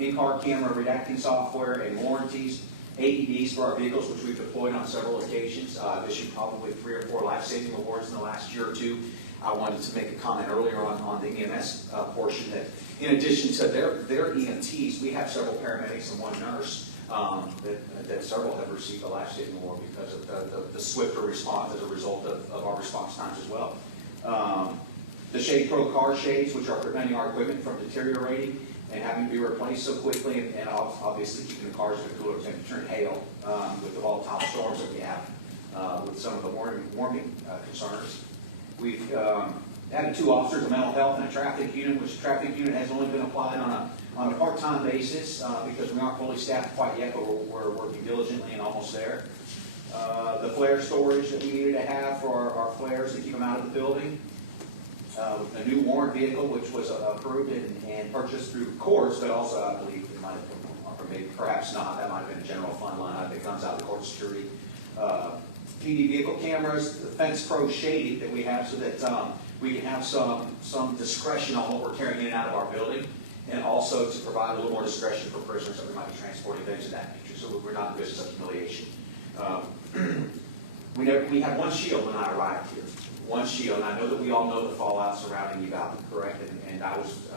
in-car camera redacting software and warranties, AEDs for our vehicles, which we've deployed on several occasions, issued probably 3 or 4 life-saving awards in the last year or two. I wanted to make a comment earlier on the EMS portion that in addition to their EMTs, we have several paramedics and 1 nurse that several have received a life-saving award because of the swifter response as a result of our response times as well. The Shade Pro car shades, which are preventing our equipment from deteriorating and having to be replaced so quickly, and obviously keeping the cars at a cooler temperature and hail with the volatile storms that we have with some of the warming concerns. We've added 2 officers, a mental health and a traffic unit, which the traffic unit has only been applied on a part-time basis because we aren't fully staffed quite yet, but we're working diligently and almost there. The flare storage that we needed to have for our flares to keep them out of the building. A new warrant vehicle, which was approved and purchased through courts, but also I believe it might have come, or maybe perhaps not, that might have been a general fund line item that comes out of the court security. PD vehicle cameras, the Fence Pro shading that we have so that we can have some discretion on what we're carrying in and out of our building, and also to provide a little more discretion for prisoners that we might be transporting, things of that nature, so we're not in business of humiliation. We had 1 shield when I arrived here. 1 shield, and I know that we all know the fallout surrounding Uvalde, correct? And I was,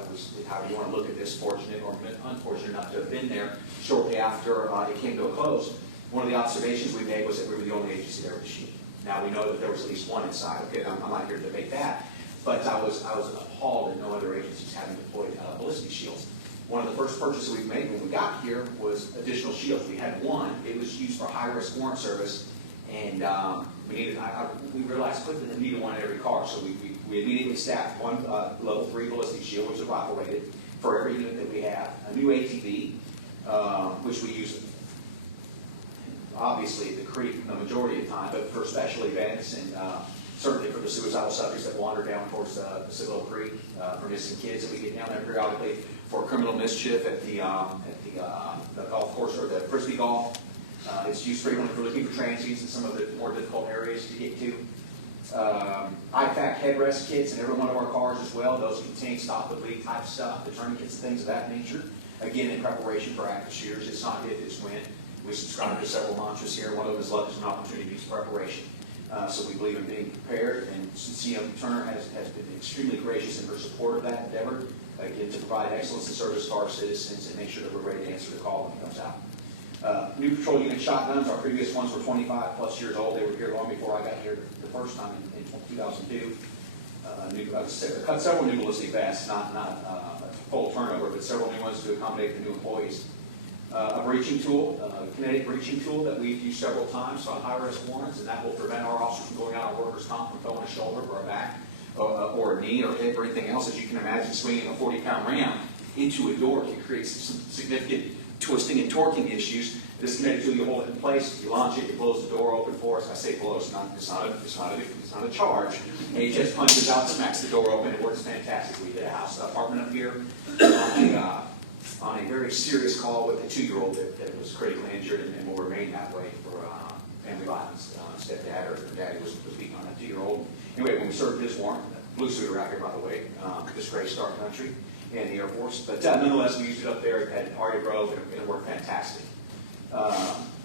however you want to look at this, fortunate or unfortunate enough to have been there shortly after it came to a close. One of the observations we made was that we were the only agency there with a shield. Now we know that there was at least 1 inside. Okay, I'm not here to debate that, but I was appalled that no other agencies having deployed ballistic shields. One of the first purchases we made when we got here was additional shields. We had 1. It was used for high-risk warrant service, and we realized quickly that we needed 1 in every car, so we immediately staffed 1 level 3 ballistic shield, which is rifle rated, for every unit that we have. A new ATV, which we use obviously at the creek the majority of the time, but for special events and certainly for the suicidal subjects that wander down towards the Citadel Creek, for missing kids that we get down there periodically, for criminal mischief at the golf course or the frisbee golf. It's used frequently for looking for transients in some of the more difficult areas to get to. IFAC headrest kits in every one of our cars as well. Those contain stop-the-bleed type stuff, the tourniquets, things of that nature. Again, in preparation for active shooters. It's not if, it's when. We subscribe to several mantras here. One of them is love is an opportunity to use preparation. So we believe in being prepared, and CM Turner has been extremely gracious in her support of that endeavor, again, to provide excellence in service to our citizens and make sure that we're ready to answer the call when it comes out. New patrol unit shotguns, our previous ones were 25 plus years old. They were here long before I got here the first time in 2002. Cut several new ballistic vests, not a full turnover, but several new ones to accommodate the new employees. A breaching tool, a kinetic breaching tool that we've used several times on high-risk warrants, and that will prevent our officers from going out on workers' comp from throwing a shoulder or a back or a knee or hip or anything else. As you can imagine, swinging a 40-pound ram into a door can create some significant twisting and torquing issues. This kinetic tool, you hold it in place, you launch it, it blows the door open for us. I say blow, it's not a charge. And it just punches out, smacks the door open. It works fantastic. We did a house apartment up here on a very serious call with a 2-year-old that was critically injured and will remain that way for family violence. Stepdad or daddy was beating on a 2-year-old. Anyway, when we served this warrant, blue suiter out here, by the way, disgraced our country and the Air Force. But nonetheless, we used it up there at Arya Grove, and it worked fantastic.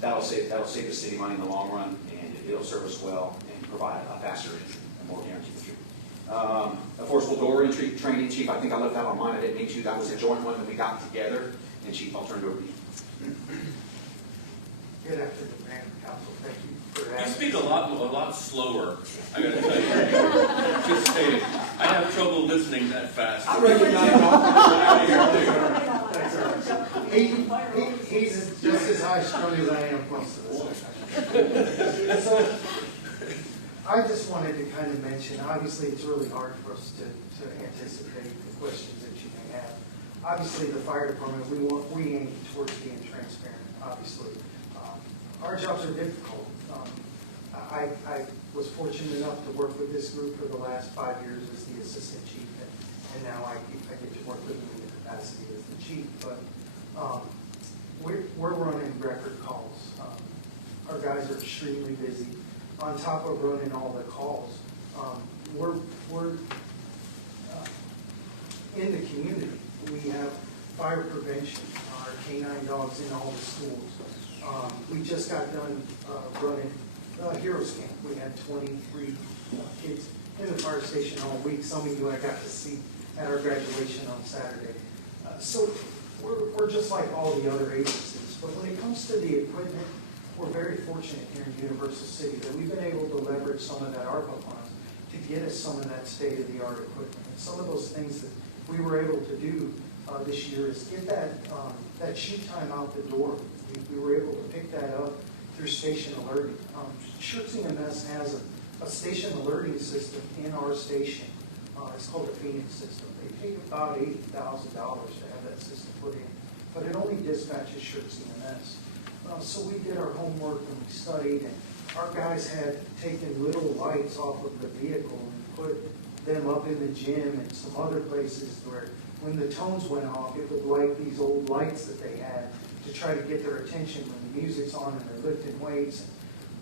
That'll save the city money in the long run, and it'll serve us well and provide a faster entry and more guaranteed entry. A forcible door entry training, Chief. I think I left that on mine. I didn't mean to. That was a joint one that we got together. And Chief, I'll turn it over to you. Good afternoon, Mayor and Council. Thank you for that. You speak a lot slower, I gotta tell you. Just saying, I have trouble listening that fast. I recognize he's just as high strung as I am close to this. So, I just wanted to kind of mention, obviously it's really hard for us to anticipate the questions that you may have. Obviously the fire department, we aim towards being transparent, obviously. Our jobs are difficult. I was fortunate enough to work with this group for the last 5 years as the assistant chief, and now I get to work with them in the capacity as the chief. But we're running record calls. Our guys are extremely busy. On top of running all the calls, we're in the community. We have fire prevention, our canine dogs in all the schools. We just got done running Heroes Camp. We had 23 kids in the fire station all week. Some of you I got to see at our graduation on Saturday. So we're just like all the other agencies, But when it comes to the equipment, we're very fortunate here in Universal City that we've been able to leverage some of that ARPA funds to get us some of that state-of-the-art equipment. And some of those things that we were able to do this year is get that shoot time out the door. We were able to pick that up through station alerting. Schertz EMS has a station alerting system in our station. It's called the Phoenix system. They paid about $80,000 to have that system put in, but it only dispatches Schertz EMS. So we did our homework and we studied, and our guys had taken little lights off of the vehicle and put them up in the gym and some other places where when the tones went off, it would light these old lights that they had to try to get their attention when the music's on and they're lifting weights.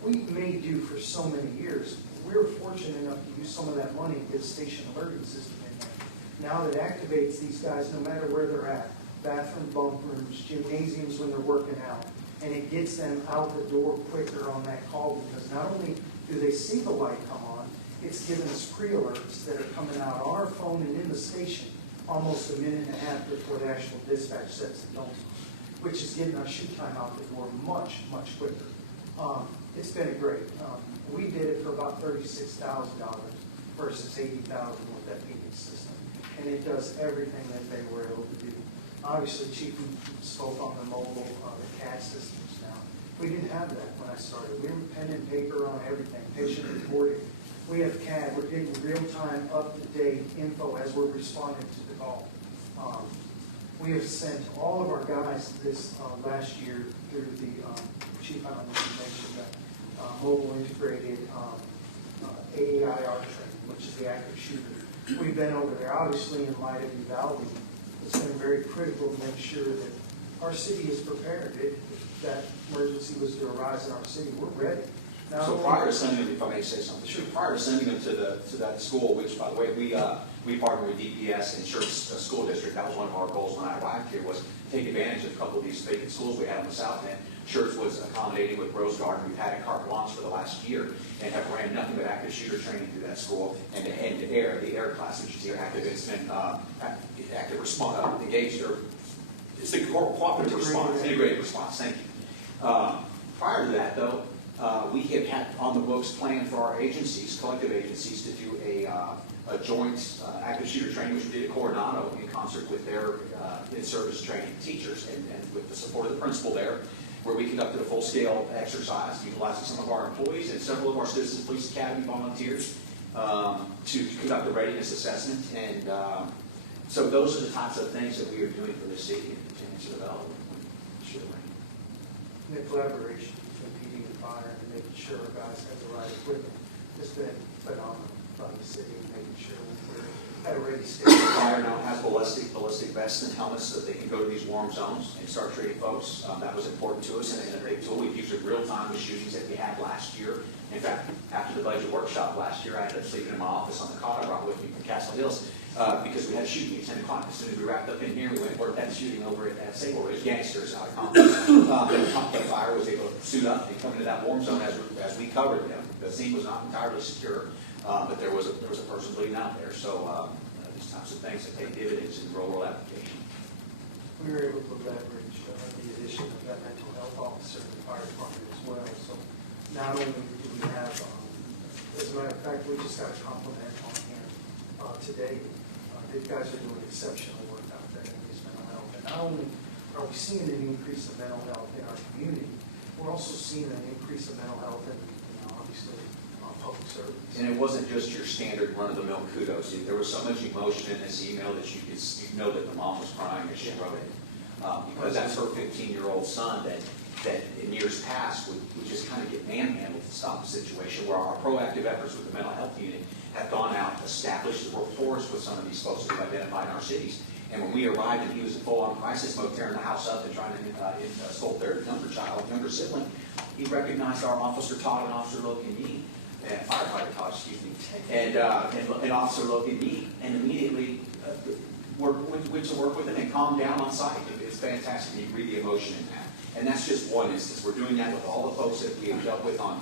We made do for so many years. We were fortunate enough to use some of that money and get a station alerting system in there. Now that activates these guys no matter where they're at, bathroom, bunk rooms, gymnasiums when they're working out, and it gets them out the door quicker on that call because not only do they see the light come on, it's giving us pre-alerts that are coming out on our phone and in the station almost a minute and a half before the actual dispatch sets the tone, which is getting our shoot time out the door much, much quicker. It's been great. We did it for about $36,000 versus $80,000 with that Phoenix system, and it does everything that they were able to do. Obviously, Chief spoke on the mobile, the CAD systems now. We didn't have that when I started. We were pen and paper on everything, patient reporting. We have CAD. We're getting real-time, up-to-date info as we're responding to the call. We have sent all of our guys this last year through the Chief, I don't know if you mentioned that, mobile integrated AEIR training, which is the active shooter. We've been over there. Obviously, in light of Uvalde, it's been very critical to make sure that our city is prepared. If that emergency was to arise in our city, we're ready. So prior to sending them, if I may say something, sure. Prior to sending them to that school, which by the way we partner with DPS and Schertz School District. That was one of our goals when I arrived here was take advantage of a couple of these vacant schools we had on the south end. Schertz was accommodating with Rose Garden. We've had a carte blanche for the last year and have ran nothing but active shooter training through that school. And the air class, which is here, active incident, active response, engaged, or it's the cooperative response, integrated response. Thank you. Prior to that, though, we have had on the books plan for our agencies, collective agencies, to do a joint active shooter training, which we did at Coronado in concert with their in-service trained teachers and with the support of the principal there, where we conducted a full-scale exercise utilizing some of our employees and several of our Citizens Police Academy volunteers to conduct a readiness assessment. And so those are the types of things that we are doing for the city and continue to develop. The collaboration between PD and fire and making sure our guys have the right equipment has been phenomenal by the city and making sure we're at a ready state. Fire now has ballistic vests and helmets so that they can go to these warm zones and start treating folks. That was important to us and a big tool. We've used it real time with shootings that we had last year. In fact, after the budget workshop last year, I ended up sleeping in my office on the cot I brought with me from Castle Hills because we had a shooting at 10 o'clock. As soon as we wrapped up in here, we went and worked that shooting over at Sable Ridge. Gangsters out of Compton. The fire was able to suit up and come into that warm zone as we covered them. The scene was not entirely secure, but there was a person bleeding out there. So these types of things that take dividends in real-world application. We were able to leverage the addition of that mental health officer in the fire department as well. So not only do we have, as a matter of fact, we just got a compliment on him today. These guys are doing exceptional work out there in his mental health. And not only are we seeing an increase of mental health in our community, we're also seeing an increase of mental health in, obviously, public service. And it wasn't just your standard run-of-the-mill kudos. There was so much emotion in this email that you could know that the mom was crying as she wrote it. Because that's her 15-year-old son that in years past would just kind of get manhandled to stop the situation, where our proactive efforts with the mental health unit have gone out, established the rapport with some of these folks that we've identified in our cities. And when we arrived and he was in full-on crisis mode, tearing the house up and trying to insult their younger sibling, he recognized our Officer Todd and Officer Logan Yee, and Firefighter Todd, excuse me, and Officer Logan Yee, and immediately went to work with him and calmed down on site. It's fantastic. You read the emotion in that. And that's just one instance. We're doing that with all the folks that we have dealt with on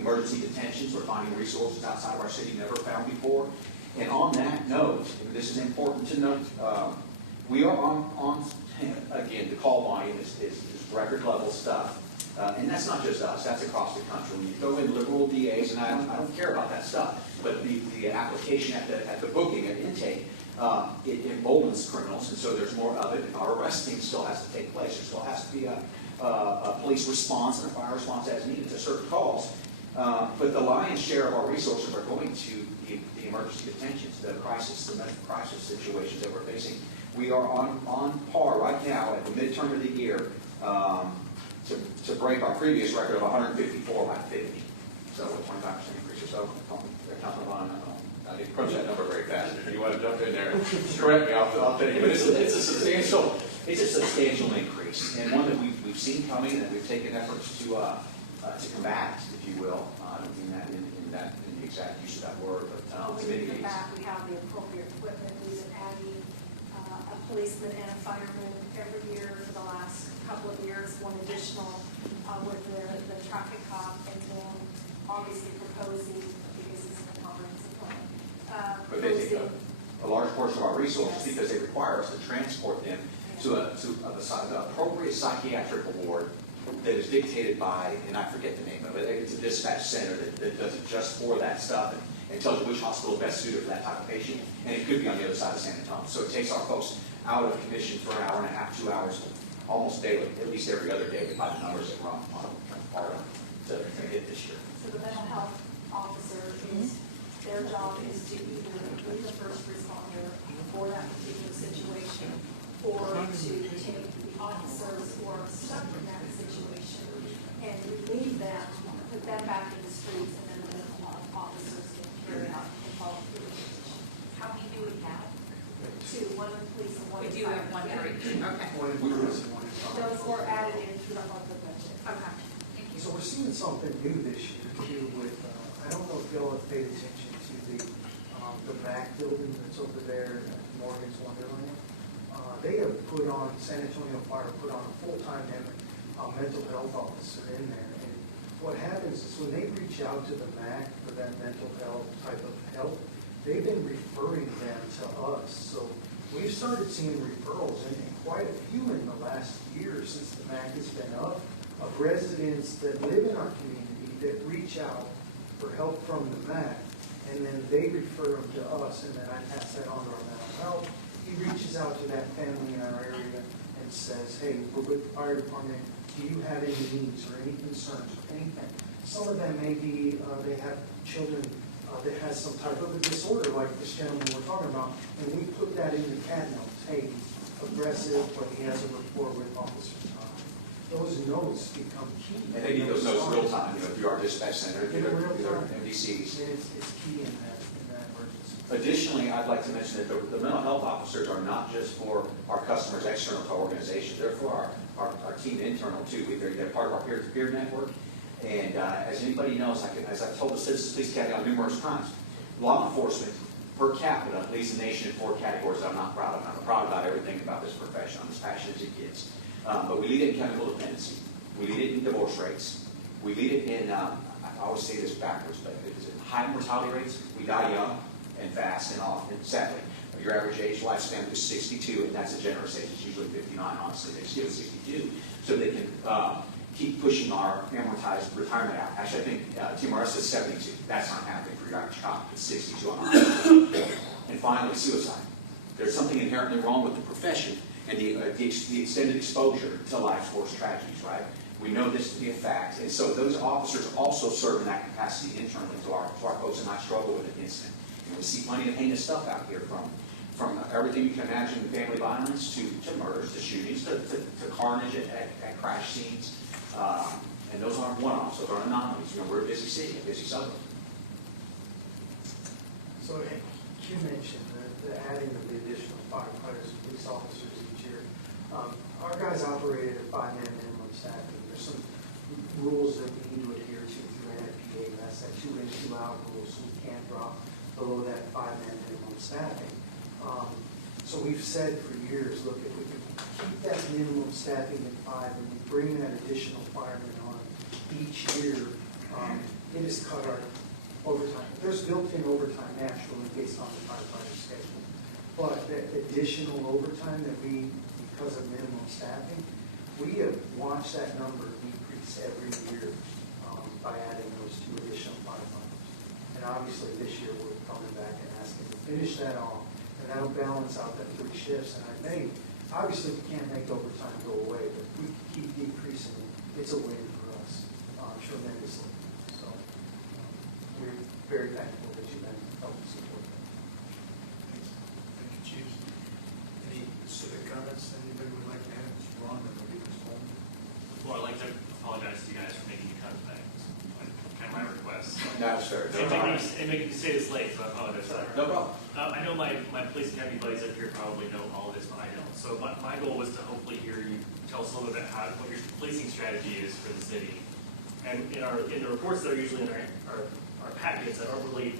emergency detentions. We're finding resources outside of our city never found before. And on that note, and this is important to note, we are on again, the call volume is record level stuff. And that's not just us, that's across the country. When you go in liberal DAs, and I don't care about that stuff, but the application at the booking, at intake, it emboldens criminals, and so there's more of it. Our arresting still has to take place. There still has to be a police response and a fire response as needed to certain calls. But the lion's share of our resources are going to the emergency detentions, the medical crisis situations that we're facing. We are on par right now at the midterm of the year to break our previous record of 154 by 50. So a 25% increase or so. I didn't crunch that number very fast. If you want to jump in there and correct me, I'll tell you. But it's a substantial increase, and one that we've seen coming and that we've taken efforts to combat, if you will. I don't mean that in the exact use of that word, but to mitigate. We have the appropriate equipment. We've been adding a policeman and a fireman every year for the last couple of years, one additional with the traffic cop, and then obviously proposing, because it's in the comprehensive plan. But they take a large portion of our resources because they require us to transport them to the appropriate psychiatric ward that is dictated by, and I forget the name of it, it's a dispatch center that does it just for that stuff and tells you which hospital is best suited for that type of patient, and it could be on the other side of San Antonio. So it takes our folks out of commission for an hour and a half, 2 hours, almost daily, at least every other day, by the numbers that we're on to get this year. So the mental health officer is, their job is to either be the first responder for that particular situation, or to take the officers who are stuck in that situation and relieve them, put them back in the streets, and then the mental health officers can carry out and follow through. How many do we have? Two, one in police and one in We do have one for fire. each. Okay. One in police and one in fire. Those were added into the budget. Okay. Thank you. So we're seeing something new this year too with, I don't know if y'all have paid attention to the MAC building that's over there at Morgan's Wonderland. They have put on, San Antonio Fire put on a full-time mental health officer in there. And what happens is when they reach out to the MAC for that mental health type of help, they've been referring them to us. So we've started seeing referrals, and quite a few in the last year since the MAC has been up, of residents that live in our community that reach out for help from the MAC, and then they refer them to us, and then I pass that on to our mental health. He reaches out to that family in our area and says, hey, we're with the fire department. Do you have any needs or any concerns or anything? Some of them may be they have children that has some type of a disorder like this gentleman we're talking about, and we put that in the CAD notes. Hey, he's aggressive, but he has a rapport with Officer Tom. Those notes become key. And they need those notes real time, through our dispatch center, through their MDCs. And it's key in that emergency. Additionally, I'd like to mention that the mental health officers are not just for our customers external to our organization, they're for our team internal too. They're part of our peer-to-peer network. And as anybody knows, as I've told the Citizens Police Academy numerous times, law enforcement per capita leads the nation in 4 categories that I'm not proud of. I'm proud about everything about this profession. I'm as passionate as it gets. But we lead it in chemical dependency. We lead it in divorce rates. We lead it in, I always say this backwards, but it's in high mortality rates. We die young and fast and often, sadly. Your average age lifespan is 62, and that's a generous age. It's usually 59, honestly. They just give us 62 so they can keep pushing our amortized retirement out. Actually, I think TMRS is 72. That's not happening for your average cop. It's 62 on our And finally, suicide. There's something inherently wrong with the profession and the extended exposure to life's worst tragedies, right? We know this to be a fact. And so those officers also serve in that capacity internally to our folks and not struggle with an incident. And we see plenty of heinous stuff out here from everything you can imagine, family violence to murders, to shootings, to carnage at crash scenes. And those aren't one-offs, those are anomalies. We're a busy city, a busy suburb. So you mentioned the adding of the additional firefighters and police officers each year. Our guys operate at a 5-man minimum staffing. There's some rules that we need to adhere to through NFPA. That's that 2 in, 2 out rule, so we can't drop below that 5-man minimum staffing. So we've said for years, look, if we can keep that minimum staffing at 5 and we bring that additional fireman on each year, it has cut our overtime. There's built-in overtime naturally based on the firefighter schedule. But that additional overtime that we because of minimum staffing. We have watched that number decrease every year by adding those 2 additional firefighters. And obviously this year we're coming back and asking to finish that off, and that'll balance out that 3 shifts. And obviously we can't make overtime go away, but if we keep decreasing it, it's a win for us tremendously. So we're very thankful that you've been helping support that. Thank you, Chief. Any specific comments that anybody would like to add? Mr. Ron, then we'll give this home. Well, I'd like to apologize to you guys for making you come tonight. It's kind of my request. No, sir. And making you stay this late, so I apologize for that. No problem. I know my police academy buddies up here probably know all of this, but I don't. So my goal was to hopefully hear you tell us a little bit about what your policing strategy is for the city. And in the reports that are usually in our packets, I don't really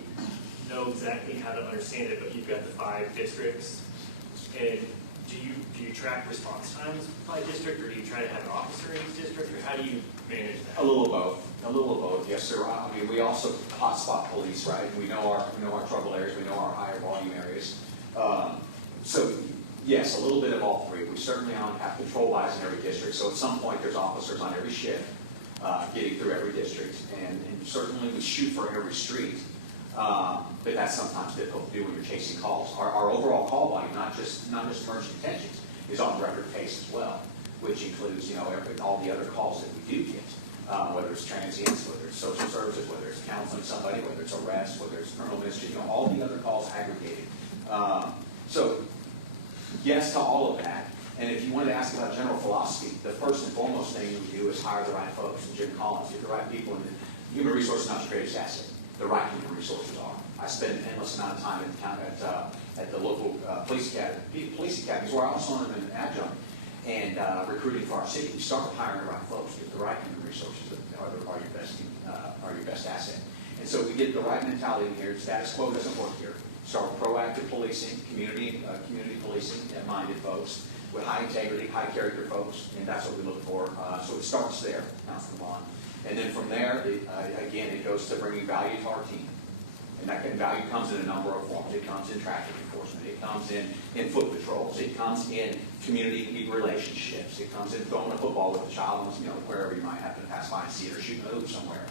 know exactly how to understand it, but you've got the 5 districts. And do you track response times by district, or do you try to have an officer in each district, or how do you manage that? A little of both. A little of both, yes, sir. I mean, we also hotspot police, right? We know our trouble areas. We know our higher volume areas. So yes, a little bit of all 3. We certainly don't have patrol lines in every district. So at some point, there's officers on every shift getting through every district, and certainly we shoot for every street. But that's sometimes difficult to do when you're chasing calls. Our overall call volume, not just emergency detentions, is on record pace as well, which includes all the other calls that we do get. Whether it's transients, whether it's social services, whether it's counseling somebody, whether it's arrest, whether it's criminal mischief, all the other calls aggregated. So yes to all of that. And if you wanted to ask about general philosophy, the first and foremost thing we do is hire the right folks. And Jim Collins, get the right people. And human resources are not your greatest asset. The right human resources are. I spend an endless amount of time at the local police academies, where I also am an adjunct, and recruiting for our city. We start with hiring the right folks, get the right human resources that are your best asset. And so we get the right mentality in here. Status quo doesn't work here. Start with proactive policing, community policing, minded folks with high integrity, high character folks, and that's what we look for. So it starts there, Councilman Vaughn. And then from there, it goes to bringing value to our team. And that value comes in a number of forms. It comes in traffic enforcement. It comes in foot patrols. It comes in community relationships. It comes in throwing a football with a child, wherever you might happen to pass by and see it, or shooting a hoop somewhere.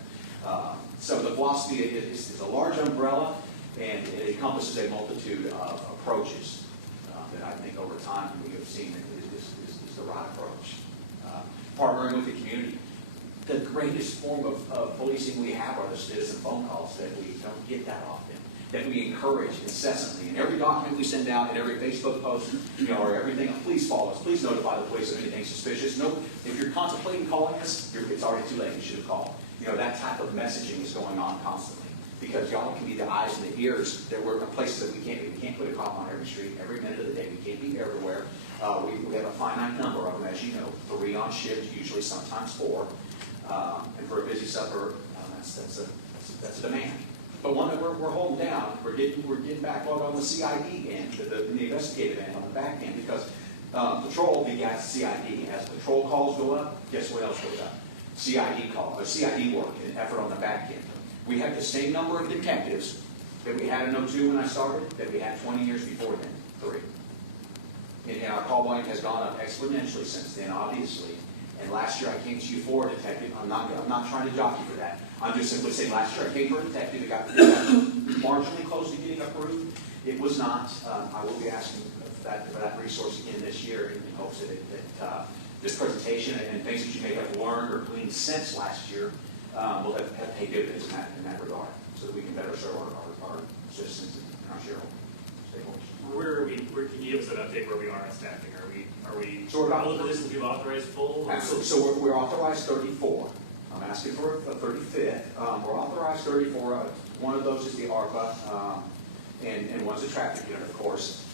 So the philosophy is a large umbrella, and it encompasses a multitude of approaches that I think over time we have seen is the right approach. Partnering with the community. The greatest form of policing we have are the citizen phone calls that we don't get that often, that we encourage incessantly. In every document we send out, in every Facebook post, or everything, please follow us. Please notify the police of anything suspicious. No, if you're contemplating calling us, it's already too late. You should have called. That type of messaging is going on constantly, because y'all can be the eyes and the ears. There were places that we can't put a cop on every street every minute of the day. We can't be everywhere. We have a finite number of them, as you know, 3 on shift, usually sometimes 4. And for a busy suburb, that's a demand. But one that we're holding down, we're getting backlog on the CID end, the investigative end on the back end, because patrol begets CID. As patrol calls go up, guess what else goes up? CID work and effort on the back end. We have the same number of detectives that we had in 02 when I started, that we had 20 years before then, 3. And our call volume has gone up exponentially since then, obviously. And last year I came to you for a detective. I'm not trying to jockey for that. I'm just simply saying last year I came for a detective. It got marginally close to getting approved. It was not. I will be asking for that resource again this year in hopes that this presentation and things that you may have learned or gleaned since last year will have paid dividends in that regard, so that we can better serve our citizens and our shareholders. Where are we? Can you give us an update where we are on staffing? Are we so we're all the positions we've authorized full? Absolutely. So we're authorized 34. I'm asking for a 35th. We're authorized 34. One of those is the ARPA, and one's a traffic unit, of course.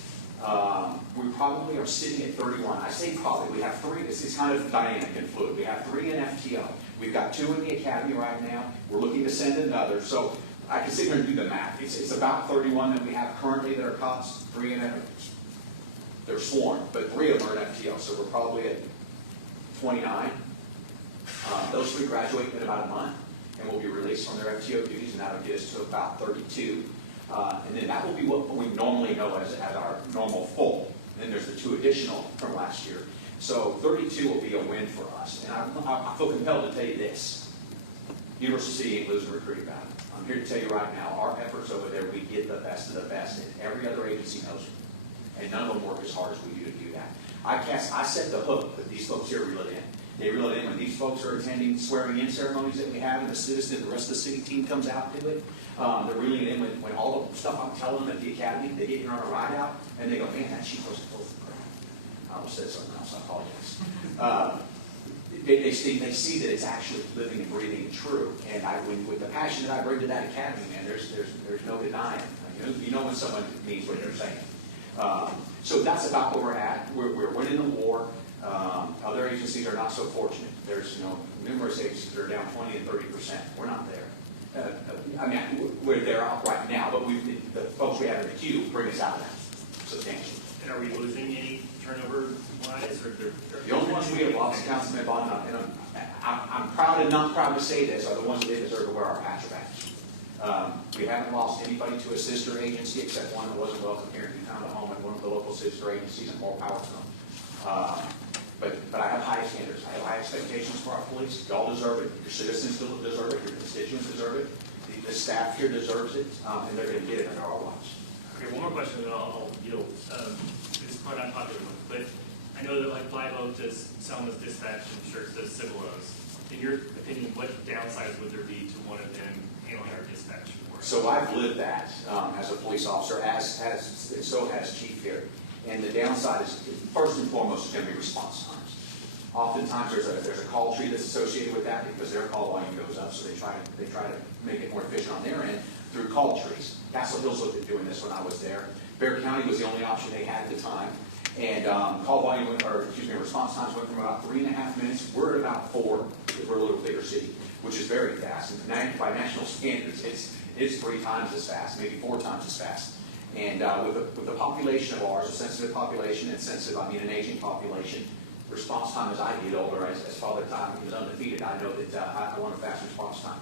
We probably are sitting at 31. I say probably. We have 3. It's kind of dynamic and fluid. We have 3 in FTO. We've got 2 in the academy right now. We're looking to send another. So I can sit here and do the math. It's about 31 that we have currently that are cops. 3 in FTO. They're sworn, but 3 of them are in FTO. So we're probably at 29. Those 3 graduate in about a month, and will be released from their FTO duties, and that'll get us to about 32. And then that will be what we normally know as our normal full. then there's the 2 additional from last year. So 32 will be a win for us. And I feel compelled to tell you this. University City ain't losing a recruiting battle. I'm here to tell you right now, our efforts over there, we get the best of the best, and every other agency knows it. And none of them work as hard as we do to do that. I set the hook that these folks here reel it in. They reel it in when these folks are attending swearing-in ceremonies that we have, and the citizen, the rest of the city team comes out to it. They're reeling it in when all the stuff I'm telling them at the academy, they get here on a ride out, and they go, man, that chief was full of crap. I almost said something else, I apologize. They see that it's actually living and breathing and true. And with the passion that I bring to that academy, man, there's no denying. You know when someone means what they're saying. So that's about where we're at. We're winning the war. Other agencies are not so fortunate. There's numerous agencies that are down 20 and 30%. We're not there. We're there right now, but the folks we have in the queue bring us out of that substantially. And are we losing any turnover-wise, or the only ones we have lost, Councilman Bond, and I'm proud and not proud to say this, are the ones that deserve to wear our patch badge. We haven't lost anybody to a sister agency except one that wasn't welcome here, and he found a home at one of the local sister agencies, and more power to them. But I have high standards. I have high expectations for our police. Y'all deserve it. Your citizens deserve it. Your constituents deserve it. The staff here deserves it, and they're going to get it under our watch. Okay, one more question, and then I'll yield. This is probably not a popular one, but I know that like Live Oak does Selma's dispatch and Shirts does Civil O's. In your opinion, what downsides would there be to one of them handling our dispatch work? So I've lived that as a police officer, so has Chief here. And the downside is, first and foremost, is going to be response times. Oftentimes there's a call tree that's associated with that because their call volume goes up, so they try to make it more efficient on their end through call trees. Castle Hills looked at doing this when I was there. Bear County was the only option they had at the time. And response times went from about 3.5 minutes. We're at about 4 if we're a little bigger city, which is very fast. And by national standards, it's 3 times as fast, maybe 4 times as fast. And with the population of ours, a sensitive population, an aging population, response time as I get older, as Father Time was undefeated, I know that I want a fast response time.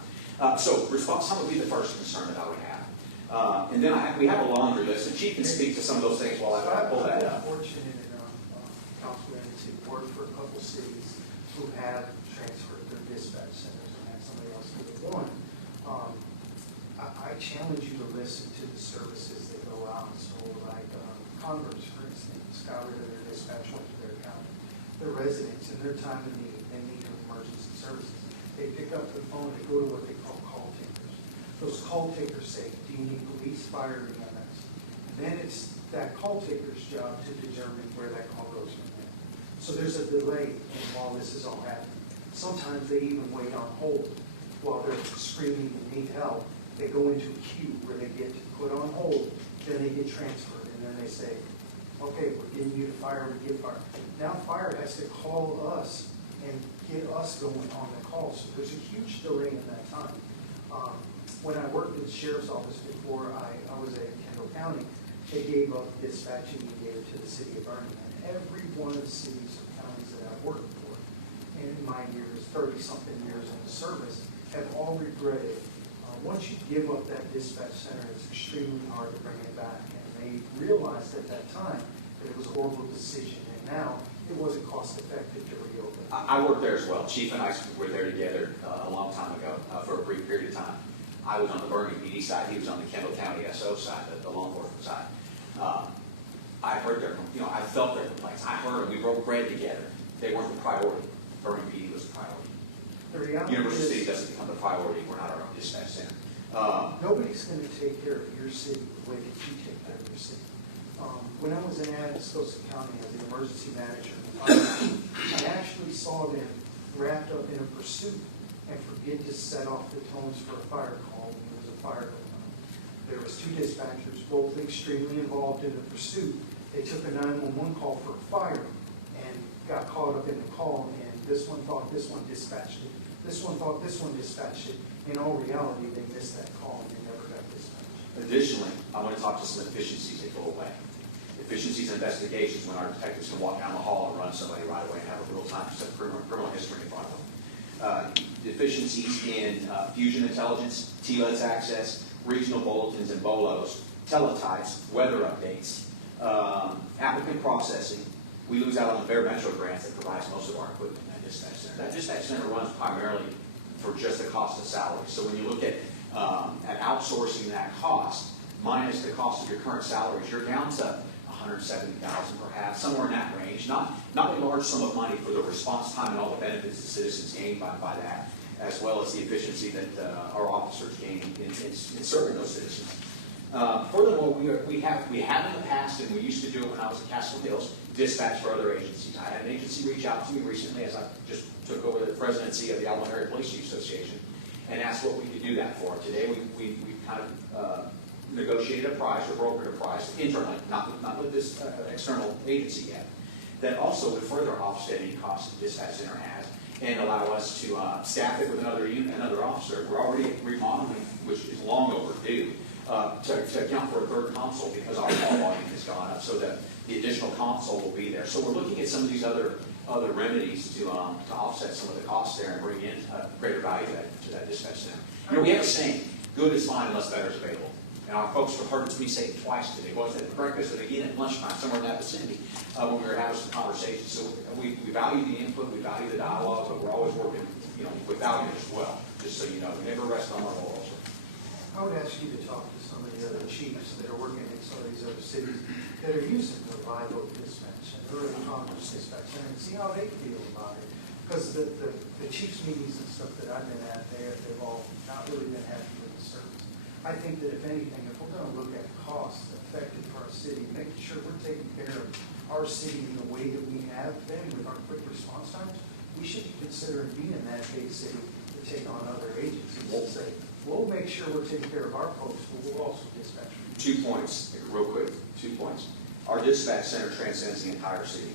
So response time would be the first concern that I would have. And then we have a laundry list, and Chief can speak to some of those things while I pull that up. I'm fortunate enough, Councilman, to work for a couple cities who have transferred their dispatch centers and have somebody else do it. One, I challenge you to listen to the services that go out. So like Congress, for instance, got rid of their dispatch, went to their county. The residents, in their time of need, they need emergency services. They pick up the phone, they go to what they call call takers. Those call takers say, do you need police, fire, or EMS? And then it's that call taker's job to determine where that call goes from there. So there's a delay in while this is all happening. Sometimes they even wait on hold while they're screaming and need help. They go into a queue where they get put on hold, then they get transferred, and then they say, okay, we're getting you to fire, we get fire. Now fire has to call us and get us going on the call, so there's a huge delay in that time. When I worked at the sheriff's office before I was at Kendall County, they gave up dispatching and gave it to the city of Birmingham. Every one of the cities or counties that I've worked for in my years, 30-something years in the service, have all regretted. Once you give up that dispatch center, it's extremely hard to bring it back. And they realized at that time that it was a horrible decision. And now it wasn't cost effective to reopen. I worked there as well. Chief and I were there together a long time ago for a brief period of time. I was on the Birmingham PD side. He was on the Kendall County SO side, the law enforcement side. I heard their, I felt their complaints. I heard them. We broke bread together. They weren't the priority. Birmingham PD was the priority. The reality University City doesn't become the priority. We're not our own dispatch center. Nobody's going to take care of your city the way that you take care of your city. When I was in Atascosa County as the emergency manager, I actually saw them wrapped up in a pursuit and forget to set off the tones for a fire call when there was a fire going on. There was 2 dispatchers, both extremely involved in the pursuit. They took a 911 call for a fire and got caught up in the call, and this one thought this one dispatched it. This one thought this one dispatched it. In all reality, they missed that call and they never got dispatched. Additionally, I want to talk to some efficiencies that go away. Efficiencies in investigations when our detectives can walk down the hall and run somebody right away and have a real-time criminal history in front of them. Deficiencies in fusion intelligence, TLEDS access, regional bulletins and BOLOs, teletypes, weather updates. Applicant processing, we lose out on the Bear Metro grants that provides most of our equipment in that dispatch center. That dispatch center runs primarily for just the cost of salary. So when you look at outsourcing that cost, minus the cost of your current salaries, you're down to $170,000 perhaps, somewhere in that range. Not a large sum of money for the response time and all the benefits the citizens gain by that, as well as the efficiency that our officers gain in serving those citizens. Furthermore, we have in the past, and we used to do it when I was at Castle Hills, dispatch for other agencies. I had an agency reach out to me recently as I just took over the presidency of the Alabama Area Police Chiefs Association and asked what we could do that for. Today, we kind of negotiated a price or brokered a price internally, not with this external agency yet, that also would further offset any costs the dispatch center has and allow us to staff it with another unit, another officer. We're already remodeling, which is long overdue, to account for a third console because our call volume has gone up, so that the additional console will be there. So we're looking at some of these other remedies to offset some of the costs there and bring in greater value to that dispatch center. You know, we have a saying, good is fine unless better is available. And our folks have heard me say it twice today. Once at breakfast and again at lunchtime, somewhere in that vicinity, when we were having some conversations. So we value the input, we value the dialogue, but we're always working, with value as well. Just so you know, we never rest on our laurels. I would ask you to talk to some of the other chiefs that are working in some of these other cities that are using the Vivo dispatch and early Congress dispatch center and see how they feel about it. Because the chiefs meetings and stuff that I've been at, they've all not really been happy with the service. I think that if anything, if we're going to look at costs effective for our city, making sure we're taking care of our city in the way that we have been with our quick response times, we should be considering being that big city to take on other agencies and say, we'll make sure we're taking care of our folks, but we'll also dispatch. 2 points, real quick, 2 points. Our dispatch center transcends the entire city.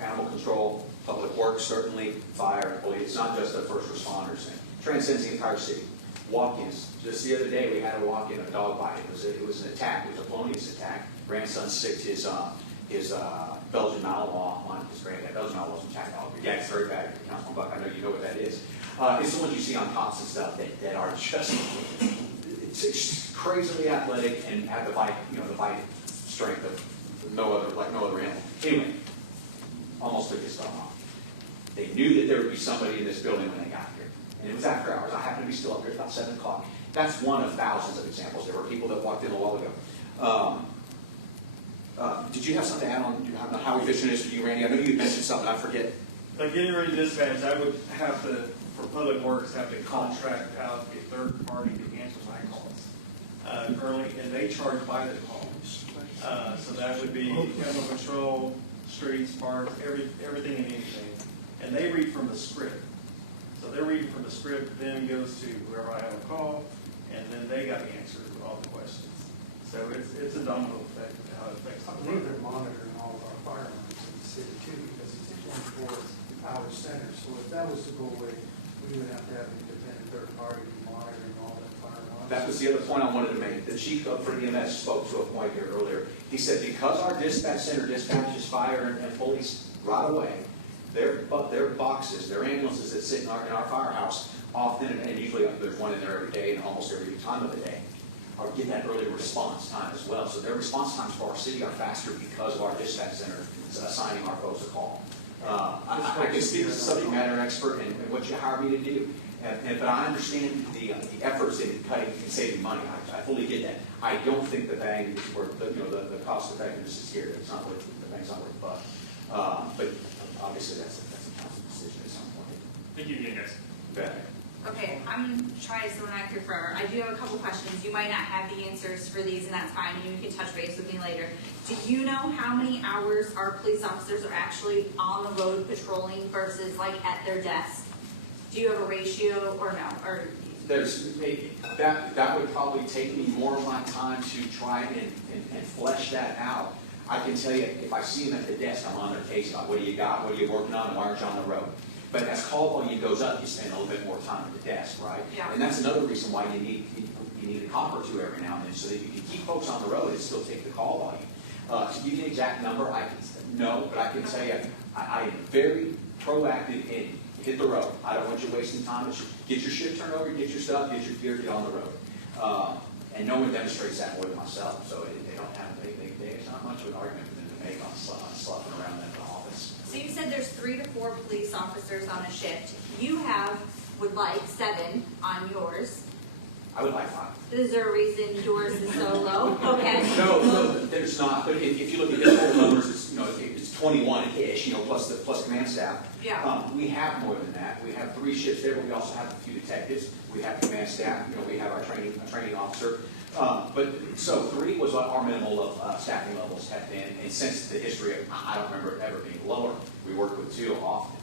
Animal control, public works, certainly, fire, police. It's not just a first responders thing. Transcends the entire city. Walk-ins. Just the other day, we had a walk-in, a dog bite. It was an attack. It was a felonious attack. Grandson sicked his Belgian Malinois on his granddad. Belgian Malinois was an attack dog. Yeah, it's very bad. Councilman Buck, I know you know what that is. It's the ones you see on cops and stuff that are just it's crazily athletic and have the bite, the bite strength of no other animal. Anyway, almost took his thumb off. They knew that there would be somebody in this building when they got here. And it was after hours. I happened to be still up here about 7 o'clock. That's one of thousands of examples. There were people that walked in a while ago. Did you have something to add on how efficient it is for you, Randy? I know you mentioned something. I forget. Like getting ready to dispatch, I would have to, for public works, have to contract out a third party to answer my calls currently, and they charge by the call. So that would be animal control, streets, parks, everything and anything. And they read from the script. So they're reading from the script, then goes to whoever I have a call, and then they got to answer all the questions. So it's a domino effect of how it affects I the believe they're monitoring all of our fire lines in the city too, because it's a 24-hour center. So if that was to go away, we would have to have an independent third party monitoring all that fire lines. That was the other point I wanted to make. The chief for EMS spoke to a point here earlier. He said because our dispatch center dispatches fire and police right away, their boxes, their ambulances that sit in our firehouse often, and usually there's one in there every day and almost every time of the day, or get that early response time as well. So their response times for our city are faster because of our dispatch center assigning our folks a call. I can speak as a subject matter expert and what you hired me to do, but I understand the efforts in cutting and saving money. I fully get that. I don't think the bang is worth the cost effectiveness is here. It's not worth the bang's not worth the buck. But obviously that's a council decision at some point. Thank you again, guys. Bet. Okay, I'm going to try so we're not here forever. I do have a couple questions. You might not have the answers for these, and that's fine, and you can touch base with me later. Do you know how many hours our police officers are actually on the road patrolling versus like at their desk? Do you have a ratio or no? Or that would probably take me more of my time to try and flesh that out. I can tell you, if I see them at the desk, I'm on their case about what do you got, what are you working on, and why aren't you on the road? But as call volume goes up, you spend a little bit more time at the desk, right? Yeah. And that's another reason why you need a cop or two every now and then, so that you can keep folks on the road and still take the call volume. To give you an exact number, but I can tell you, I am very proactive in hit the road. I don't want you wasting time. Get your shit turned over, get your stuff, get your gear, get on the road. And no one demonstrates that more than myself, so they don't have, there's not much of an argument for them to make on sloughing around in the office. So you said there's 3 to 4 police officers on a shift. You would like 7 on yours. I would like 5. Is there a reason yours is so low? Okay. No, there's not. But if you look at his whole numbers, it's 21-ish, plus command staff. Yeah. We have more than that. We have 3 shifts there, but we also have a few detectives. We have command staff. We have our training officer. So 3 was what our minimal of staffing levels have been, and since the history of, I don't remember it ever being lower. We work with 2 often.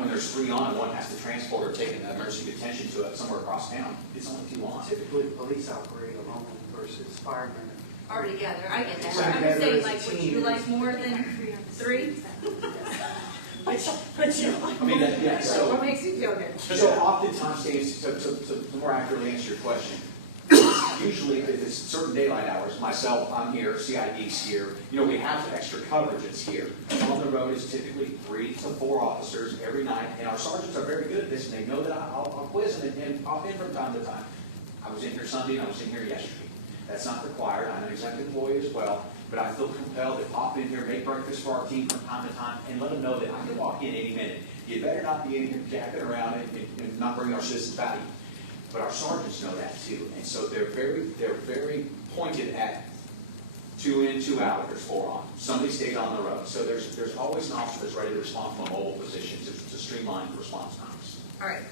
When there's 3 on and one has to transport or take an emergency detention to somewhere across town, it's only 2 on. Typically, police operate alone versus firemen. Or together, I get that. Exactly. I'm just saying, As a like, would team. you like more than 3? Would you like I mean, more? yeah, so- What makes you feel good? So oftentimes, to more accurately answer your question, usually if it's certain daylight hours, myself, I'm here, CID's here, we have extra coverage that's here. On the road is typically 3 to 4 officers every night, and our sergeants are very good at this, and they know that I'll quiz them and pop in from time to time. I was in here Sunday and I was in here yesterday. That's not required. I'm an exempt employee as well, but I feel compelled to pop in here, make breakfast for our team from time to time, and let them know that I can walk in any minute. You better not be in here jacking around and not bring our citizens value. But our sergeants know that too, and so they're very pointed at 2 in, 2 out. There's 4 on. Somebody stayed on the road, so there's always an officer that's ready to respond from a mobile position to streamline the response times. All right,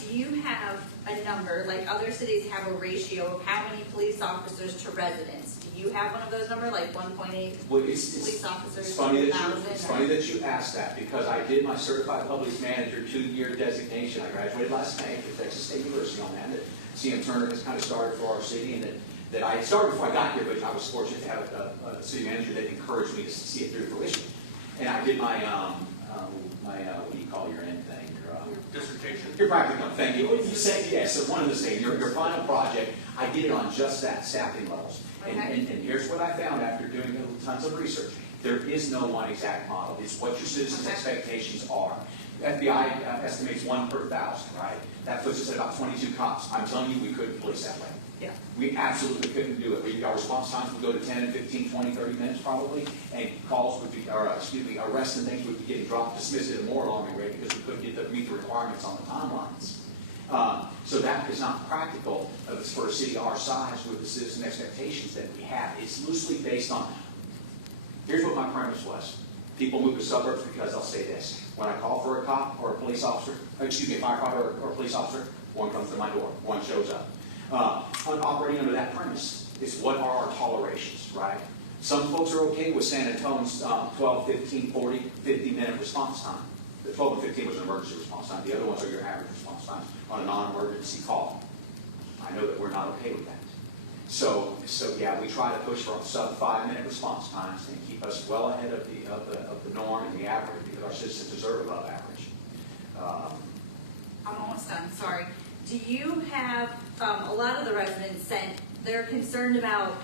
do you have a number, like other cities have a ratio of how many police officers to residents? Do you have one of those numbers, like 1.8 Well, police officers it's to funny 1,000? it's funny that you asked that, because I did my certified public manager 2-year designation. I graduated last May at Texas State University on that. CM Turner has kind of started for our city, and that I started before I got here, but I was fortunate to have a city manager that encouraged me to see it through fruition. And I did my what do you call your end thing? Dissertation. Your practicum, thank you. You said yes, so one of the same. Your final project, I did it on just that, staffing levels. And here's what I found after doing tons of research. There is no one exact model. It's what your citizens' expectations are. FBI estimates 1 per 1,000, right? That puts us at about 22 cops. I'm telling you, we couldn't police that way. Yeah. We absolutely couldn't do it. Our response times would go to 10, 15, 20, 30 minutes probably, and calls would be, arrests and things would be getting dropped, dismissed at a more alarming rate because we couldn't meet the requirements on the timelines. So that is not practical for a city our size with the citizen expectations that we have. It's loosely based on, here's what my premise was. People move to suburbs because they'll say this. When I call for a cop or a police officer, a firefighter or a police officer, one comes to my door, one shows up. Operating under that premise is what are our tolerations, right? Some folks are okay with San Antonio's 12, 15, 40, 50-minute response time. The 12 and 15 was an emergency response time. The other ones are your average response times on a non-emergency call. I know that we're not okay with that. So yeah, we try to push for sub-5-minute response times and keep us well ahead of the norm and the average, because our citizens deserve above average. I'm almost done, sorry. Do you have, a lot of the residents they're concerned about,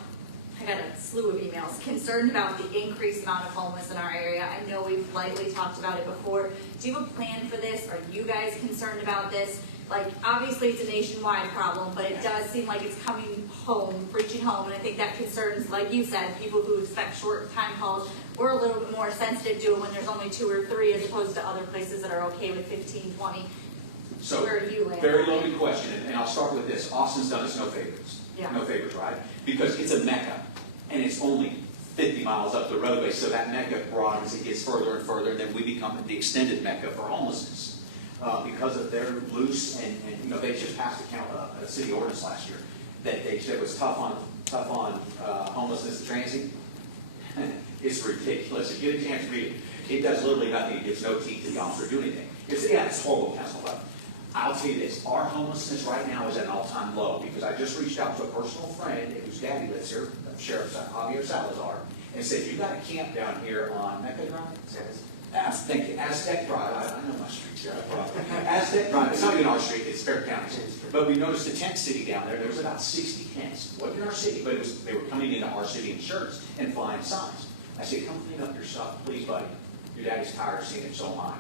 I got a slew of emails, concerned about the increased amount of homeless in our area. I know we've lightly talked about it before. Do you have a plan for this? Are you guys concerned about this? Like, obviously it's a nationwide problem, but it does seem like it's coming home, reaching home, and I think that concerns, like you said, people who expect short time calls. We're a little bit more sensitive to it when there's only 2 or 3 as opposed to other places that are okay with 15, 20. So, where do you land? Very loaded question, and I'll start with this. Austin's done us no favors. Yeah. No favors, right? Because it's a mecca, and it's only 50 miles up the roadway, so that mecca broadens, it gets further and further, and then we become the extended mecca for homelessness. Because of their loose, and they just passed a city ordinance last year that they said was tough on homelessness and transient. It's ridiculous. If you get a chance to read it, it does literally nothing. It gives no teeth to the officer to do anything. It's horrible, counsel, but I'll tell you this, our homelessness right now is at an all-time low, because I just reached out to a personal friend whose daddy lives here, Sheriff Javier Salazar, and said, you got a camp down here on Mecca Drive? Thank you, Aztec Drive, I know my streets here, Aztec Drive, it's not even our street, it's Fair County. But we noticed a tent city down there, there was about 60 tents. It wasn't in our city, but they were coming into our city in shirts and flying signs. I said, come clean up your stuff, please, buddy. Your daddy's tired of seeing it, so am I.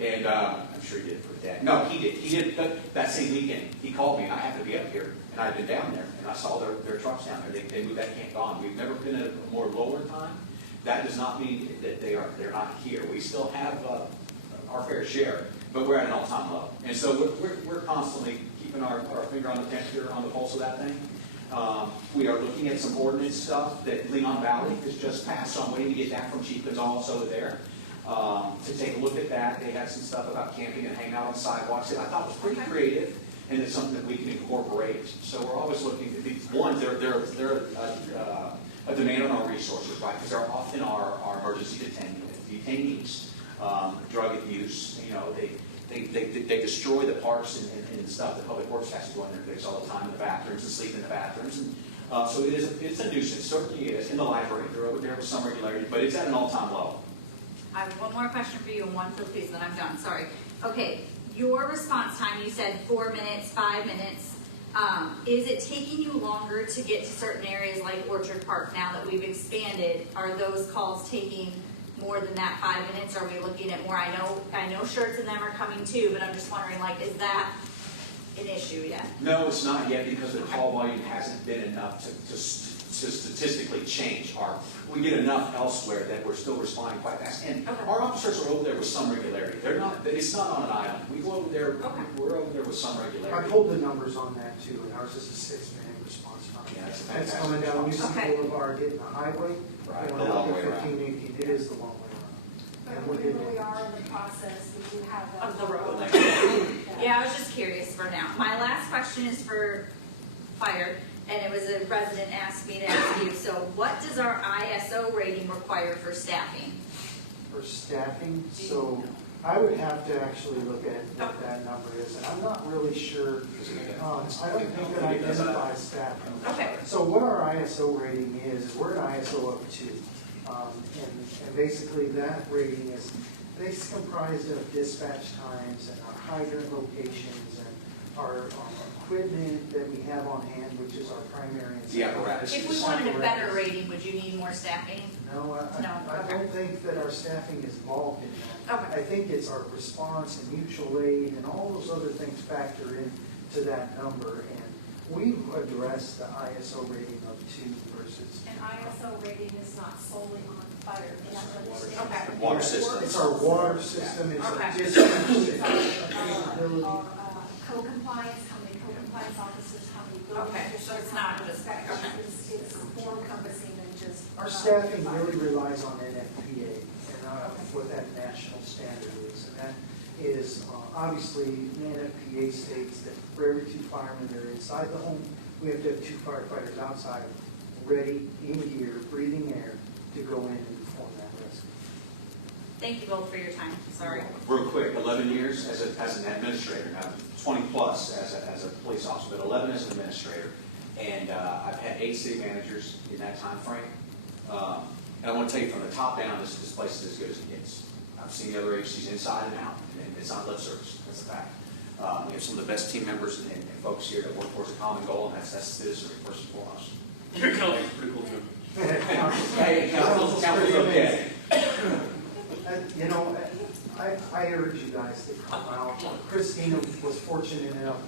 And I'm sure he did for that. No, he did. He did that same weekend. He called me, and I happened to be up here, and I'd been down there, and I saw their trucks down there. They moved that camp on. We've never been at a more lower time. That does not mean that they're not here. We still have our fair share, but we're at an all-time low. And so we're constantly keeping our finger on the temperature, on the pulse of that thing. We are looking at some ordinance stuff that Leon Valley has just passed, so I'm waiting to get that from Chief Gonzalez over there to take a look at that. They had some stuff about camping and hanging out on sidewalks that I thought was pretty creative, and it's something that we can incorporate. So we're always looking at these. One, they're a demand on our resources, right? Because they're often our emergency detainees, drug abuse. You know, they destroy the parks and stuff. The public works has to go in there and fix all the time in the bathrooms and sleep in the bathrooms. And so it's a nuisance. Certainly is. In the library, they're over there with some regularity, but it's at an all-time low. I have one more question for you and one for the police, then I'm done. Sorry. Okay, your response time, you said 4 minutes, 5 minutes. Is it taking you longer to get to certain areas like Orchard Park now that we've expanded? Are those calls taking more than that 5 minutes? Are we looking at more? I know shirts and them are coming too, but I'm just wondering, like, is that an issue yet? No, it's not yet because the call volume hasn't been enough to statistically change. We get enough elsewhere that we're still responding quite fast. And our officers are over there with some regularity. They're not. It's not on an island. We go over there. We're over there with some regularity. I pulled the numbers on that too, and ours is a 6-minute response time. Yeah, it's a That's fantastic coming down response. UC Boulevard, getting the highway, Right, going the long out way to around. 15, 18. It is the long way around. But And we we're getting really are in the process, we do have Of the road. Yeah. Yeah, I was just curious for now. My last question is for fire, and it was a resident asked me to ask you. So what does our ISO rating require for staffing? For staffing, so I would have to actually look at what that number is, and I'm not really sure. I don't think that identifies staffing. Okay. So what our ISO rating is we're an ISO of 2. And basically that rating is comprised of dispatch times and our hydrant locations and our equipment that we have on hand, which is our primary. The apparatus. If we wanted a better rating, would you need more staffing? No, I don't think that our staffing is involved in that. Okay. I think it's our response and mutual aid and all those other things factor into that number. And we've addressed the ISO rating of 2 versus. And ISO rating is not solely on fire, you have to understand. Okay. Water system. It's our water system, it's our Okay. dispatch capability. Co-compliance, how many co-compliance officers, how many building Okay, officials. so it's not just- It's okay. it's more encompassing than just. Our staffing really relies on NFPA and what that national standard is. And that is, obviously, the NFPA states that for every 2 firemen that are inside the home, we have to have 2 firefighters outside, ready, in gear, breathing air, to go in and perform that rescue. Thank you both for your time. Sorry. Real quick, 11 years as an administrator, now 20 plus as a police officer, but 11 as an administrator. And I've had 8 city managers in that time frame. And I want to tell you from the top down, this place is as good as it gets. I've seen the other agencies inside and out, and it's not lip service. That's a fact. We have some of the best team members and folks here that work towards a common goal, and that's citizenry first and foremost. Your colleague's pretty cool too. Hey, council's okay. You know, I urge you guys to come out. Christina was fortunate enough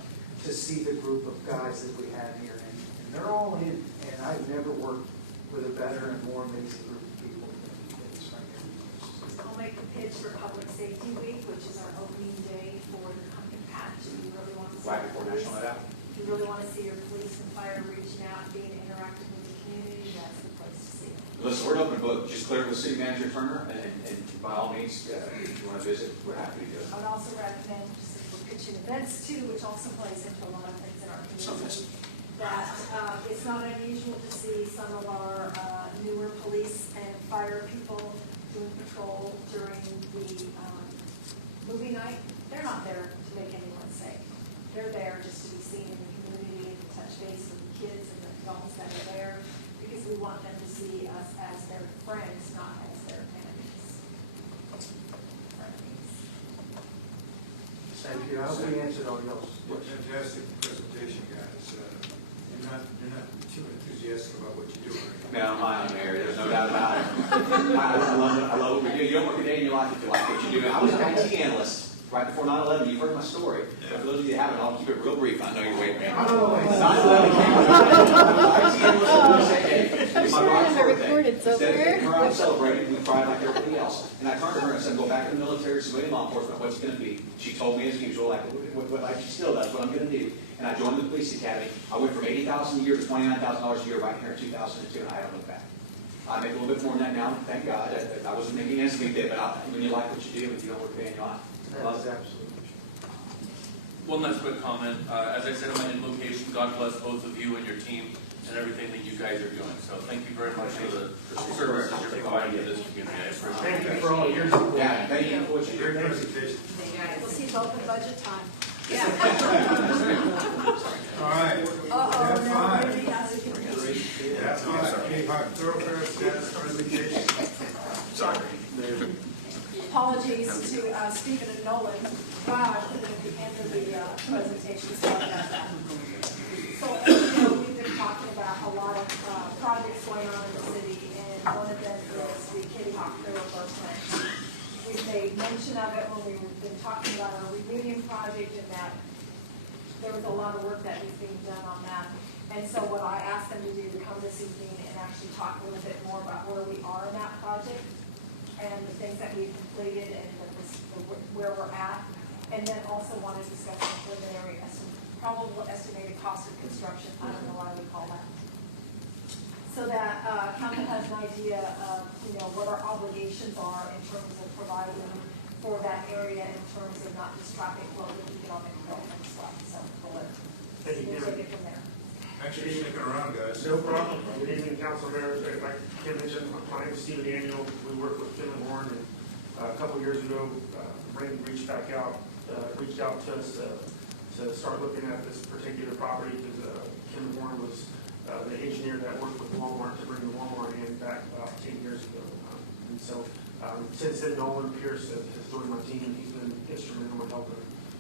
to see the group of guys that we had here, and they're all in. And I've never worked with a better and more amazing group of people than this right here. I'll make the pitch for Public Safety Week, which is our opening day for the pumpkin patch. If you really want to see. Right before National Night Out. If you really want to see your police and fire reaching out, being interactive with the community, that's the place to see it. Listen, we're an open book. Just clear with City Manager Turner, and by all means, if you want to visit, we're happy to do it. I would also recommend, just if we're pitching events too, which also plays into a lot of things in our community, that it's not unusual to see some of our newer police and fire people doing patrol during the movie night. They're not there to make anyone safe. They're there just to be seen in the community and to touch base with the kids and the adults that are there, because we want them to see us as their friends, not as their enemies. Thank you. I hope we answered all y'all's questions. Fantastic presentation, guys. You're not too enthusiastic about what you do. No, I'm high on there. There's no doubt about it. I love what we do. You don't work a day in your life if you like what you do. I was an IT analyst right before 9/11. You've heard my story. But for those of you that haven't, I'll keep it real brief. I know you're waiting. 9/11 came IT analyst on USA Day. It was my wife's birthday. Instead of taking her out celebrating, we cried like everybody else. And I turned to her and said, go back to the military, civilian law enforcement, what's it going to be? She told me as usual, like she still does, what I'm going to do. And I joined the police academy. I went from $80,000 a year to $29,000 a year right here in 2002, and I haven't looked back. I make a little bit more than that now, thank God. I wasn't making ends meet there, but when you like what you do, and you don't work a day in your life. That's absolutely true. One last quick comment. As I said in my invocation, God bless both of you and your team and everything that you guys are doing. So thank you very much for the service that you're providing to this community. I appreciate it. Thank you for all your support. Yeah, thank you for what you do. Great presentation. We'll see both in budget time. All right. Uh-oh, now everybody has to get That's awesome. Cape Hawk Thoroughfare status presentation. Sorry. Apologies to Stephen and Nolan. Wow, I put it at the end of the presentation, sorry about that. So, as you know, we've been talking about a lot of projects going on in the city, and one of them is the Kitty Hawk Thoroughfare plan. We've made mention of it when we've been talking about our reunion project, and that there was a lot of work that was being done on that. And so what I asked them to do to come this evening and actually talk a little bit more about where we are in that project and the things that we've completed and where we're at. And then also want to discuss some preliminary probable estimated cost of construction. I don't know why we call that. So that council has an idea of, what our obligations are in terms of providing for that area in terms of not just traffic flow, but economic development stuff. So we'll take it from there. Actually, you're making around, guys. No problem. Good evening, council members. Like Kim mentioned, my name is Stephen Daniel. We work with Kim and Warren, and a couple years ago, Randy reached out to us to start looking at this particular property because Kim and Warren was the engineer that worked with Walmart to bring the Walmart in back about 10 years ago. And so since then, Nolan Pierce has joined my team, and he's been instrumental in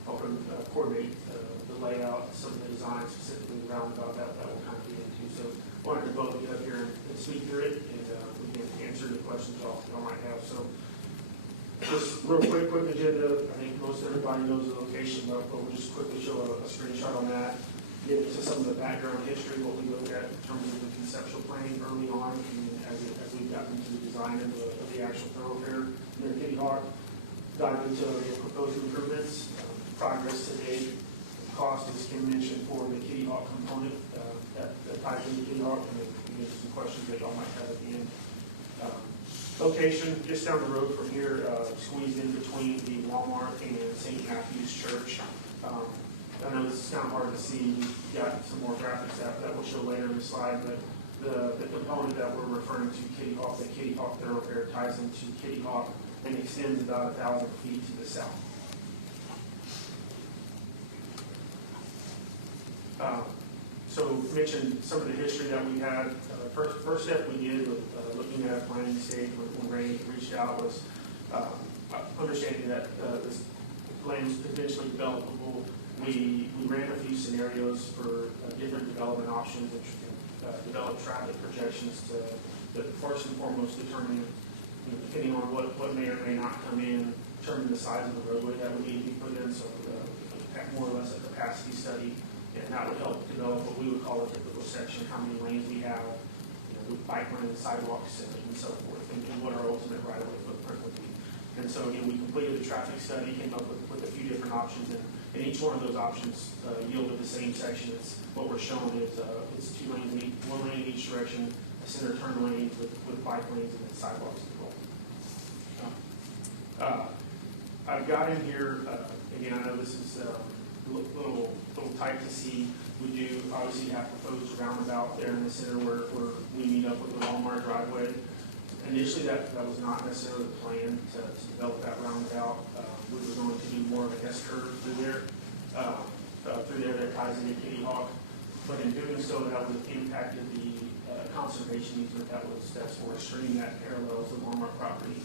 helping coordinate the layout, some of the design, specifically the roundabout that we'll kind of get into. So I wanted to both get up here and speak through it, and we can answer the questions y'all might have. So just real quick agenda. I think most everybody knows the location, but we'll just quickly show a screenshot on that, get into some of the background history, what we looked at in terms of the conceptual planning early on, and as we've gotten into the design of the actual thoroughfare near Kitty Hawk, dive into the proposed improvements, progress to date, cost, as Kim mentioned, for the Kitty Hawk component that ties into Kitty Hawk, and then we get some questions that y'all might have at the end. Location, just down the road from here, squeezed in between the Walmart and St. Matthew's Church. I know this is kind of hard to see. We've got some more graphics that we'll show later in the slide, but the component that we're referring to, Kitty Hawk, the Kitty Hawk thoroughfare, ties into Kitty Hawk and extends about 1,000 feet to the south. So mentioned some of the history that we had. First step we did with looking at a planning stage when Ray reached out was understanding that this land is potentially developable. We ran a few scenarios for different development options and develop traffic projections to first and foremost determine, depending on what may or may not come in, determine the size of the roadway that would need to be put in. So more or less a capacity study. And that would help develop what we would call a typical section, how many lanes we have, with bike lanes, sidewalks, and so forth, and what our ultimate right-of-way footprint would be. And so, again, we completed the traffic study, came up with a few different options, and each one of those options yielded the same section. It's what we're showing is it's 2 lanes, one lane in each direction, a center turn lane with bike lanes and then sidewalks as well. I've got in here, again, I know this is a little tight to see. We do obviously have proposed roundabout there in the center where we meet up with the Walmart driveway. Initially, that was not necessarily the plan to develop that roundabout. We were going to do more of a S-curve through there that ties into Kitty Hawk. But in doing so, that would have impacted the conservation easement that's for a stream that parallels the Walmart property.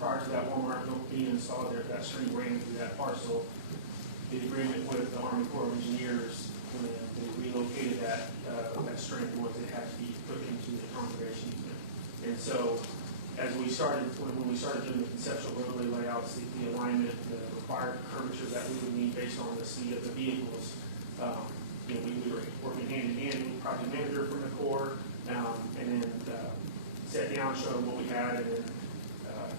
Prior to that Walmart being installed there, that stream ran through that parcel. The agreement with the Army Corps of Engineers when they relocated that stream was it had to be put into the conservation easement. And so, as we started, when we started doing the conceptual roadway layouts, the alignment, the required curvature that we would need based on the speed of the vehicles, we were working hand in hand with the project manager from the Corps, and then sat down, showed them what we had, and then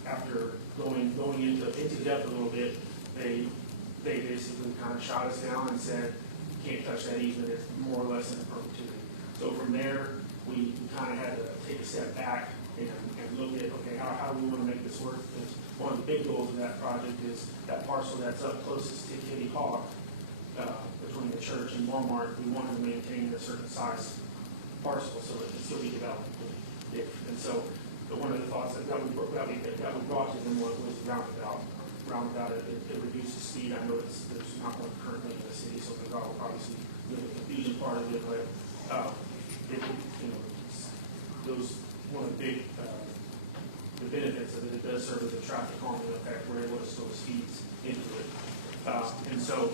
after going into depth a little bit, they basically kind of shot us down and said, you can't touch that easement, it's more or less in perpetuity. So from there, we kind of had to take a step back and look at, okay, how do we want to make this work? Because one of the big goals of that project is that parcel that's up closest to Kitty Hawk, between the church and Walmart, we wanted to maintain a certain size parcel so it can still be developed. And so one of the thoughts that we brought to them was roundabout. Roundabout, it reduces speed. I know there's not one currently in the city, so there's obviously the confusion part of it, but those one of the big the benefits of it does serve as a traffic calming effect. We're able to slow speeds into it, and so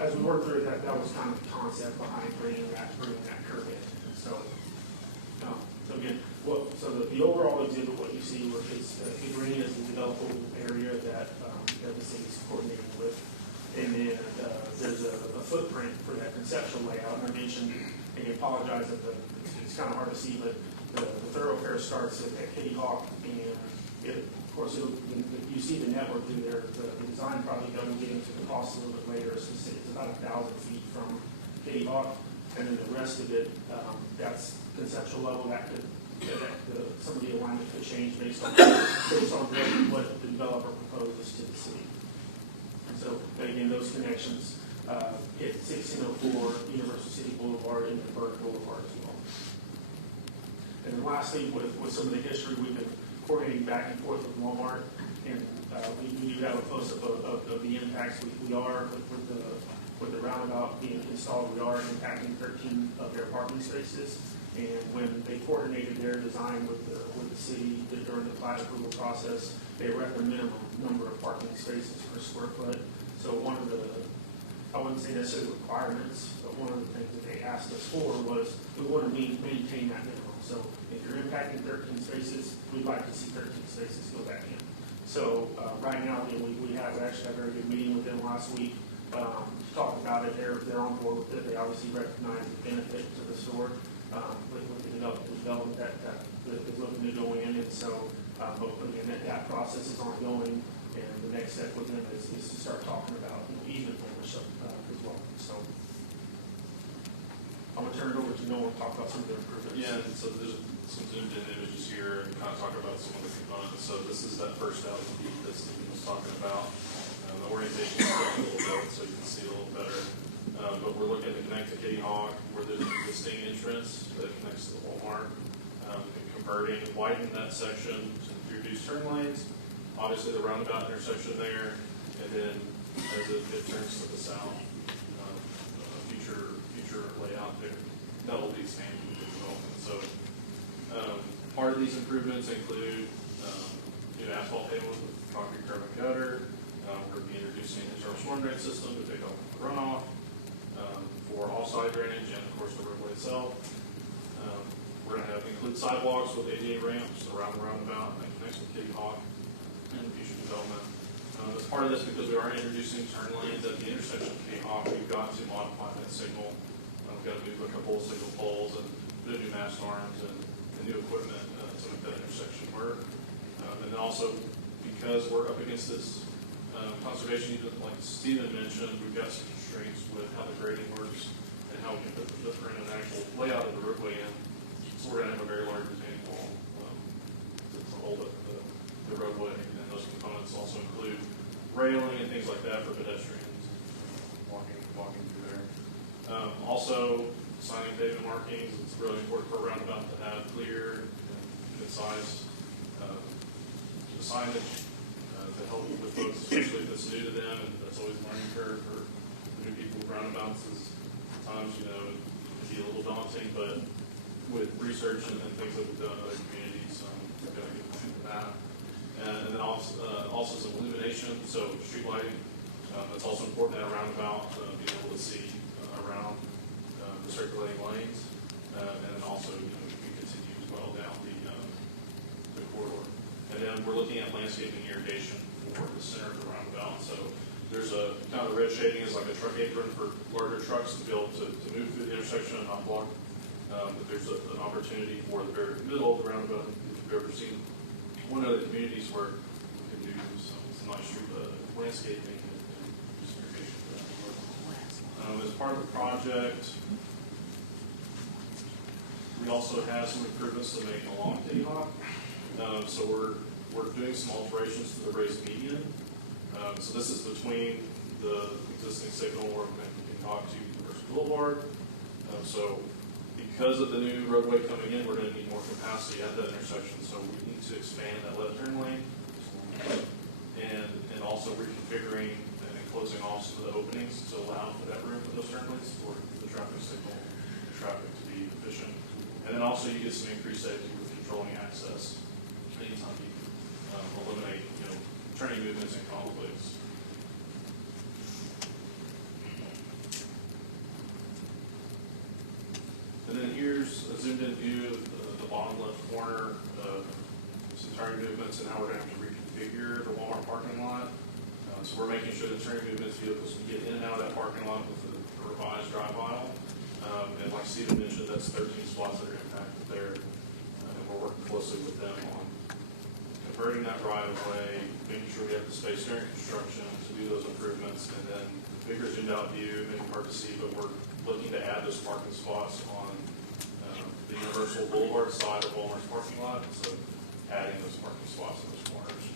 as we worked through it, that was kind of the concept behind bringing that curve in. And so again, the overall exhibit, what you see is the green is the developable area that the city's coordinating with, and then there's a footprint for that conceptual layout. And I mentioned, and I apologize that it's kind of hard to see, but the thoroughfare starts at Kitty Hawk, and of course, you see the network through there. The design probably doesn't get into the cost a little bit later. It's about 1,000 feet from Kitty Hawk, and then the rest of it, that's conceptual level. Some of the alignment could change based on what the developer proposes to the city. And so, again, those connections hit 1604 Universal City Boulevard and then Burke Boulevard as well. And then lastly, with some of the history, we've been coordinating back and forth with Walmart, and we do have a close-up of the impacts we are with the roundabout being installed. We are impacting 13 of their parking spaces, and when they coordinated their design with the city during the plat approval process, they were at the minimum number of parking spaces per square foot. So one of the, I wouldn't say necessarily requirements, but one of the things that they asked us for was we want to maintain that minimum. So if you're impacting 13 spaces, we'd like to see 13 spaces go back in. So right now, we actually had a very good meeting with them last week to talk about it. They're on board with it. They obviously recognize the benefit to the store with the development that is looking to go in. And so, again, that process is ongoing. And the next step with them is to start talking about easement ownership as well. So I'm going to turn it over to Noah to talk about some of the improvements. Yeah, and so there's some zoomed in images here and kind of talk about some of the components. So this is that first LED that Stephen was talking about. The orientation is a little bit so you can see a little better. But we're looking to connect to Kitty Hawk, where there's an existing entrance that connects to the Walmart, and converting, widen that section to introduce turn lanes. Obviously, the roundabout intersection there, and then as it turns to the south, future layout there, that will be expanded with the development. So, part of these improvements include new asphalt pavement with concrete curb and gutter. We're going to be introducing an internal storm drain system to pick up the runoff for all side drainage and, of course, the roadway itself. We're going to include sidewalks with ADA ramps around the roundabout that connects with Kitty Hawk and future development. As part of this, because we are introducing turn lanes at the intersection of Kitty Hawk, we've got to modify that signal. We've got to move a couple of signal poles and put new mast arms and new equipment to make that intersection work. And then also, because we're up against this conservation, like Stephen mentioned, we've got some constraints with how the grading works and how we can put the footprint and actual layout of the roadway in. So we're going to have a very large retaining wall to hold up the roadway, and those components also include railing and things like that for pedestrians walking through there. Also, signing pavement markings. It's really important for a roundabout to have clear and concise signage to help with folks, especially if it's new to them, and that's always a learning curve for new people with roundabouts. Sometimes, it can be a little daunting, but with research and things that we've done in other communities, we've got to get into that. And then also some illumination, so street lighting. That's also important at a roundabout, being able to see around the circulating lanes. And then also, we continue as well down the corridor. And then we're looking at landscaping irrigation for the center of the roundabout. So there's a kind of the red shading is like a truck apron for larger trucks to be able to move through the intersection and not block. But there's an opportunity for the very middle of the roundabout. If you've ever seen one of the communities where we can do some nice landscaping and just irrigation for that. As part of the project, we also have some improvements to make along Kitty Hawk. So we're doing some alterations to the raised median. So this is between the existing signal where we're going to talk to University Boulevard. So because of the new roadway coming in, we're going to need more capacity at that intersection. So we need to expand that left turn lane and also reconfiguring and closing off some of the openings to allow for that room for those turn lanes for the traffic signal and traffic to be efficient. And then also you get some increased safety with controlling access anytime you eliminate, turning movements and conflicts. And then here's a zoomed in view of the bottom left corner of some turning movements and how we're going to have to reconfigure the Walmart parking lot. So we're making sure that turning movements vehicles can get in and out of that parking lot with a revised drive aisle. And like Stephen mentioned, that's 13 spots that are impacted there. And we're working closely with them on converting that right of way, making sure we have the space during construction to do those improvements, and then bigger zoomed out view, maybe hard to see, but we're looking to add those parking spots on the Universal Boulevard side of Walmart's parking lot, so adding those parking spots in those corners.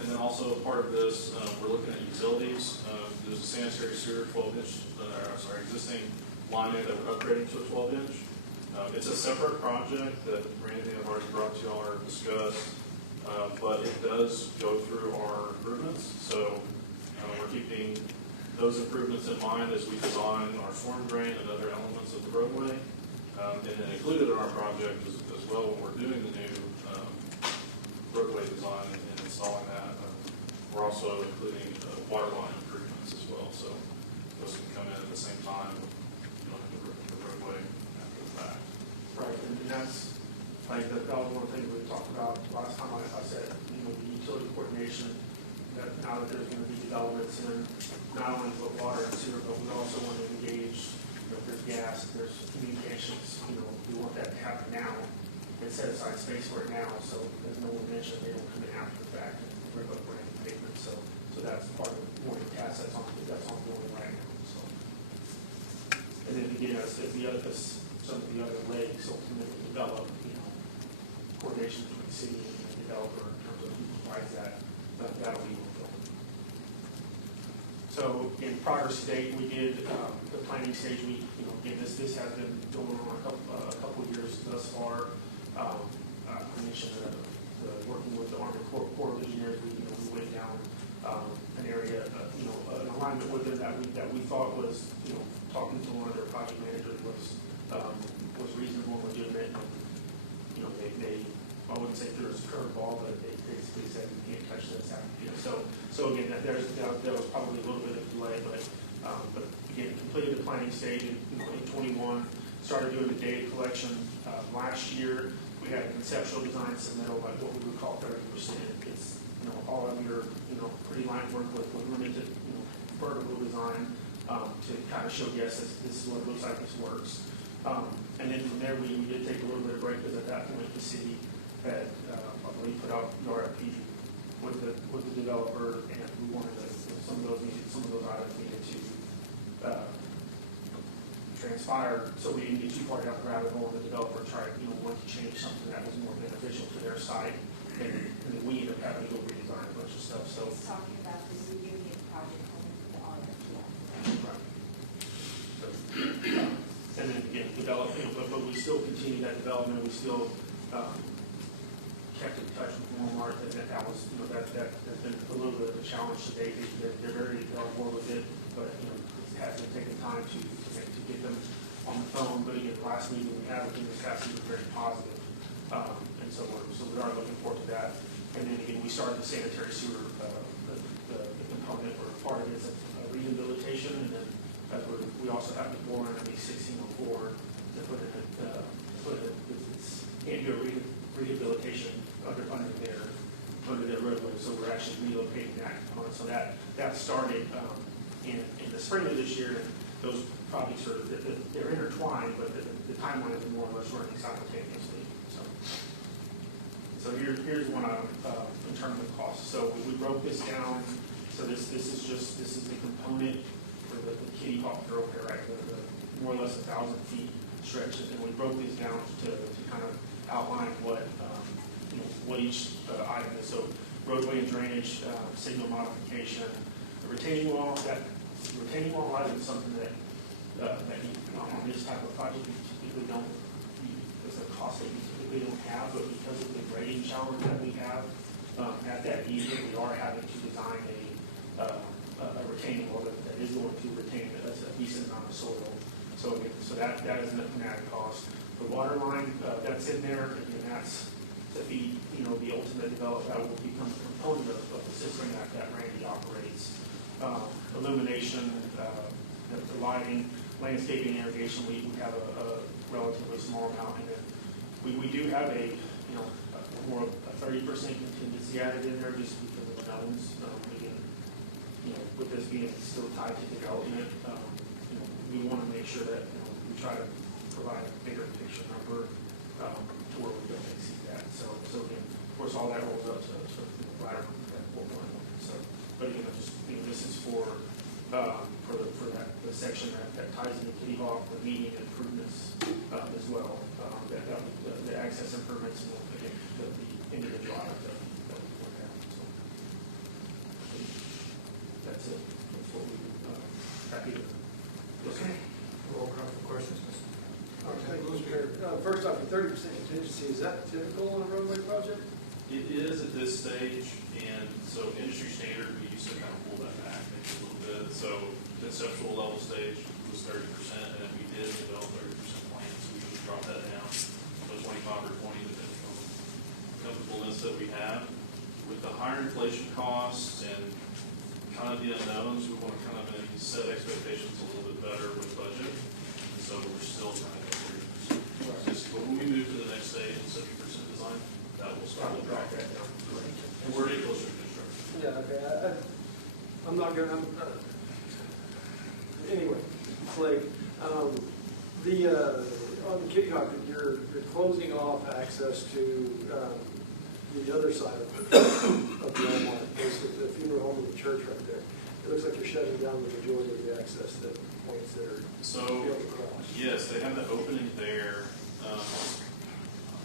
And then also part of this, we're looking at utilities. There's a sanitary sewer 12-inch, existing line there that we're upgrading to a 12-inch. It's a separate project that Randy and I've already brought to y'all or discussed, but it does go through our improvements. So we're keeping those improvements in mind as we design our storm drain and other elements of the roadway. And then included in our project as well when we're doing the new roadway design and installing that, we're also including water line improvements as well. So those can come in at the same time with the roadway after the fact. Right, and that's, like, that was one thing we talked about last time I said, the utility coordination, that now that there's going to be developments in not only the water and sewer, but we also want to engage, if there's gas, there's communications, we want that to happen now and set aside space for it now, so as no one mentioned, they don't come in after the fact and rip up brand new pavement, so that's part of one of the tasks that's ongoing right now, so. And then again, as some of the other legs ultimately develop, coordination between the city and the developer in terms of who provides that'll be fulfilled. So in progress to date, we did the planning stage. Again, this has been going on a couple of years thus far. I mentioned working with the Army Corps of Engineers. We went down an area, an alignment with them that we thought was, talking to one of their project managers was reasonable and legitimate. And, they I wouldn't say threw us a curveball, but they basically said you can't touch this. So again, there was probably a little bit of delay, but again, completed the planning stage in 2021. Started doing the data collection last year. We had a conceptual design submittal, like what we would call 30%. It's all of your pretty line work with limited vertical design to kind of show yes, this is what it looks like. This works. And then from there, we did take a little bit of break because at that point the city had, I believe, put out the RFP with the developer, and we wanted some of those items needed to transpire, so we didn't get too far down the rabbit hole. And the developer tried, wanted to change something that was more beneficial to their site, and then we ended up having to go redesign a bunch of stuff. So He's talking about the reunion project only for the RFP. right. So, and then again, but we still continued that development. We still kept in touch with Walmart, and that was, that has been a little bit of a challenge to date. They're very on board with it, but it has been taking time to get them on the phone. But again, the last meeting we had with them, this has been very positive, and so we are looking forward to that. And then again, we started the sanitary sewer, the component, or part of it is a rehabilitation, and then we also have to bore underneath 1604 to put it's can't do a rehabilitation under their roadway, so we're actually relocating that component. So that started in the spring of this year, and those projects are, they're intertwined, but the timeline is more or less running simultaneously. So here's one in terms of cost. So we broke this down. So this is the component for the Kitty Hawk thoroughfare, right? The more or less 1,000 feet stretch, and we broke these down to kind of outline what each item is. So roadway and drainage, signal modification, the retaining wall. That retaining wall isn't something that on this type of project we typically don't. It's a cost that we typically don't have, but because of the grading challenge that we have at that easement, we are having to design a retaining wall that is going to retain a decent amount of soil. So that is an added cost. The water line that's in there, and that's to be the ultimate development that will become a component of the system that Randy operates. Illumination, the lighting, landscaping, irrigation, we have a relatively small amount, and then we do have a 30% contingency added in there just because of the knowns. Again, with this being still tied to development, we want to make sure that we try to provide a bigger picture number to where we don't exceed that. So again, of course, all that rolls up to right around that 4.1. So, but again, this is for the section that ties into Kitty Hawk, the median improvements as well, the access improvements, and again, the individual items that we point out. So that's it. That's what we happy to. Okay. Roll call for questions. Thank you, Mr. Chair. First off, the 30% contingency, is that typical on a roadway project? It is at this stage, and so industry standard, we used to kind of pull that back maybe a little bit. So conceptual level stage was 30%, and we did develop 30% plans, so we just dropped that down to 25 or 20, depending on the comfortableness that we have. With the higher inflation costs and kind of the unknowns, we want to kind of maybe set expectations a little bit better with budget. And so we're still kind of at 30%. Just when we move to the next stage in 70% design, that will start to drop that down. And we're getting closer to construction. Yeah, okay. I'm not going to, anyway, Clay, on the Kitty Hawk, you're closing off access to the other side of the Walmart, basically the funeral home and the church right there. It looks like you're shutting down the majority of the access that points there. So, yes, they have the opening there. I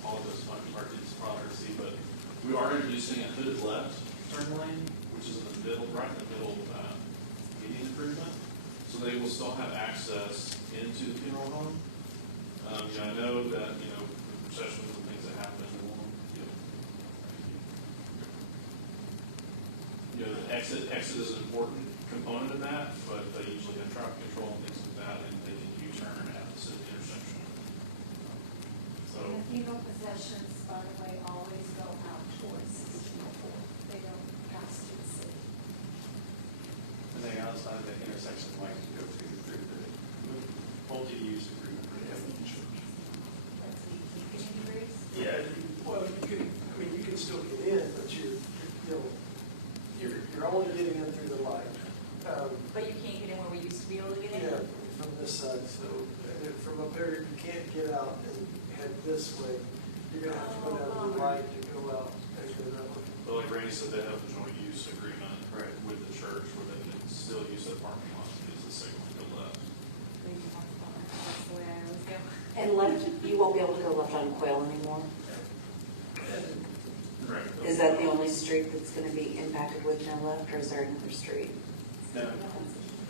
apologize, my part is probably to see, but we are introducing a hooded left turn lane, which is in the middle, right in the middle median improvement. So they will still have access into the funeral home. I know that, processions and things that happen along, the exit is an important component of that, but they usually have traffic control and things like that, and they can U-turn at the city intersection. So. And the funeral processions, by the way, always go out towards 1604. They don't pass through the city. And they outside the intersection like to go through the multi-use agreement for the Evan Church. Yeah, well, you can still get in, but you're only getting in through the light. But you can't get in where we used to be able to get in? Yeah, from this side, so, and then from up there, you can't get out and head this way. You're gonna have to go down to the light to go out and go that way. But like Randy said, they have a joint use agreement with the church where they can still use that parking lot to use the signal to go left. That's the way I always go. And left, you won't be able to go left on Quail anymore? Right. Is that the only street that's going to be impacted with no left, or is there another street? No.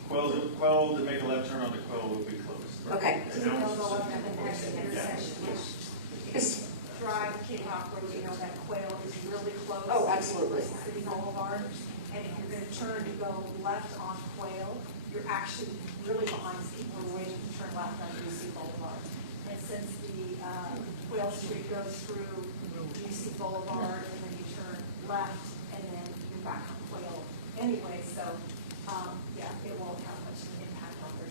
Quell, to make a left turn on the Quell will be closed. Okay. So they'll go up at the next intersection, drive Kitty Hawk Road, that Quail is really close. Oh, absolutely. To City Boulevard, and if you're gonna turn to go left on Quail, you're actually really behind people who are waiting to turn left on UC Boulevard. And since the Quail Street goes through UC Boulevard, and then you turn left, and then you're back on Quail anyway, so, yeah, it won't have much of an impact on their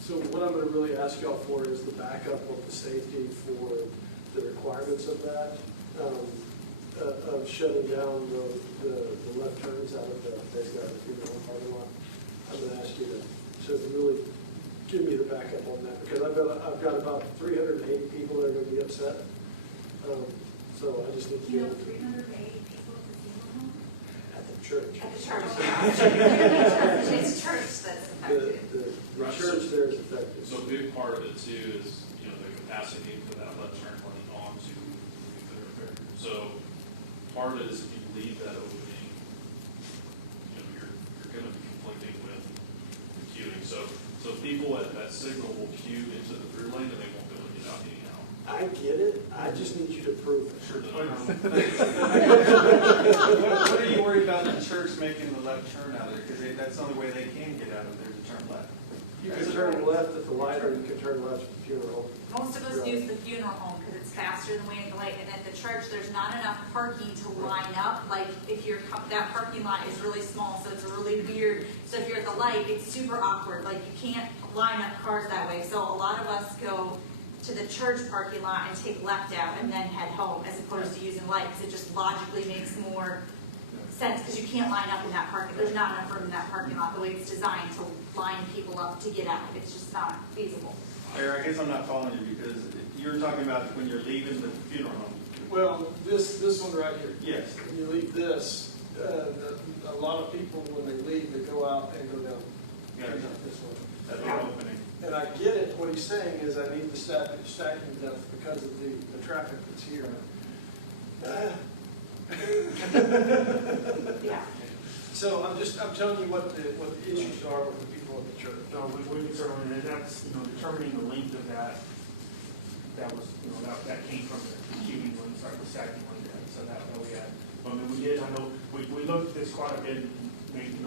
So what I'm gonna really ask y'all for is the backup of the safety for the requirements of that, of shutting down the left turns out of basically out of the funeral home parking lot. I'm gonna ask you to really give me the backup on that, because I've got about 380 people that are gonna be upset. So I just need to be able to. 380 people at the funeral home? At the church. At the church, yeah. It's church that's affected. The church there is affected. So a big part of it too is, you know, the capacity for that left turn lane onto the thoroughfare. So part of it is if you leave that opening, you know, you're going to be conflicting with the queuing. So people at that signal will queue into the through lane and they won't be able to get out anyhow. I get it. I just need you to prove it. Sure. What are you worried about the church making the left turn out of there? Because that's the only way they can get out of there to turn left. You can turn left at the light, or you can turn left at the funeral. Most of us use the funeral home because it's faster than waiting at the light, and at the church, there's not enough parking to line up. Like, if you're, that parking lot is really small, so it's really weird. So if you're at the light, it's super awkward. Like, you can't line up cars that way. So a lot of us go to the church parking lot and take left out and then head home, as opposed to using light, because it just logically makes more sense, because you can't line up in that parking. There's not enough room in that parking lot, the way it's designed to line people up to get out. It's just not feasible. Mayor, I guess I'm not following you because you're talking about when you're leaving the funeral home. Well, this one right here. Yes. When you leave this, a lot of people, when they leave, they go out and go down. Gotcha. This one. That little opening. And I get it. What he's saying is I need the stacking depth because of the traffic that's here. Yeah. So I'm telling you what the issues are with the people in the church. No, we determined, and that's, determining the length of that was, that came from the queuing one, started the stacking one, so that we had. I mean, we did, I know, we looked at this quite a bit, and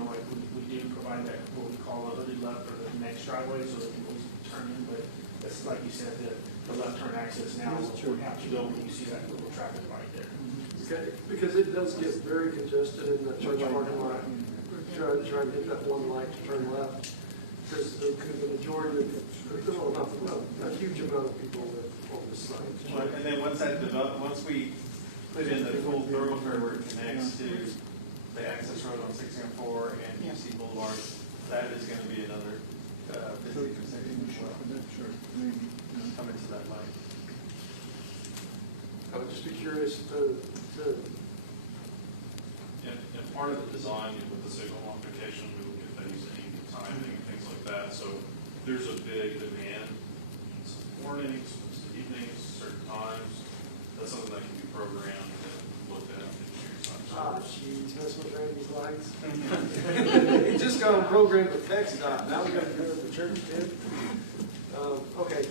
like we do provide that, what we call a hooded left or the next driveway, so they can always turn in, but that's like you said, the left turn access now, we have to go when you see that little traffic light there. Okay, because it does get very congested in the church parking lot. Trying to hit that one light to turn left. Because the majority of, a huge amount of people live on this side. And then once we put in the full thoroughfare where it connects to the access road on 604 and UC Boulevard, that is going to be another busy intersection as well. Come into that light. I would just be curious And part of the design with the signal modification, we look at things in evening timing and things like that. So there's a big demand, some mornings, some evenings, certain times. That's something that can be programmed and looked at in Ah, jeez, that's what Randy's lights. He just got on program the text dot. Now we got to do it the church did. Okay,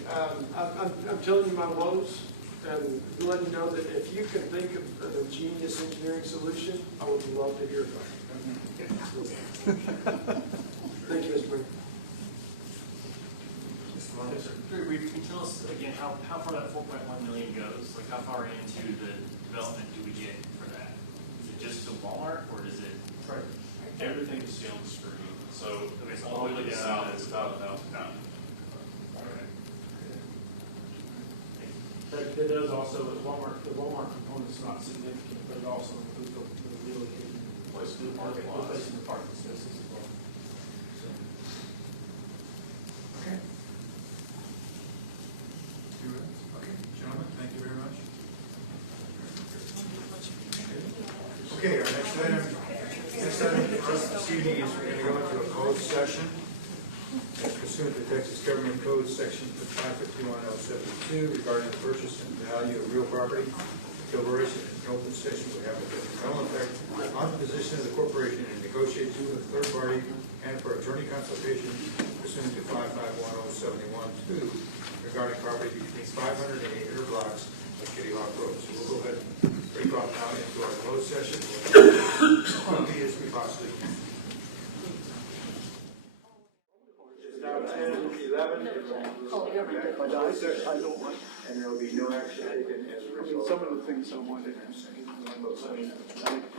I'm telling you my woes. And letting you know that if you can think of a genius engineering solution, I would love to hear about it. Thank you, Mr. Mayor. Can you tell us again how far that 4.1 million goes? Like how far into the development do we get for that? Is it just to Walmart or is it? Right. Everything is on the screen. So okay, so all the way to the south, it's about 1,000. It does also, the Walmart component is not significant, but it also includes the relocating, replacing the parking spaces as well. So. Okay. Okay, gentlemen, thank you very much. Okay, our next item for us this evening is we're going to go into a closed session. Pursuant to Texas Government Code Section 551L72 regarding the purchase and value of real property, deliberation in open session would have no effect on the position of the corporation and negotiations with a third party and for attorney consultation pursuant to 551L71-2 regarding property between 500 and 800 blocks of Kitty Hawk Road. So we'll go ahead and break off now into our closed session as quickly as we possibly can. Now 10:11. And there will be no action taken as a result. Some of the things I wanted to say.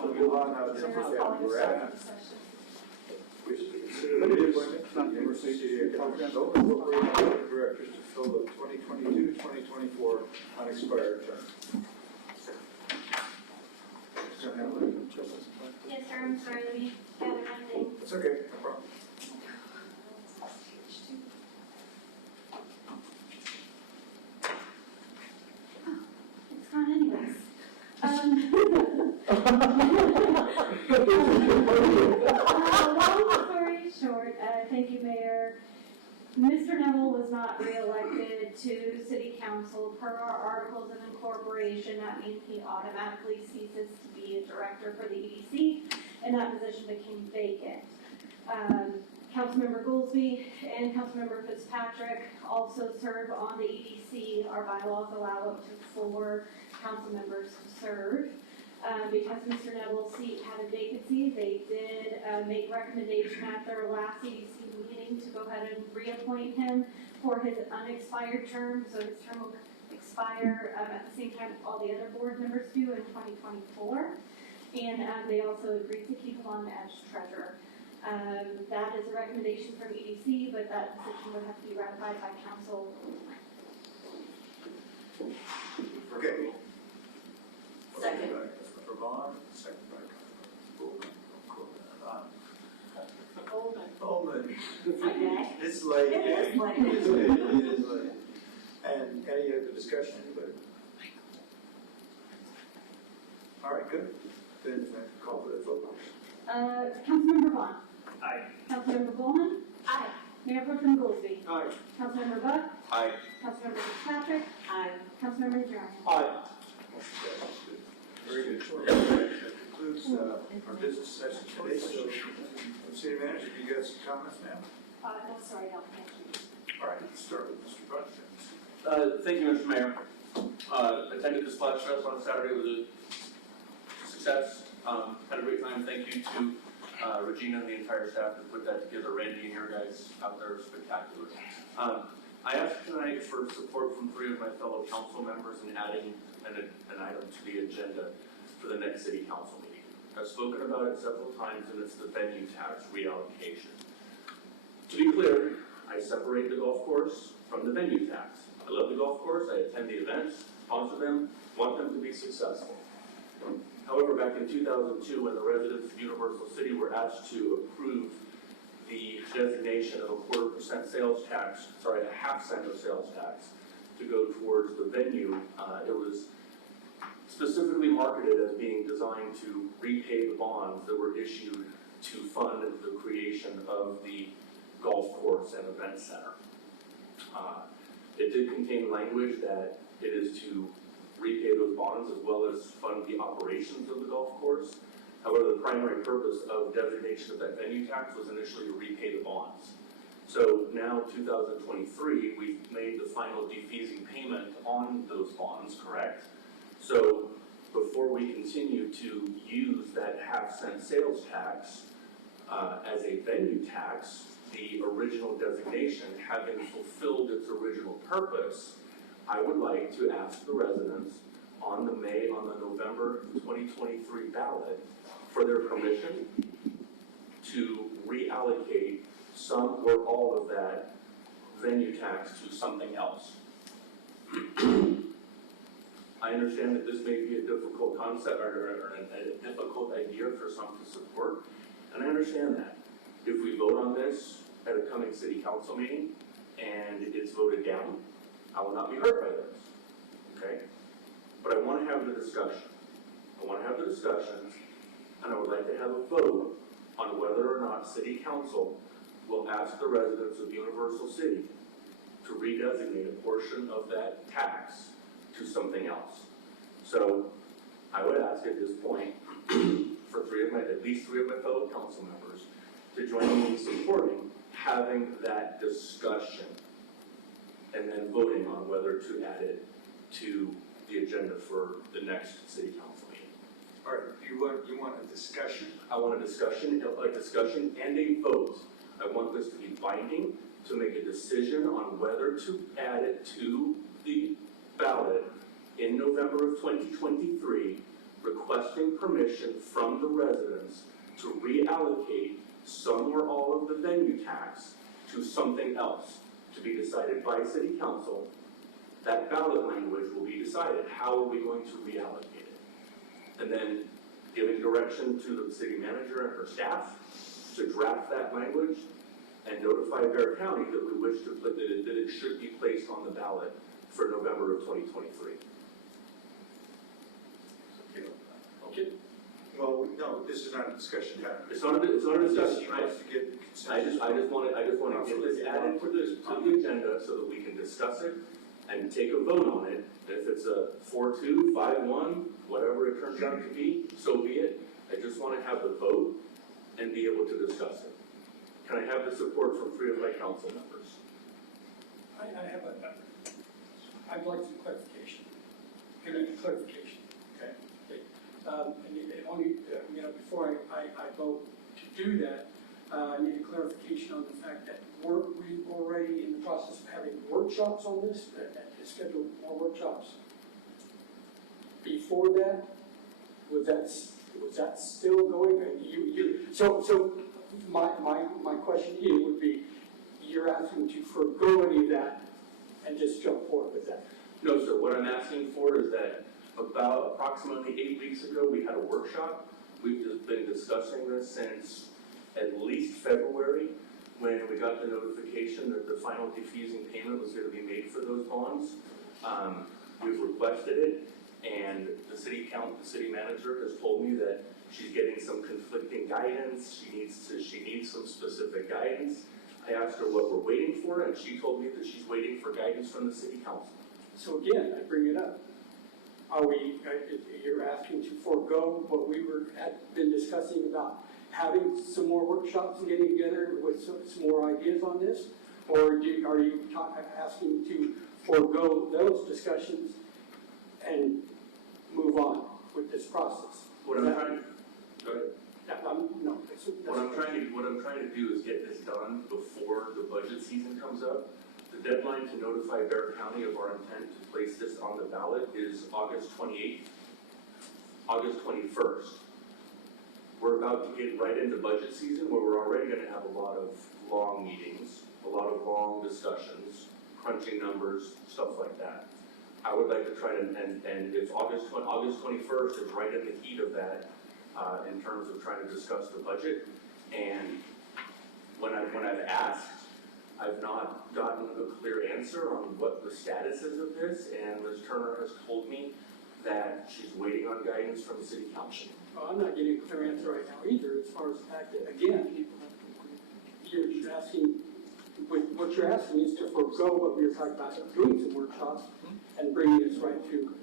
We'll move on now to the we're at. Consider the reappointment of the University City Council Board of Directors to fill the 2022-2024 unexpired term. Yes, sir, I'm sorry, let me gather my things. It's okay, no problem. It's gone anyways. Long story short, thank you, Mayor. Mr. Neville was not reelected to City Council per our Articles of Incorporation. That means he automatically ceases to be a director for the EDC, and that position became vacant. Councilmember Goolsby and Councilmember Fitzpatrick also serve on the EDC. Our bylaws allow up to 4 council members to serve. Because Mr. Neville's seat had a vacancy, they did make recommendation at their last EDC meeting to go ahead and reappoint him for his unexpired term. So his term will expire at the same time all the other board members do in 2024. And they also agreed to keep him on as treasurer. That is a recommendation from EDC, but that decision would have to be ratified by council. Okay. Second. Councilmember Vaughn, second by Councilmember Coleman. Okay. It's late. It is late. It is late. It is late. And any other discussion, anybody? All right, good. Then call for the vote. Councilmember Vaughn. Aye. Councilmember Bowman. Aye. Mayor Pro Tem Goolsby. Aye. Councilmember Buck. Aye. Councilmember Fitzpatrick. Aye. Councilmember Jeremy. Aye. Very good. That concludes our business session today. So, City Manager, do you guys have comments, ma'am? No, sorry, no, thank you. All right, let's start with Mr. Button. Thank you, Mr. Mayor. Attended the Splash Fest on Saturday, it was a success. Had a great time. Thank you to Regina and the entire staff that put that together. Randy and your guys out there are spectacular. I asked tonight for support from 3 of my fellow council members in adding an item to the agenda for the next city council meeting. I've spoken about it several times, and it's the venue tax reallocation. To be clear, I separate the golf course from the venue tax. I love the golf course, I attend the events, sponsor them, want them to be successful. However, back in 2002, when the residents of Universal City were asked to approve the designation of a 1/4% sales tax, sorry, a 1/2 cent of sales tax to go towards the venue, it was specifically marketed as being designed to repay the bonds that were issued to fund the creation of the golf course and event center. It did contain language that it is to repay those bonds as well as fund the operations of the golf course. However, the primary purpose of designation of that venue tax was initially to repay the bonds. So now, 2023, we've made the final defeasing payment on those bonds, correct? So before we continue to use that 1/2 cent sales tax as a venue tax, the original designation having fulfilled its original purpose, I would like to ask the residents on the November 2023 ballot for their permission to reallocate some or all of that venue tax to something else. I understand that this may be a difficult concept or a difficult idea for some to support, and I understand that. If we vote on this at a coming city council meeting and it's voted down, I will not be hurt by this, okay? But I want to have the discussion. And I would like to have a vote on whether or not city council will ask the residents of Universal City to redesignate a portion of that tax to something else. So I would ask at this point for at least three of my fellow council members to join me in supporting having that discussion and then voting on whether to add it to the agenda for the next city council meeting. All right, you want a discussion? I want a discussion and a vote. I want this to be binding, to make a decision on whether to add it to the ballot in November of 2023, requesting permission from the residents to reallocate some or all of the venue tax to something else to be decided by city council, that ballot language will be decided. How are we going to reallocate it? And then giving direction to the city manager and her staff to draft that language and notify Bear County that we wish to put that it should be placed on the ballot for November of 2023. Okay. Well, no, this is not a discussion time. It's not a discussion. He wants to get consensus. I just want to get this added to the agenda so that we can discuss it and take a vote on it. If it's a 4-2, 5-1, whatever it turns out to be, so be it. I just want to have the vote and be able to discuss it. Can I have the support from 3 of my council members? I'd like some clarification. Can I get clarification? Okay. And only, before I vote to do that, I need a clarification on the fact that we already in the process of having workshops on this, that scheduled more workshops. Before that, was that still going? And so my question to you would be, you're asking to forego any of that and just jump forward with that? No, sir. What I'm asking for is that about approximately 8 weeks ago, we had a workshop. We've just been discussing this since at least February, when we got the notification that the final defeasing payment was going to be made for those bonds. We've requested it, and the city manager has told me that she's getting some conflicting guidance. She needs some specific guidance. I asked her what we're waiting for, and she told me that she's waiting for guidance from the city council. So again, I bring it up. You're asking to forego what we had been discussing about having some more workshops and getting together with some more ideas on this? Or are you asking to forego those discussions and move on with this process? What I'm trying to do is get this done before the budget season comes up. The deadline to notify Bear County of our intent to place this on the ballot is August 28th, August 21st. We're about to get right into budget season where we're already going to have a lot of long meetings, a lot of long discussions, crunching numbers, stuff like that. I would like to try to, and if August 21st is right in the heat of that in terms of trying to discuss the budget. And when I've asked, I've not gotten a clear answer on what the status is of this, and Ms. Turner has told me that she's waiting on guidance from the city council. Well, I'm not getting a clear answer right now either, as far as the fact that, again, you're asking, what you're asking is to forego what we were talking about, doing some workshops and bringing us right to,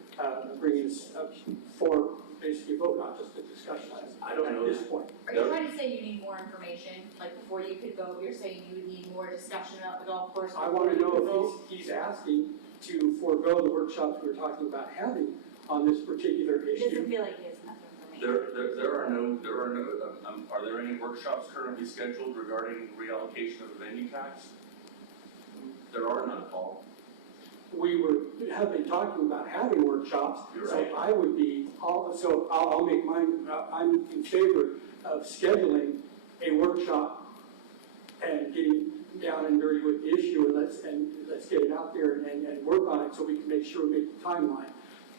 bringing us up for basically vote, not just a discussion. I don't know at this point. Are you trying to say you need more information, like before you could vote, you're saying you would need more discussion about the golf course? I want to know if he's asking to forego the workshops we're talking about having on this particular It doesn't issue. feel like he has enough information. Are there any workshops currently scheduled regarding reallocation of the venue tax? There are none, Paul. We have been talking about having workshops, You're so right. I would be, I'll make mine, I'm in favor of scheduling a workshop and getting down and dirty with the issue, and let's get it out there and work on it so we can make sure we make the timeline.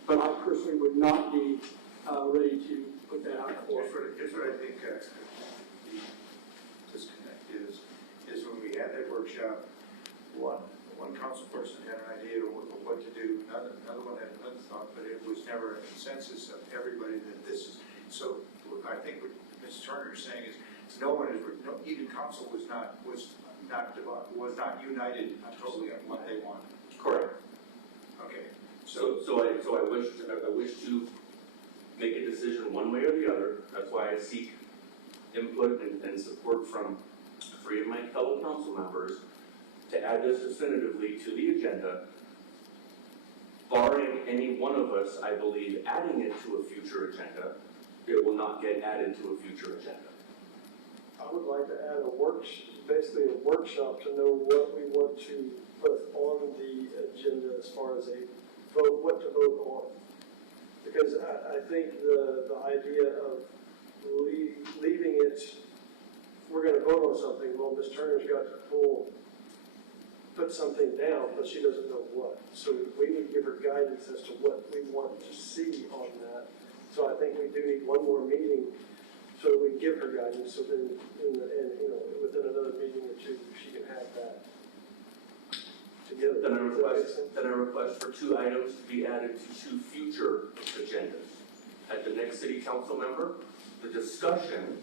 But I personally would not be ready to put that out for. Here's what I think the disconnect is when we had that workshop, one council person had an idea of what to do, another one had another thought, but it was never a consensus of everybody that this is. So I think what Ms. Turner is saying is even council was not united totally on what they wanted. Correct. Okay. So I wish to make a decision one way or the other. That's why I seek input and support from 3 of my fellow council members to add this definitively to the agenda. Barring any one of us, I believe, adding it to a future agenda, it will not get added to a future agenda. I would like to add basically a workshop to know what we want to put on the agenda as far as what to vote on. Because I think the idea of leaving it, we're going to Ms. Turner's got to put something down, but she doesn't know what. So we need to give her guidance as to what we want to see on that. So I think we do need one more meeting so that we can give her guidance, so then, within another meeting or two, she can have that together. Then I request for 2 items to be added to 2 future agendas. At the next city council member, the discussion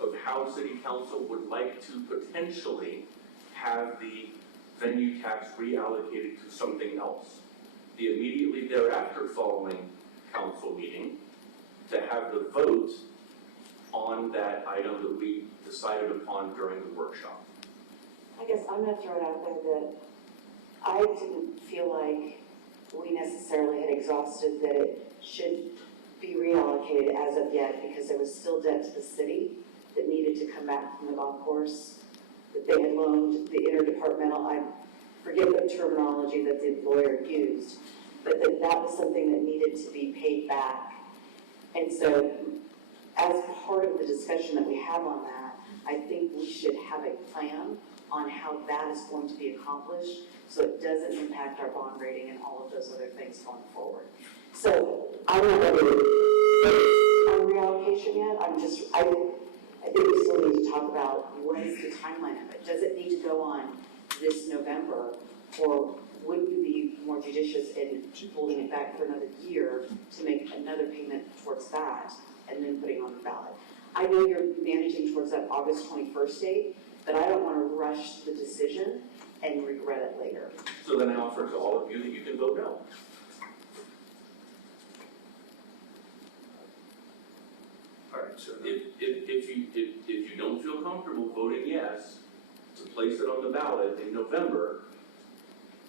of how city council would like to potentially have the venue tax reallocated to something else. The immediately thereafter following council meeting, to have the vote on that item that we decided upon during the workshop. I guess I'm gonna throw it out there that I didn't feel like we necessarily had exhausted that it should be reallocated as of yet, because there was still debt to the city that needed to come back from the golf course, that they had loaned the interdepartmental, I forget what terminology that the lawyer used, but that was something that needed to be paid back. And so, as part of the discussion that we have on that, I think we should have a plan on how that is going to be accomplished, so it doesn't impact our bond rating and all of those other things going forward. So, I'm not ready on reallocation yet. I think we still need to talk about what is the timeline of it. Does it need to go on this November, or would we be more judicious in holding it back for another year to make another payment towards that and then putting on the ballot? I know you're managing towards that August 21st date, but I don't want to rush the decision and regret it later. So then I offer to all of you that you can vote no. All right, so If you don't feel comfortable voting yes to place it on the ballot in November,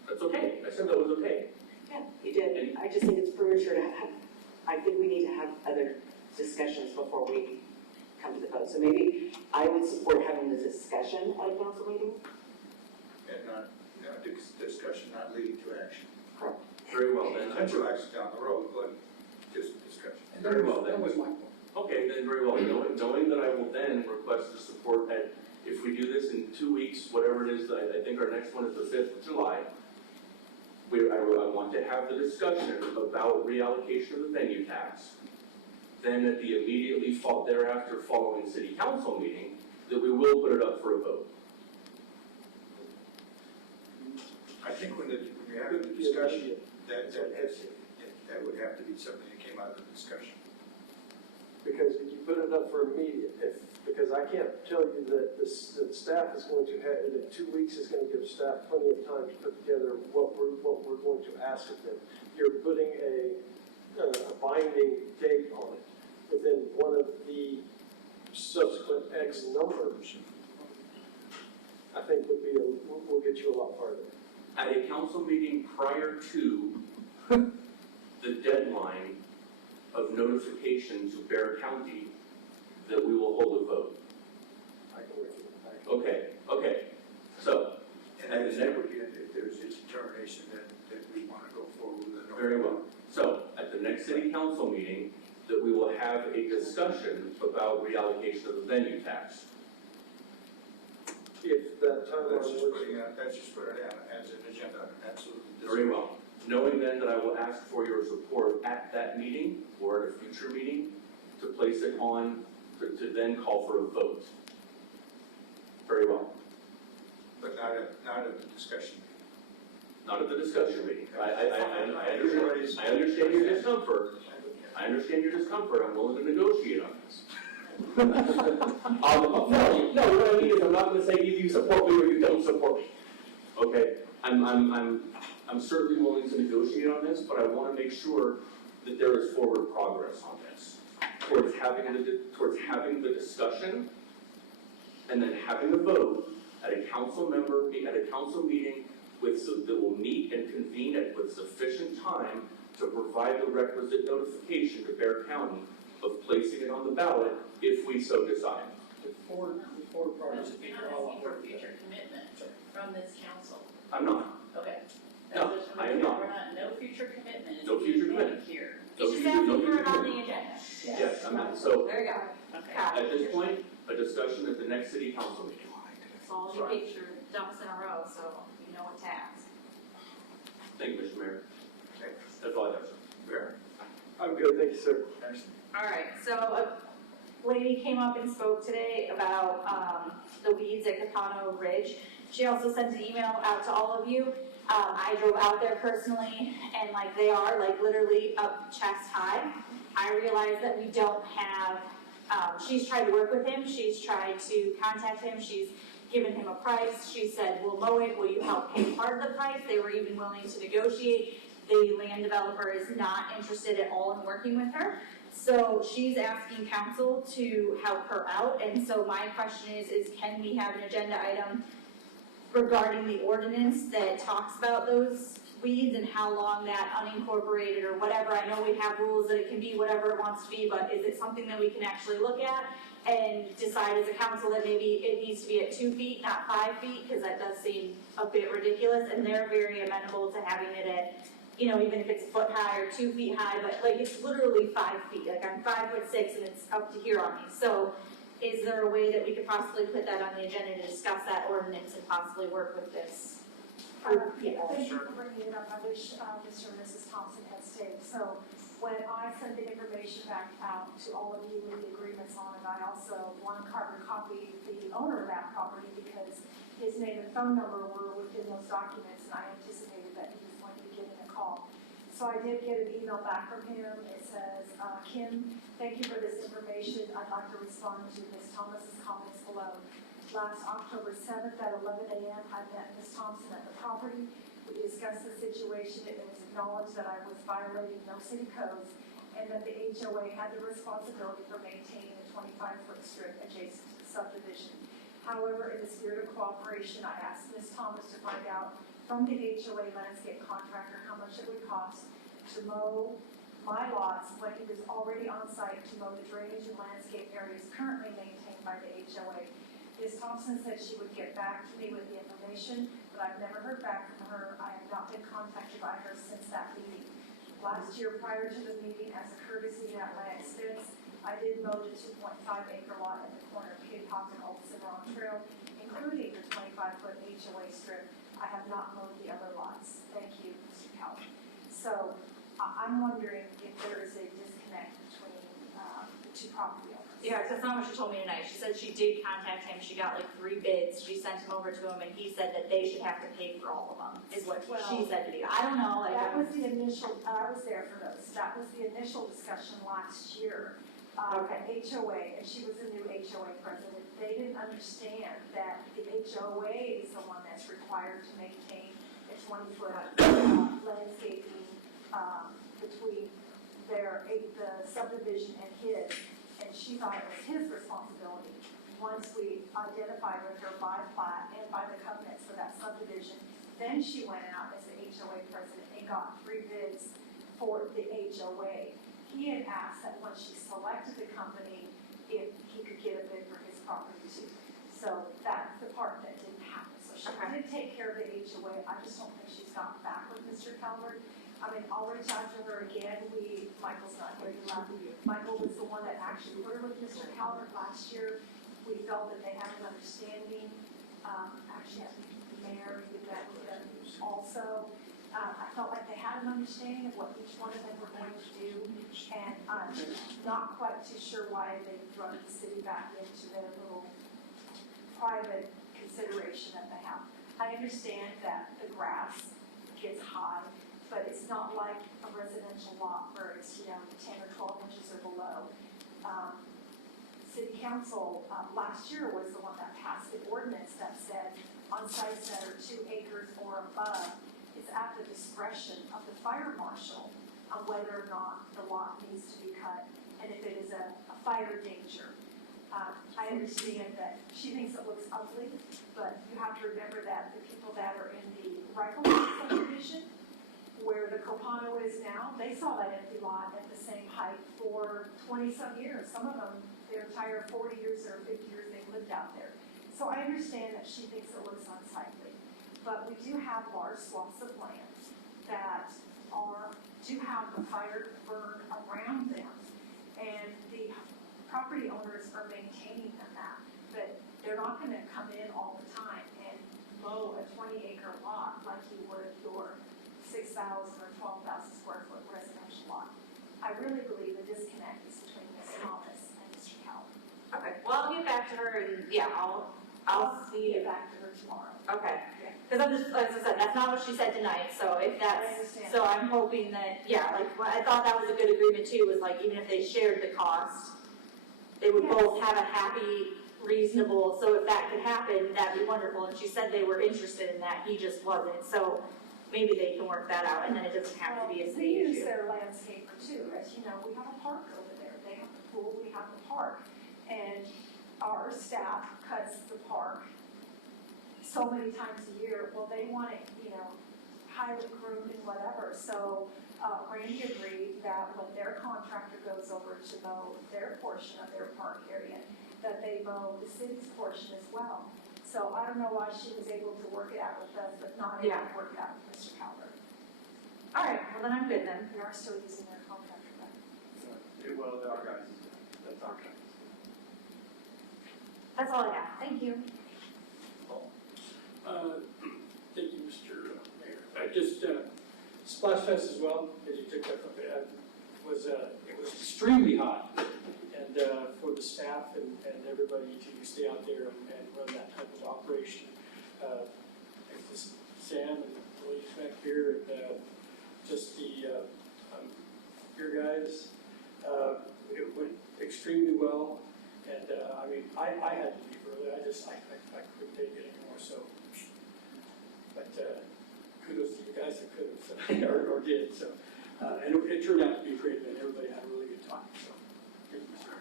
that's okay. I said that was okay. Yeah, you did. I just think it's premature to have, I think we need to have other discussions before we come to the vote. So maybe I would support having the discussion at a council meeting. and not discussion, not leading to action. Correct. Very well then. Potential action down the road, but just discussion. Very well then. That was my point. Okay, then very well. Knowing that I will then request the support at, if we do this in 2 weeks, whatever it is, I think our next one is the 5th of July. I want to have the discussion about reallocation of the venue tax. Then at the immediately thereafter following city council meeting, that we will put it up for a vote. I think when you're having the discussion, that would have to be something that came out of the discussion. Because if you put it up for immediate, because I can't tell you that that staff is going to have, that 2 weeks is going to give staff plenty of time to put together what we're going to ask of them. You're putting a binding date on it within one of the subsequent X numbers. I think will get you a lot farther. At a council meeting prior to the deadline of notification to Bear County, that we will hold a vote. I can work it back. Okay. So, And that would be if there's a determination that we want to go forward with it. very well. So, at the next city council meeting, that we will have a discussion about reallocation of the venue tax. If that timeline That's just put it down as an agenda, absolutely. Very well. Knowing then that I will ask for your support at that meeting or at a future meeting to place it on, to then call for a vote. Very well. But not at the discussion. Not at the discussion meeting. I understand your discomfort. I understand your discomfort. I'm willing to negotiate on this. No, what I mean is I'm not going to say either you support me or you don't support me. Okay? I'm certainly willing to negotiate on this, but I want to make sure that there is forward progress on this. Towards having the discussion and then having a vote at a council meeting that will meet and convene with sufficient time to provide the requisite notification to Bear County of placing it on the ballot if we so decide. The forward progress. You're not asking for future commitment from this council. I'm not. Okay. No, I am not. We're not, no future commitment. No future commitment. Here. No He's just future- no asking for future it on the commitment. agenda. Yes, I'm not. So There you go. Okay. at this point, a discussion at the next city council meeting. So all you get your ducks in a row, so you know what to ask. Thank you, Mr. Mayor. That's all I have, sir. Mayor? I'm good, thank you, sir. All right, so a lady came up and spoke today about the weeds at Capano Ridge. She also sent an email out to all of you. I drove out there personally, and like they are like literally up chest high. I realized that we don't have, she's tried to work with him, she's tried to contact him, she's given him a price. She said, we'll mow it, will you help pay part of the price? They were even willing to negotiate. The land developer is not interested at all in working with her. So she's asking council to help her out. And so my question is can we have an agenda item regarding the ordinance that talks about those weeds and how long that unincorporated or whatever, I know we have rules that it can be whatever it wants to be, but is it something that we can actually look at and decide as a council that maybe it needs to be at 2 feet, not 5 feet, because that does seem a bit ridiculous, and they're very amenable to having it at, you know, even if it's foot high or 2 feet high, but like it's literally 5 feet, like I'm 5'6" and it's up to here on me. So is there a way that we could possibly put that on the agenda to discuss that ordinance and possibly work with this? Thank you for bringing it up. I wish Mr. and Mrs. Thompson had stayed. So when I sent the information back out to all of you with the agreements on it, I also want to carbon copy the owner of that property because his name and phone number were within those documents, and I anticipated that he was going to be getting a call. So I did get an email back from him. It says, Kim, thank you for this information. I'd like to respond to Ms. Thomas's comments below. Last October 7th at 11 a.m., I met Ms. Thompson at the property. We discussed the situation. It was acknowledged that I was violating no city codes and that the HOA had the responsibility for maintaining a 25-foot strip adjacent to the subdivision. However, in the spirit of cooperation, I asked Ms. Thomas to find out from the HOA landscape contractor how much it would cost to mow my lots when he was already on site to mow the drainage and landscape areas currently maintained by the HOA. Ms. Thompson said she would get back to me with the information, but I've never heard back from her. I have not been contacted by her since that meeting. Last year, prior to the meeting, as a courtesy at my expense, I did mow the 2.5-acre lot at the corner of Pidcock and Old Cimarron Trail, including the 25-foot HOA strip. I have not mowed the other lots. Thank you, Mr. Calvin. So I'm wondering if there is a disconnect between the two property owners. Yeah, that's not what she told me tonight. She said she did contact him. She got like 3 bids. She sent him over to him, and he said that they should have to pay for all of them, is what she said to me. I don't know. Like, that was the initial, I was there for those. That was the initial discussion last year at HOA, and she was a new HOA president. They didn't understand that the HOA is the one that's required to maintain a 20-foot landscaping between the subdivision and his, and she thought it was his responsibility. Once we identified with her by plat and by the covenants for that subdivision, then she went out as the HOA president and got 3 bids for the HOA. He had asked that when she selected the company, if he could get a bid for his property too. So that's the part that didn't happen. So she did take care of the HOA. I just don't think she's gotten back with Mr. Calvert. I mean, I'll reach out to her again. Michael's not here to Michael was the one that actually put her with Mr. Calvert last year. We felt that they had an understanding. Actually, I think the mayor did that with them also. I felt like they had an understanding of what each one of them were going to do, and I'm not quite too sure why they run the city back into their little private consideration that they have. I understand that the grass gets high, but it's not like a residential lot where it's, 10 or 12 inches or below. City Council last year was the one that passed the ordinance that said on sites that are 2 acres or above, it's at the discretion of the fire marshal on whether or not the lot needs to be cut, and if it is a fire danger. I understand that she thinks it looks ugly, but you have to remember that the people that are in the Recoding subdivision, where the Copano is now, they saw that empty lot at the same height for 20-some years. Some of them, their entire 40 years or 50 years, they lived out there. So I understand that she thinks it looks unsightly. But we do have large swaths of land that do have the fire burn around them. And the property owners are maintaining that. But they're not not gonna come in all the time and mow a 20-acre lot like you would your 6,000 or 12,000 square foot residential lot. I really believe the disconnect is between Ms. Thomas and Mr. Calvin. Okay, well, I'll get back to her and, yeah, I'll see. Get back to her tomorrow. Okay, Yeah. because I'm just, like I said, that's not what she said tonight, so if I that's, understand. so I'm hoping that, yeah, like, I thought that was a good agreement too, was like, even if they shared the cost, they would both have a happy, reasonable, so if that could happen, that'd be wonderful, and she said they were interested in that, he just wasn't, so maybe they can work that out, and then it doesn't have to be a We city use issue. their landscaper too, as you know, we have a park over there, they have the pool, we have the park. And our staff cuts the park so many times a year, well, they want it, highly groomed and whatever. So Randy agreed that when their contractor goes over to mow their portion of their park area, that they mow the city's portion as well. So I don't know why she was able to work it out with us, but not able to work it out with Mr. Calvert. All right, well then I'm good then. We are still using their contractor then. Well, our guys, that's our guys. That's all I have, thank you. Thank you, Mr. Mayor. I just, Splash Fest as well, as you took that from it, it was extremely hot. And for the staff and everybody to stay out there and run that type of operation. Just Sam and the ladies back here and just the your guys, it went extremely well. And I had to leave early. I couldn't take it anymore. So, but kudos to the guys that could have or did. So, and it turned out to be a great event. Everybody had a really good time. So, thank you, sir.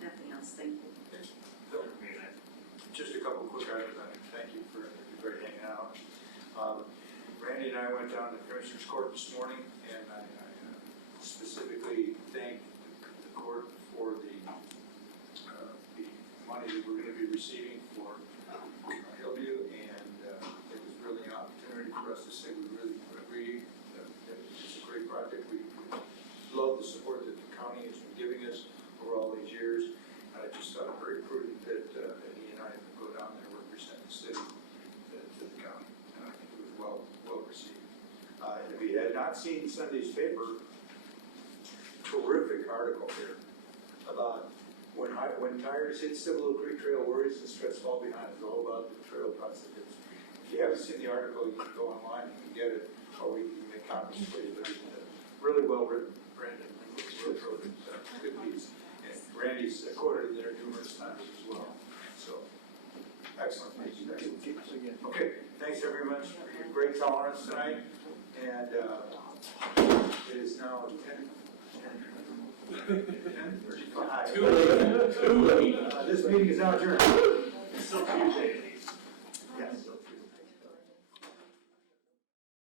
Nothing else, thank you. Just a couple quick items. Thank you for everybody hanging out. Randy and I went down to Commissioner's Court this morning, and I specifically thanked the court for the money that we're going to be receiving for Hillview, and it was really an opportunity for us to say we really agree that it's a great project. We love the support that the county has been giving us over all these years. I just thought it very prudent that he and I could go down there and represent the city to the county, and I think it was well received. If you had not seen Sunday's paper, terrific article here about when tires hit Cibolo Creek Trail, worries and stress fall behind. It's all about the trail process. If you haven't seen the article, you can go online, you can get it, or we can make copies for you. But it's really well written, Brandon. It's a good piece. And Randy's quoted in there numerous times as well. So, excellent. Thank you guys. Okay, thanks very much for your great tolerance tonight. And it is now 10:35. Too late. This meeting is now adjourned. Still Tuesday. Yes.